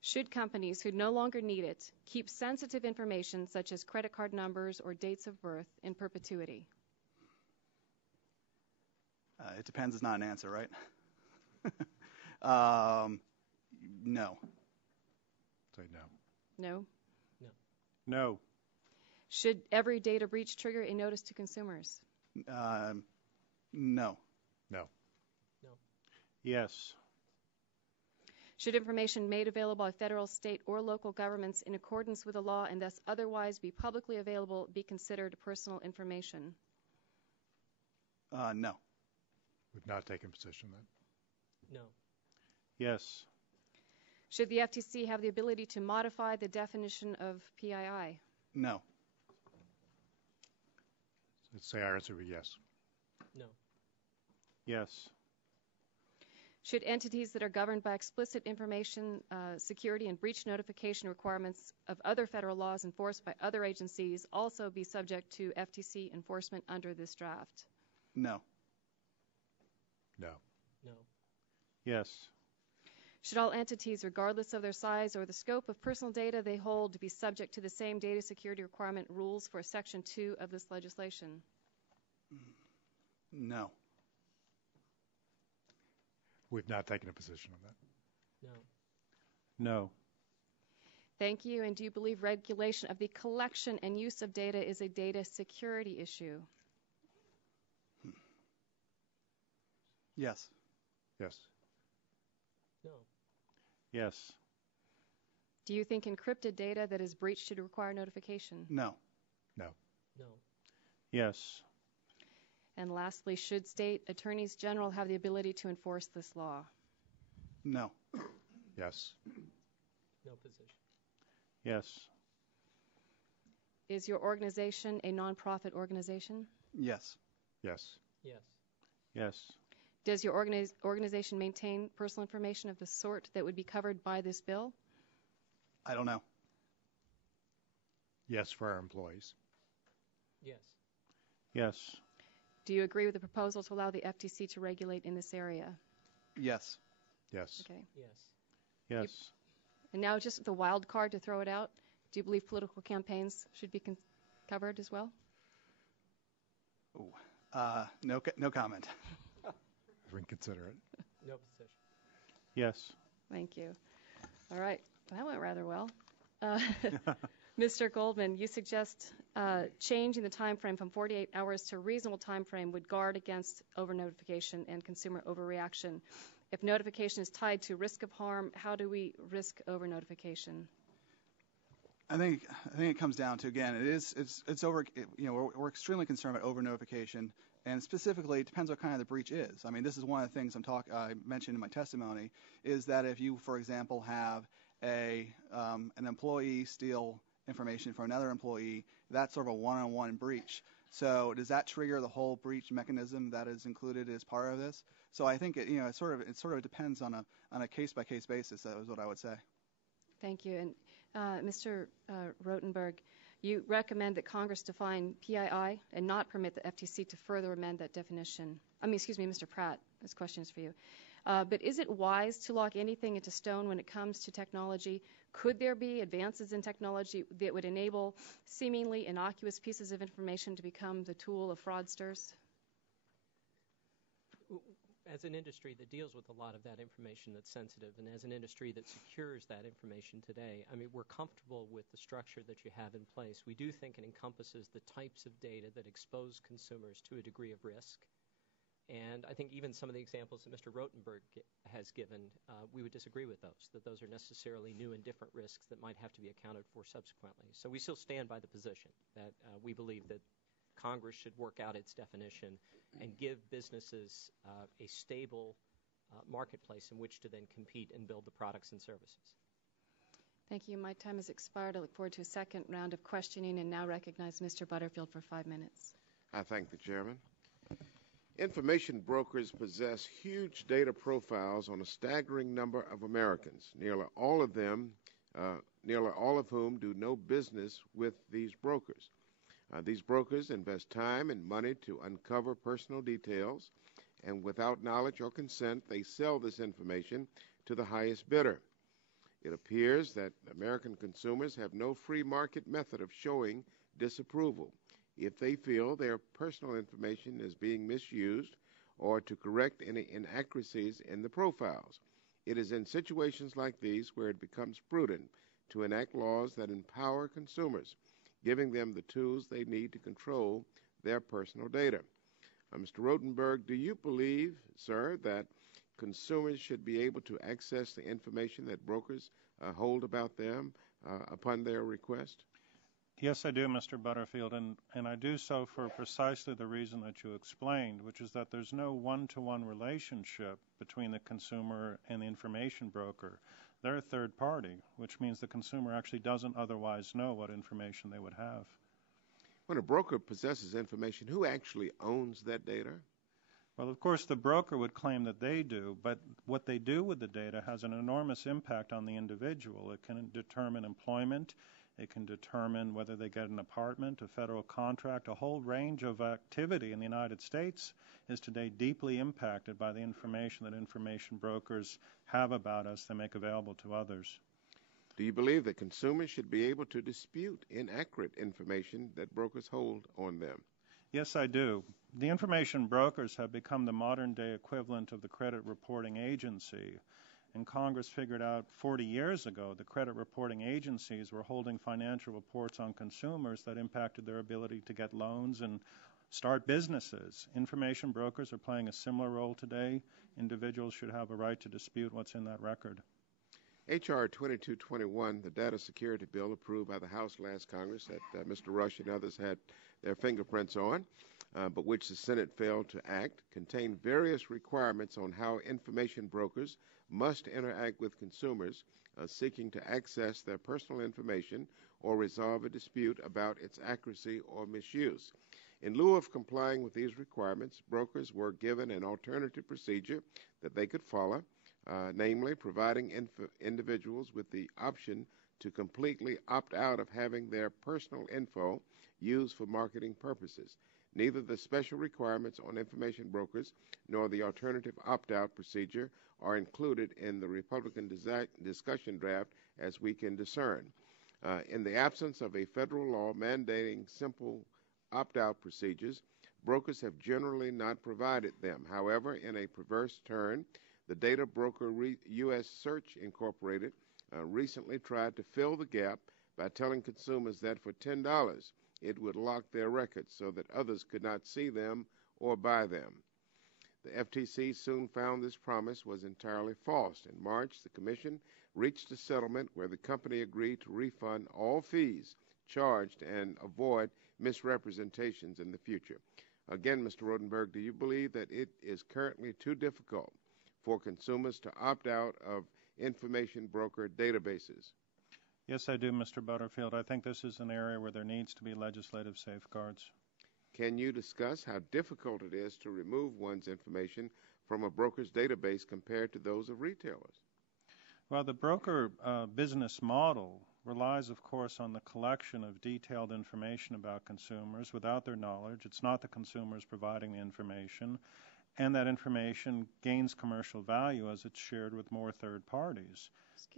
Should companies who no longer need it keep sensitive information such as credit card numbers or dates of birth in perpetuity? It depends. It's not an answer, right? No. Say no. No? No. No. Should every data breach trigger a notice to consumers? No. No. No. Yes. Should information made available by federal, state, or local governments in accordance with the law and thus otherwise be publicly available be considered personal information? No. We've not taken position on that. No. Yes. Should the FTC have the ability to modify the definition of PII? No. Let's say our answer would be yes. No. Yes. Should entities that are governed by explicit information security and breach notification requirements of other federal laws enforced by other agencies also be subject to FTC enforcement under this draft? No. No. No. Yes. Should all entities, regardless of their size or the scope of personal data they hold, be subject to the same data security requirement rules for Section 2 of this legislation? No. We've not taken a position on that. No. No. Thank you. And do you believe regulation of the collection and use of data is a data security issue? Yes. Yes. No. Yes. Do you think encrypted data that is breached should require notification? No. No. No. Yes. And lastly, should state attorneys general have the ability to enforce this law? No. Yes. No position. Yes. Is your organization a nonprofit organization? Yes. Yes. Yes. Yes. Does your organization maintain personal information of the sort that would be covered by this bill? I don't know. Yes for our employees. Yes. Yes. Do you agree with the proposal to allow the FTC to regulate in this area? Yes. Yes. Okay. Yes. Yes. And now just the wild card to throw it out. Do you believe political campaigns should be covered as well? No comment. We can consider it. No position. Yes. Thank you. All right. That went rather well. Mr. Goldman, you suggest changing the time frame from 48 hours to a reasonable time frame would guard against over-notification and consumer overreaction. If notification is tied to risk of harm, how do we risk over-notification? I think it comes down to, again, it's over. We're extremely concerned about over-notification, and specifically, it depends what kind of the breach is. I mean, this is one of the things I mentioned in my testimony, is that if you, for example, have an employee steal information from another employee, that's sort of a one-on-one breach. So does that trigger the whole breach mechanism that is included as part of this? So I think it sort of depends on a case-by-case basis. That was what I would say. Thank you. And Mr. Rotenberg, you recommend that Congress define PII and not permit the FTC to further amend that definition. Mr. Pratt, this question is for you. But is it wise to lock anything into stone when it comes to technology? Could there be advances in technology that would enable seemingly innocuous pieces of information to become the tool of fraudsters? As an industry that deals with a lot of that information that's sensitive, and as an industry that secures that information today, I mean, we're comfortable with the structure that you have in place. We do think it encompasses the types of data that expose consumers to a degree of risk. And I think even some of the examples that Mr. Rotenberg has given, we would disagree with those, that those are necessarily new and different risks that might have to be accounted for subsequently. So we still stand by the position that we believe that Congress should work out its definition and give businesses a stable marketplace in which to then compete and build the products and services. Thank you. My time has expired. I look forward to a second round of questioning and now recognize Mr. Butterfield for 5 minutes. I thank the chairman. Information brokers possess huge data profiles on a staggering number of Americans, nearly all of whom do no business with these brokers. These brokers invest time and money to uncover personal details, and without knowledge or consent, they sell this information to the highest bidder. It appears that American consumers have no free market method of showing disapproval if they feel their personal information is being misused or to correct any inaccuracies in the profiles. It is in situations like these where it becomes prudent to enact laws that empower consumers, giving them the tools they need to control their personal data. Mr. Rotenberg, do you believe, sir, that consumers should be able to access the information that brokers hold about them upon their request? Yes, I do, Mr. Butterfield, and I do so for precisely the reason that you explained, which is that there's no one-to-one relationship between the consumer and the information broker. They're a third party, which means the consumer actually doesn't otherwise know what information they would have. When a broker possesses information, who actually owns that data? Well, of course, the broker would claim that they do, but what they do with the data has an enormous impact on the individual. It can determine employment. It can determine whether they get an apartment, a federal contract. A whole range of activity in the United States is today deeply impacted by the information that information brokers have about us they make available to others. Do you believe that consumers should be able to dispute inaccurate information that brokers hold on them? Yes, I do. The information brokers have become the modern-day equivalent of the credit reporting agency. And Congress figured out 40 years ago the credit reporting agencies were holding financial reports on consumers that impacted their ability to get loans and start businesses. Information brokers are playing a similar role today. Individuals should have a right to dispute what's in that record. H.R. 2221, the data security bill approved by the House last Congress that Mr. Rush and others had their fingerprints on, but which the Senate failed to act, contained various requirements on how information brokers must interact with consumers seeking to access their personal information or resolve a dispute about its accuracy or misuse. In lieu of complying with these requirements, brokers were given an alternative procedure that they could follow, namely providing individuals with the option to completely opt out of having their personal info used for marketing purposes. Neither the special requirements on information brokers nor the alternative opt-out procedure are included in the Republican discussion draft as we can discern. In the absence of a federal law mandating simple opt-out procedures, brokers have generally not provided them. However, in a perverse turn, the data broker U.S. Search Incorporated recently tried to fill the gap by telling consumers that for $10 it would lock their records so that others could not see them or buy them. The FTC soon found this promise was entirely false. In March, the Commission reached a settlement where the company agreed to refund all fees charged and avoid misrepresentations in the future. Again, Mr. Rodenberg, do you believe that it is currently too difficult for consumers to opt out of information broker databases? Yes, I do, Mr. Butterfield. I think this is an area where there needs to be legislative safeguards. Can you discuss how difficult it is to remove one's information from a broker's database compared to those of retailers? Well, the broker business model relies, of course, on the collection of detailed information about consumers without their knowledge. It's not the consumers providing the information, and that information gains commercial value as it's shared with more third parties.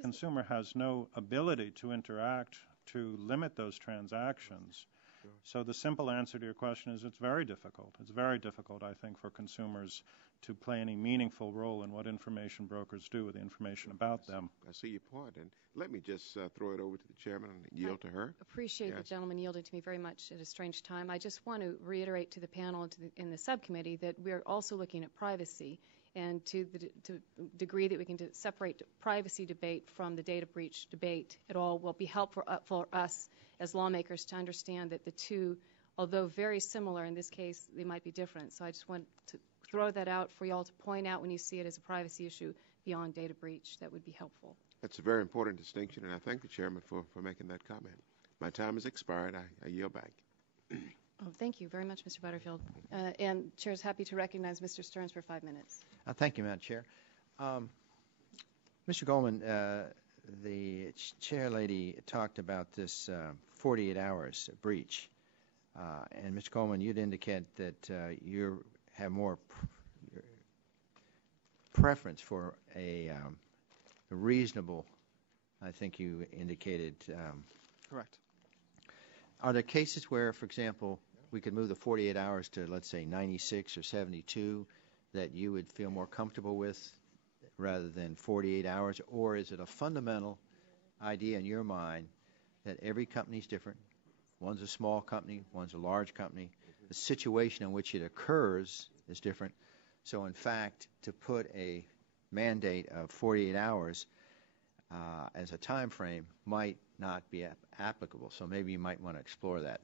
Consumer has no ability to interact to limit those transactions. Sure. So the simple answer to your question is it's very difficult. It's very difficult, I think, for consumers to play any meaningful role in what information brokers do with the information about them. I see your point, and let me just throw it over to the chairman and yield to her. Appreciate the gentleman yielding to me very much at a strange time. I just want to reiterate to the panel and in the subcommittee that we're also looking at privacy, and to the degree that we can separate privacy debate from the data breach debate at all will be helpful for us as lawmakers to understand that the two, although very similar in this case, they might be different. So I just want to throw that out for you all to point out when you see it as a privacy issue beyond data breach. That would be helpful. That's a very important distinction, and I thank the chairman for making that comment. My time has expired. I yield back. Oh, thank you very much, Mr. Butterfield. And Chair is happy to recognize Mr. Stearns for 5 minutes. Thank you, Madam Chair. Mr. Goldman, the chair lady talked about this 48 hours breach. And Mr. Coleman, you'd indicate that you have more preference for a reasonable, I think you indicated. Correct. Are there cases where, for example, we could move the 48 hours to, let's say, 96 or 72 that you would feel more comfortable with rather than 48 hours? Or is it a fundamental idea in your mind that every company is different? One's a small company, one's a large company. The situation in which it occurs is different. So, in fact, to put a mandate of 48 hours as a time frame might not be applicable. So maybe you might want to explore that.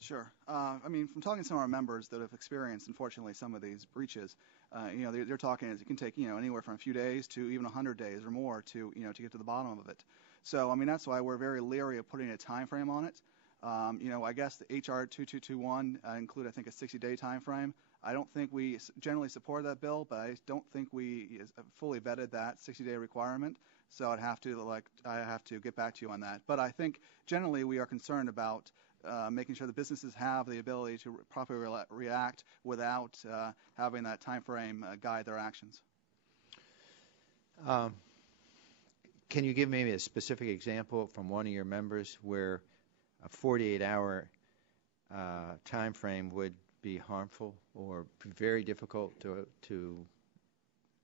Sure. I mean, from talking to some of our members that have experienced, unfortunately, some of these breaches, they're talking it can take, anywhere from a few days to even 100 days or more to get to the bottom of it. So, I mean, that's why we're very leery of putting a time frame on it. I guess the H.R. 2221 include, I think, a 60-day time frame. I don't think we generally support that bill, but I don't think we fully vetted that 60-day requirement. So I have to get back to you on that. But I think generally we are concerned about making sure the businesses have the ability to properly react without having that time frame guide their actions. Can you give maybe a specific example from one of your members where a 48-hour time frame would be harmful or very difficult to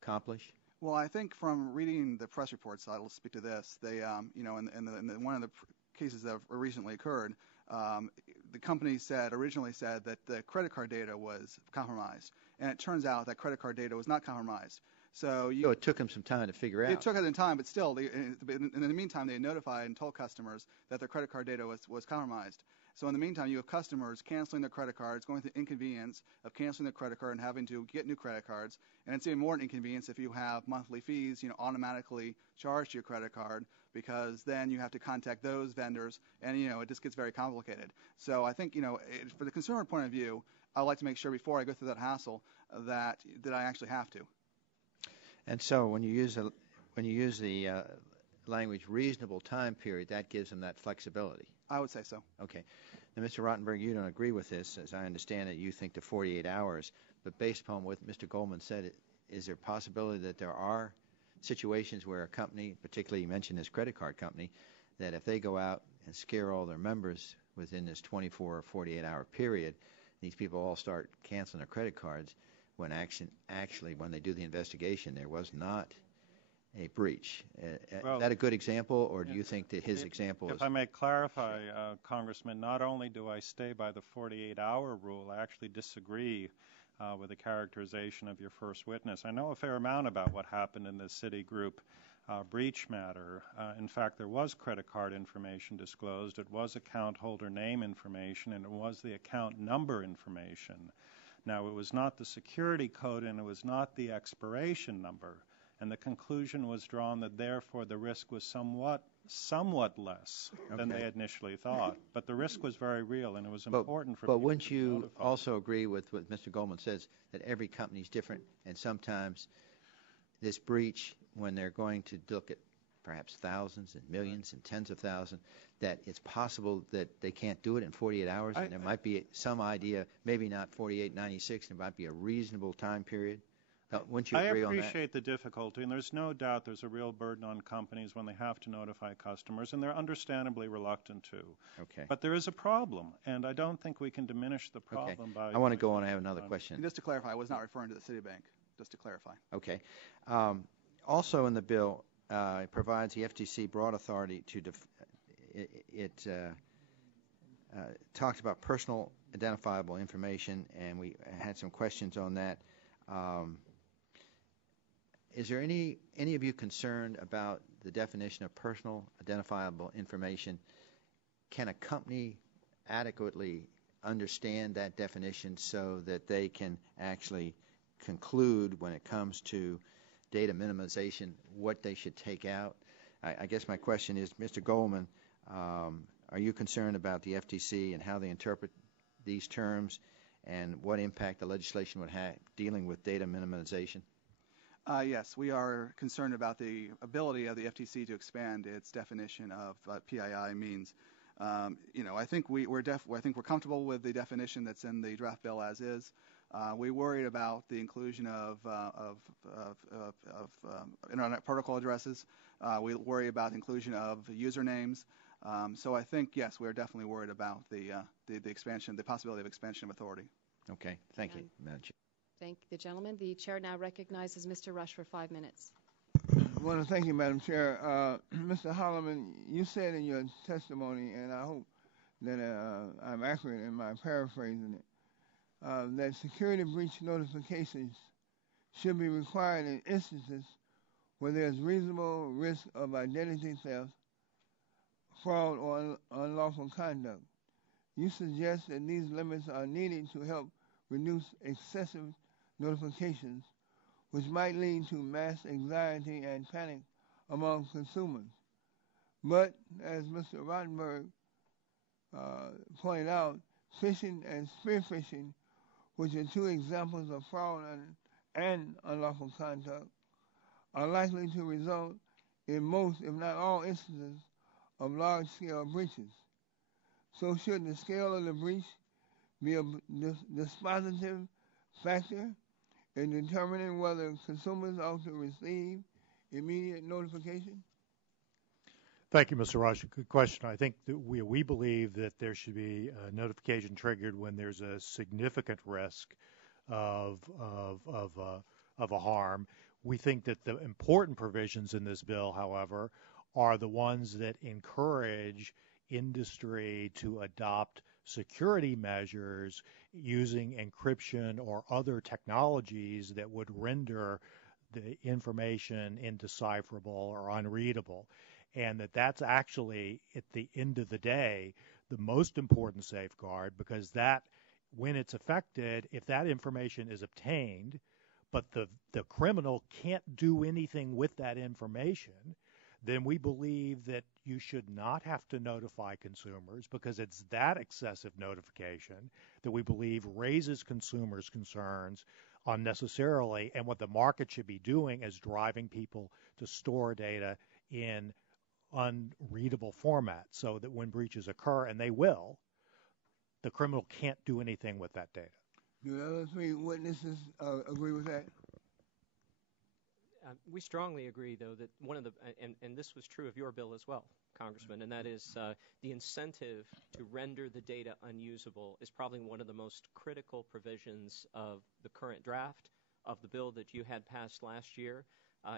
accomplish? Well, I think from reading the press reports, I'll speak to this. They, in one of the cases that have recently occurred, the company originally said that the credit card data was compromised, and it turns out that credit card data was not compromised. So it took them some time to figure out. It took them time, but still, in the meantime, they notified and told customers that their credit card data was compromised. So in the meantime, you have customers canceling their credit cards, going through the inconvenience of canceling their credit card and having to get new credit cards. And it's even more an inconvenience if you have monthly fees, automatically charged to your credit card, because then you have to contact those vendors, and it just gets very complicated. So I think for the consumer point of view, I would like to make sure before I go through that hassle that I actually have to. And so when you use the language reasonable time period, that gives them that flexibility. I would say so. Okay. Now, Mr. Rottenberg, you don't agree with this. As I understand it, you think the 48 hours. But based upon what Mr. Goldman said, is there a possibility that there are situations where a company, particularly you mentioned this credit card company, that if they go out and scare all their members within this 24 or 48-hour period, these people all start canceling their credit cards, when actually when they do the investigation, there was not a breach. Is that a good example, or do you think that his example is... If I may clarify, Congressman, not only do I stay by the 48-hour rule, I actually disagree with the characterization of your first witness. I know a fair amount about what happened in the Citigroup breach matter. In fact, there was credit card information disclosed. It was account holder name information, and it was the account number information. Now, it was not the security code, and it was not the expiration number. And the conclusion was drawn that, therefore, the risk was somewhat less than they initially thought. But the risk was very real, and it was important for people to be notified. But wouldn't you also agree with what Mr. Goldman says, that every company is different, and sometimes this breach, when they're going to look at perhaps thousands and millions and tens of thousands, that it's possible that they can't do it in 48 hours, and there might be some idea, maybe not 48, 96, and it might be a reasonable time period? Wouldn't you agree on that? I appreciate the difficulty, and there's no doubt there's a real burden on companies when they have to notify customers, and they're understandably reluctant to. Okay. But there is a problem, and I don't think we can diminish the problem by... I want to go on. I have another question. And just to clarify, I was not referring to the Citibank, just to clarify. Okay. Also in the bill, it provides the FTC broad authority to... It talks about personal identifiable information, and we had some questions on that. Is there any of you concerned about the definition of personal identifiable information? Can a company adequately understand that definition so that they can actually conclude when it comes to data minimization what they should take out? I guess my question is, Mr. Goldman, are you concerned about the FTC and how they interpret these terms and what impact the legislation would have dealing with data minimization? Yes, we are concerned about the ability of the FTC to expand its definition of what PII means. I think we're comfortable with the definition that's in the draft bill as is. We worried about the inclusion of internet protocol addresses. We worry about the inclusion of usernames. So I think, yes, we're definitely worried about the expansion, the possibility of expansion of authority. Okay. Thank you, Madam Chair. Thank the gentleman. The chair now recognizes Mr. Rush for 5 minutes. I want to thank you, Madam Chair. Mr. Holloman, you said in your testimony, and I hope that I'm accurate in my paraphrasing it, that security breach notifications should be required in instances where there's reasonable risk of identity theft, fraud, or unlawful conduct. You suggest that these limits are needed to help reduce excessive notifications, which might lead to mass anxiety and panic among consumers. But, as Mr. Rottenberg pointed out, phishing and spear phishing, which are two examples of fraud and unlawful conduct, are likely to result in most, if not all, instances of large-scale breaches. So should the scale of the breach be a dispositive factor in determining whether consumers ought to receive immediate notification? Thank you, Mr. Rush. Good question. I think that we believe that there should be a notification triggered when there's a significant risk of a harm. We think that the important provisions in this bill, however, are the ones that encourage industry to adopt security measures using encryption or other technologies that would render the information indecipherable or unreadable. And that's actually, at the end of the day, the most important safeguard, because that, when it's affected, if that information is obtained, but the criminal can't do anything with that information, then we believe that you should not have to notify consumers, because it's that excessive notification that we believe raises consumers' concerns unnecessarily, and what the market should be doing is driving people to store data in unreadable format so that when breaches occur, and they will, the criminal can't do anything with that data. Do the other three witnesses agree with that? We strongly agree, though, that one of the, and this was true of your bill as well, Congressman, and that is the incentive to render the data unusable is probably one of the most critical provisions of the current draft of the bill that you had passed last year.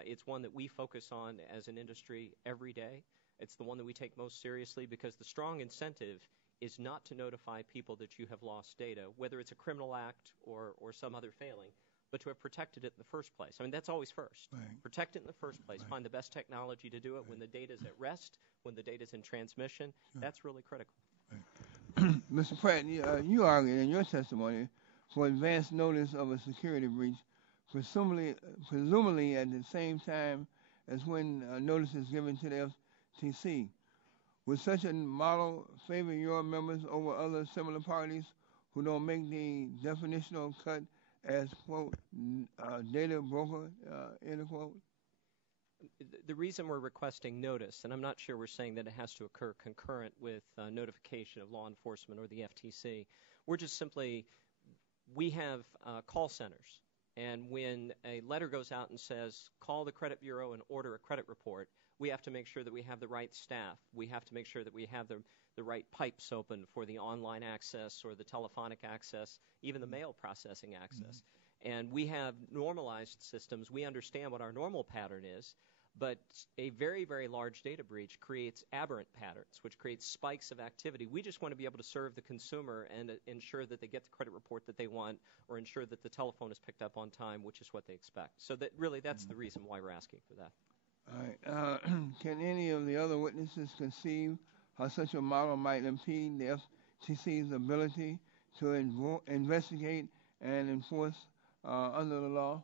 It's one that we focus on as an industry every day. It's the one that we take most seriously, because the strong incentive is not to notify people that you have lost data, whether it's a criminal act or some other failing, but to have protected it in the first place. I mean, that's always first. Right. Protect it in the first place. Right. Find the best technology to do it when the data is at rest, when the data is in transmission. Sure. That's really critical. Right. Mr. Pratt, you argued in your testimony for advance notice of a security breach, presumably at the same time as when notice is given to the FTC. Would such a model favor your members over other similar parties who don't make the definitional cut as, quote, data broker, end quote? The reason we're requesting notice, and I'm not sure we're saying that it has to occur concurrent with notification of law enforcement or the FTC, we're just simply, we have call centers, and when a letter goes out and says, call the credit bureau and order a credit report, we have to make sure that we have the right staff. We have to make sure that we have the right pipes open for the online access or the telephonic access, even the mail processing access. Mm-hmm. And we have normalized systems. We understand what our normal pattern is, but a very, very large data breach creates aberrant patterns, which creates spikes of activity. We just want to be able to serve the consumer and ensure that they get the credit report that they want, or ensure that the telephone is picked up on time, which is what they expect. So that really, that's the reason why we're asking for that. All right. Can any of the other witnesses conceive how such a model might impede the FTC's ability to investigate and enforce under the law?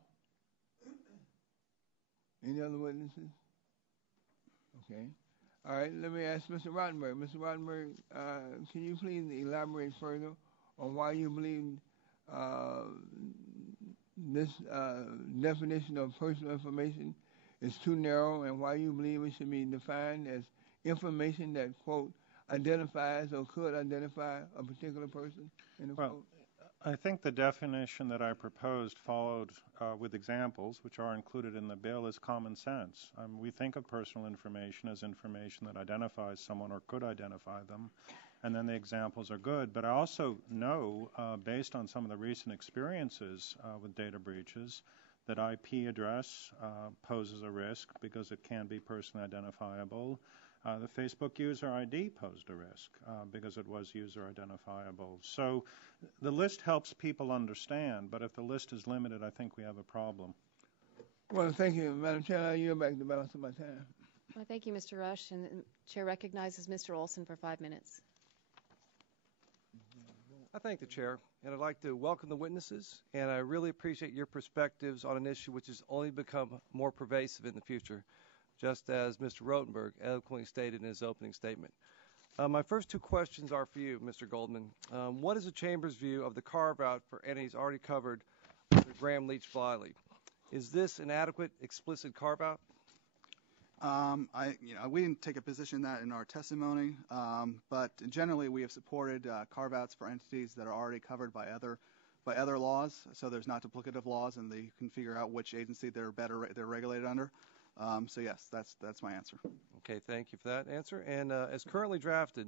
Any other witnesses? Okay. All right. Let me ask Mr. Rottenberg. Mr. Rottenberg, can you please elaborate further on why you believe this definition of personal information is too narrow, and why you believe it should be defined as information that, quote, identifies or could identify a particular person? Well, I think the definition that I proposed, followed with examples, which are included in the bill, is common sense. We think of personal information as information that identifies someone or could identify them, and then the examples are good. But I also know, based on some of the recent experiences with data breaches, that IP address poses a risk because it can be personally identifiable. The Facebook user ID posed a risk because it was user identifiable. So the list helps people understand, but if the list is limited, I think we have a problem. Well, thank you, Madam Chair. I yield back the balance of my time. Well, thank you, Mr. Rush. And the Chair recognizes Mr. Olson for 5 minutes. I thank the Chair, and I'd like to welcome the witnesses, and I really appreciate your perspectives on an issue which has only become more pervasive in the future, just as Mr. Rotenberg eloquently stated in his opening statement. My first two questions are for you, Mr. Goldman. What is the Chamber's view of the carve-out for entities already covered under Graham-Leach-Bliley? Is this an adequate, explicit carve-out? We didn't take a position that in our testimony, but generally we have supported carve-outs for entities that are already covered by other laws. So there's not duplicative laws, and they can figure out which agency they're regulated under. So yes, that's my answer. Okay, thank you for that answer. And as currently drafted,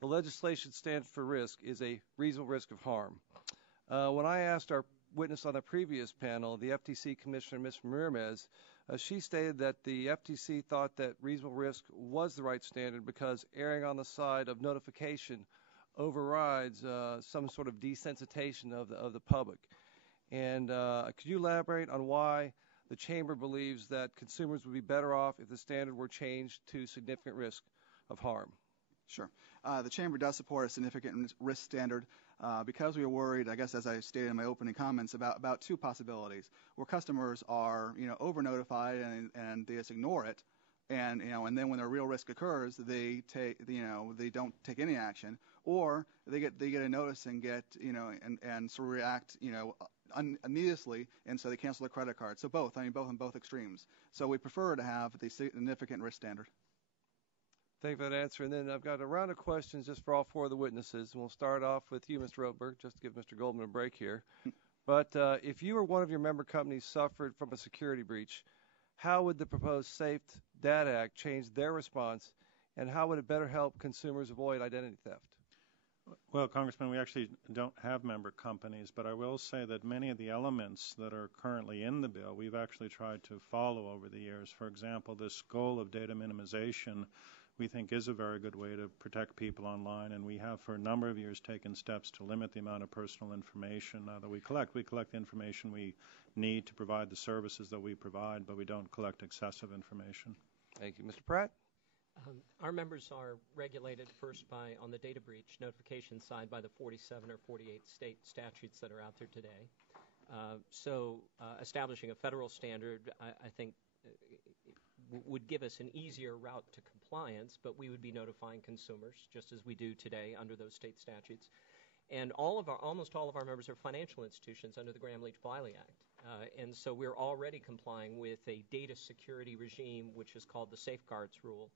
the legislation stands for risk is a reasonable risk of harm. When I asked our witness on a previous panel, the FTC Commissioner, Ms. Ramirez, she stated that the FTC thought that reasonable risk was the right standard because erring on the side of notification overrides some sort of desensitization of the public. And could you elaborate on why the Chamber believes that consumers would be better off if the standard were changed to significant risk of harm? Sure. The Chamber does support a significant risk standard because we are worried, I guess as I stated in my opening comments, about two possibilities where customers are, over notified and they just ignore it, and then when a real risk occurs, they don't take any action, or they get a notice and get, and sort of react, immediately, and so they cancel their credit card. So both on both extremes. So we prefer to have the significant risk standard. Thank you for that answer. And then I've got a round of questions just for all four of the witnesses. And we'll start off with you, Mr. Rotenberg, just to give Mr. Goldman a break here. But if you or one of your member companies suffered from a security breach, how would the proposed Safe Data Act change their response, and how would it better help consumers avoid identity theft? Well, Congressman, we actually don't have member companies, but I will say that many of the elements that are currently in the bill, we've actually tried to follow over the years. For example, this goal of data minimization we think is a very good way to protect people online, and we have for a number of years taken steps to limit the amount of personal information that we collect. We collect the information we need to provide the services that we provide, but we don't collect excessive information. Thank you. Mr. Pratt? Our members are regulated first on the data breach notification side by the 47 or 48 state statutes that are out there today. So establishing a federal standard, I think, would give us an easier route to compliance, but we would be notifying consumers just as we do today under those state statutes. And almost all of our members are financial institutions under the Gramm-Leach-Bliley Act. And so we're already complying with a data security regime, which is called the Safeguards Rule.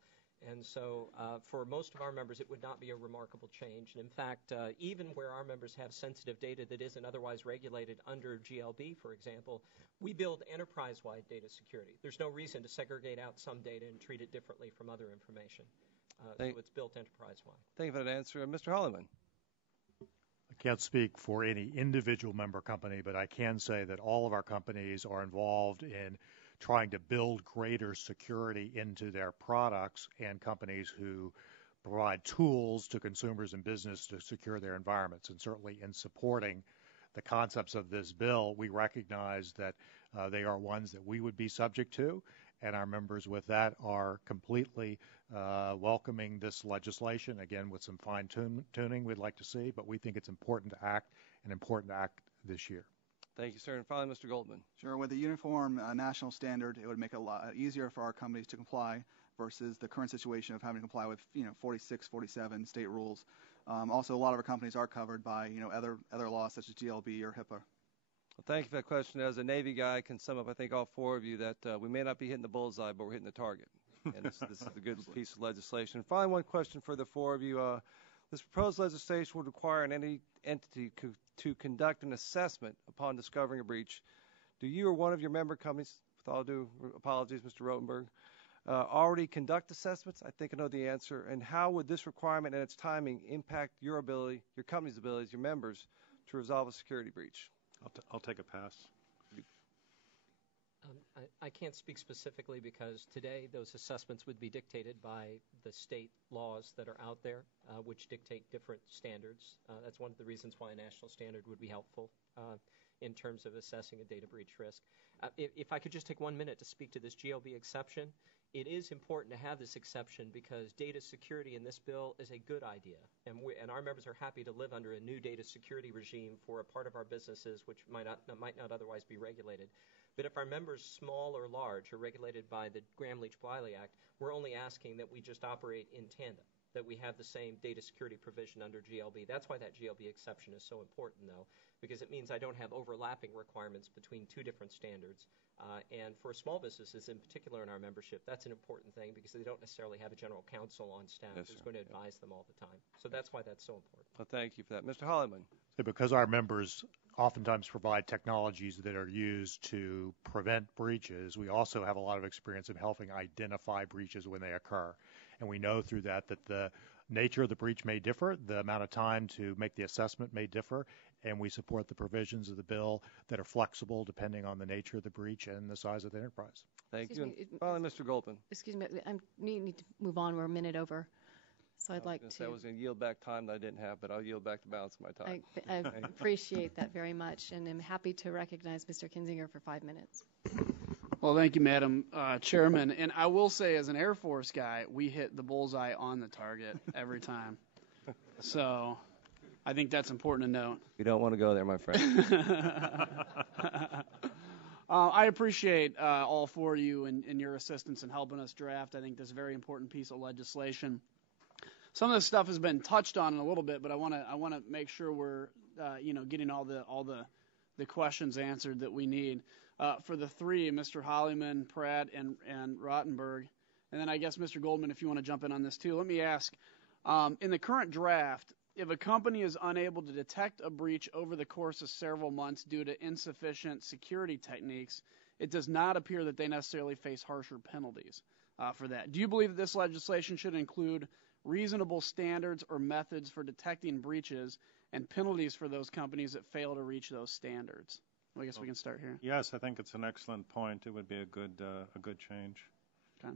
And so for most of our members, it would not be a remarkable change. And in fact, even where our members have sensitive data that isn't otherwise regulated under GLB, for example, we build enterprise-wide data security. There's no reason to segregate out some data and treat it differently from other information. So it's built enterprise-wide. Thank you for that answer. Mr. Holliman. I can't speak for any individual member company, but I can say that all of our companies are involved in trying to build greater security into their products, and companies who provide tools to consumers and business to secure their environments. And certainly in supporting the concepts of this bill, we recognize that they are ones that we would be subject to, and our members with that are completely welcoming this legislation, again with some fine-tuning we'd like to see, but we think it's important to act this year. Thank you, sir. And finally, Mr. Goldman. Sure. With a uniform national standard, it would make it a lot easier for our companies to comply versus the current situation of having to comply with 46, 47 state rules. Also, a lot of our companies are covered by other laws such as GLB or HIPAA. Well, thank you for that question. As a Navy guy, I can sum up, I think, all four of you that we may not be hitting the bullseye, but we're hitting the target. And this is a good piece of legislation. Finally, one question for the four of you. This proposed legislation would require any entity to conduct an assessment upon discovering a breach. Do you or one of your member companies, with all due apologies, Mr. Rotenberg, already conduct assessments? I think I know the answer. And how would this requirement and its timing impact your company's abilities, your members, to resolve a security breach? I'll take a pass. I can't speak specifically because today those assessments would be dictated by the state laws that are out there, which dictate different standards. That's one of the reasons why a national standard would be helpful in terms of assessing a data breach risk. If I could just take 1 minute to speak to this GLB exception, it is important to have this exception because data security in this bill is a good idea, and our members are happy to live under a new data security regime for a part of our businesses which might not otherwise be regulated. But if our members, small or large, are regulated by the Gramm-Leach-Bliley Act, we're only asking that we just operate in tandem, that we have the same data security provision under GLB. That's why that GLB exception is so important, though, because it means I don't have overlapping requirements between two different standards. And for small businesses, in particular in our membership, that's an important thing because they don't necessarily have a general counsel on staff who's going to advise them all the time. So that's why that's so important. Well, thank you for that. Mr. Holliman. Because our members oftentimes provide technologies that are used to prevent breaches, we also have a lot of experience in helping identify breaches when they occur. And we know through that the nature of the breach may differ, the amount of time to make the assessment may differ, and we support the provisions of the bill that are flexible depending on the nature of the breach and the size of the enterprise. Thank you. Finally, Mr. Goldman. Excuse me, I need to move on. We're a minute over. So I'd like to. I was going to yield back time that I didn't have, but I'll yield back the balance of my time. I appreciate that very much, and I'm happy to recognize Mr. Kinzinger for 5 minutes. Well, thank you, Madam Chairman. And I will say, as an Air Force guy, we hit the bullseye on the target every time. So I think that's important to note. You don't want to go there, my friend. I appreciate all four of you and your assistance in helping us draft. I think this is a very important piece of legislation. Some of this stuff has been touched on a little bit, but I want to make sure we're getting all the questions answered that we need. For the three, Mr. Hollyman, Pratt, and Rottenberg, and then I guess Mr. Goldman, if you want to jump in on this too. Let me ask, in the current draft, if a company is unable to detect a breach over the course of several months due to insufficient security techniques, it does not appear that they necessarily face harsher penalties for that. Do you believe that this legislation should include reasonable standards or methods for detecting breaches and penalties for those companies that fail to reach those standards? Well, I guess we can start here. Yes, I think it's an excellent point. It would be a good change. Okay.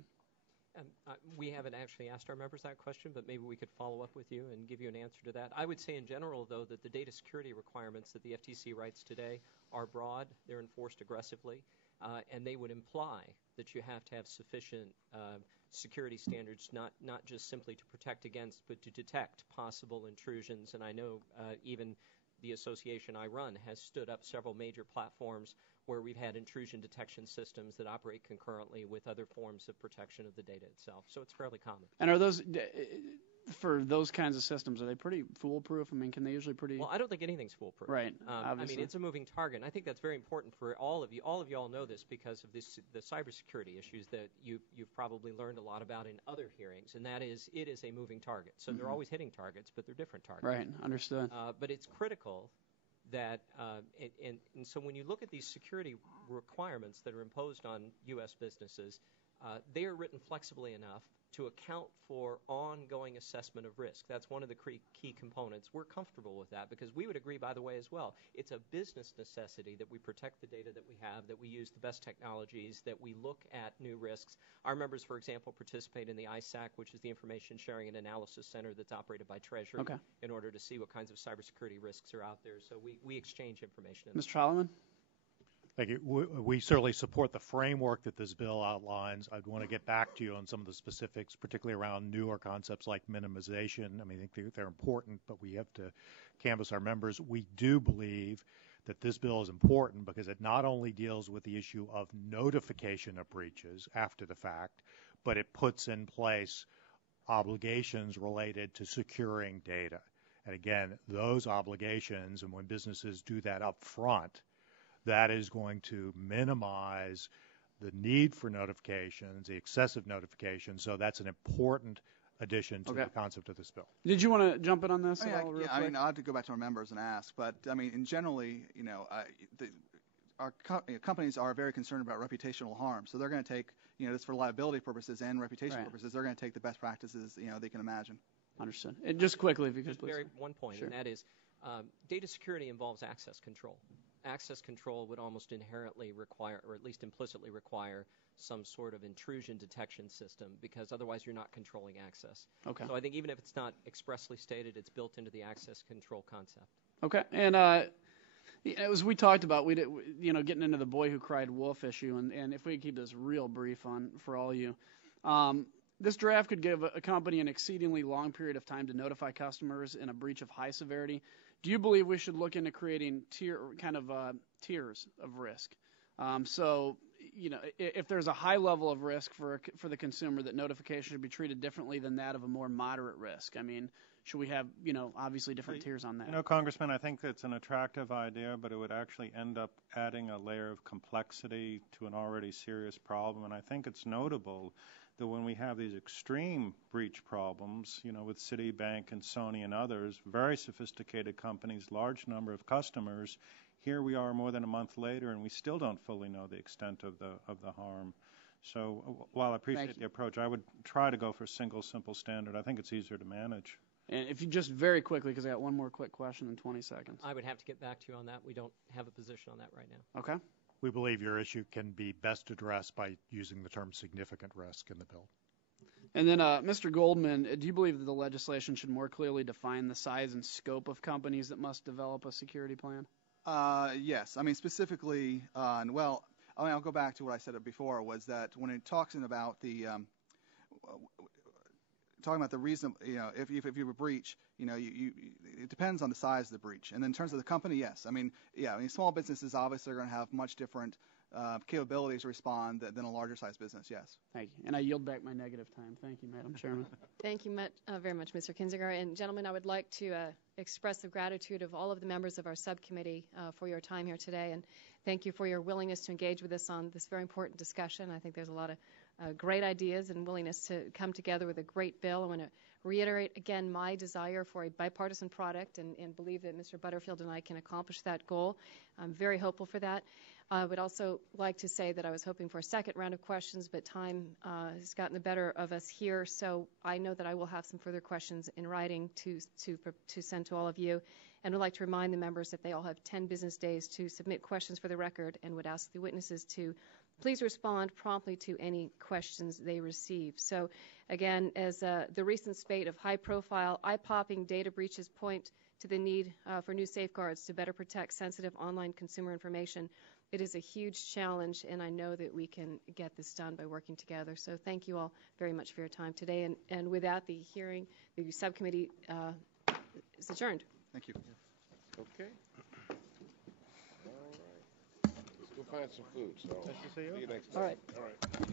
We haven't actually asked our members that question, but maybe we could follow up with you and give you an answer to that. I would say in general, though, that the data security requirements that the FTC writes today are broad. They're enforced aggressively, and they would imply that you have to have sufficient security standards, not just simply to protect against, but to detect possible intrusions. And I know even the association I run has stood up several major platforms where we've had intrusion detection systems that operate concurrently with other forms of protection of the data itself. So it's fairly common. And are those, for those kinds of systems, are they pretty foolproof? I mean, can they usually pretty... Well, I don't think anything's foolproof. Right, I mean, it's a moving target. And I think that's very important for all of you. All of you all know this because of the cybersecurity issues that you've probably learned a lot about in other hearings, and that is it is a moving target. So they're always hitting targets, but they're different targets. Right, understood. But it's critical that, and so when you look at these security requirements that are imposed on U.S. businesses, they are written flexibly enough to account for ongoing assessment of risk. That's one of the key components. We're comfortable with that because we would agree, by the way, as well. It's a business necessity that we protect the data that we have, that we use the best technologies, that we look at new risks. Our members, for example, participate in the ISAC, which is the Information Sharing and Analysis Center that's operated by Treasury in order to see what kinds of cybersecurity risks are out there. So we exchange information. Mr. Holloman? Thank you. We certainly support the framework that this bill outlines. I'd want to get back to you on some of the specifics, particularly around newer concepts like minimization. I mean, I think they're important, but we have to canvass our members. We do believe that this bill is important because it not only deals with the issue of notification of breaches after the fact, but it puts in place obligations related to securing data. And again, those obligations, and when businesses do that up front, that is going to minimize the need for notifications, the excessive notifications. So that's an important addition to the concept of this bill. Did you want to jump in on this? I mean, I'll have to go back to our members and ask, but I mean, in generally, our companies are very concerned about reputational harm, so they're going to take, this for liability purposes and reputation purposes, they're going to take the best practices, they can imagine. Understood. And just quickly, if you could, please. One point, and that is data security involves access control. Access control would almost inherently require, or at least implicitly require, some sort of intrusion detection system, because otherwise you're not controlling access. Okay. So I think even if it's not expressly stated, it's built into the access control concept. Okay. And as we talked about, we did, getting into the boy who cried wolf issue, and if we could keep this real brief for all of you. This draft could give a company an exceedingly long period of time to notify customers in a breach of high severity. Do you believe we should look into creating tiers of risk? So, if there's a high level of risk for the consumer, that notification should be treated differently than that of a more moderate risk. I mean, should we have, obviously different tiers on that? Congressman, I think it's an attractive idea, but it would actually end up adding a layer of complexity to an already serious problem. And I think it's notable that when we have these extreme breach problems, with Citibank and Sony and others, very sophisticated companies, large number of customers, here we are more than a month later and we still don't fully know the extent of the harm. So while I appreciate the approach, I would try to go for single, simple standard. I think it's easier to manage. And if you just very quickly, because I got one more quick question in 20 seconds. I would have to get back to you on that. We don't have a position on that right now. Okay. We believe your issue can be best addressed by using the term significant risk in the bill. And then, Mr. Goldman, do you believe that the legislation should more clearly define the size and scope of companies that must develop a security plan? Yes. I mean, specifically, I'll go back to what I said before, was that when it talks about the talking about the reason, if you have a breach, it depends on the size of the breach. And then in terms of the company, yes. I mean, small businesses obviously are going to have much different capabilities to respond than a larger size business, yes. Thank you. And I yield back my negative time. Thank you, Madam Chairman. Thank you very much, Mr. Kinzinger. And gentlemen, I would like to express the gratitude of all of the members of our subcommittee for your time here today. And thank you for your willingness to engage with us on this very important discussion. I think there's a lot of great ideas and willingness to come together with a great bill. I want to reiterate again my desire for a bipartisan product and believe that Mr. Butterfield and I can accomplish that goal. I'm very hopeful for that. I would also like to say that I was hoping for a second round of questions, but time has gotten the better of us here, so I know that I will have some further questions in writing to send to all of you, and would like to remind the members that they all have 10 business days to submit questions for the record, and would ask the witnesses to please respond promptly to any questions they receive. So again, as the recent spate of high-profile, eye-popping data breaches point to the need for new safeguards to better protect sensitive online consumer information, it is a huge challenge, and I know that we can get this done by working together. So thank you all very much for your time today. And with that, the hearing, the subcommittee is adjourned. Thank you. Okay. All right. Let's go find some food. So Nice to see you. See you next time. All right. All right.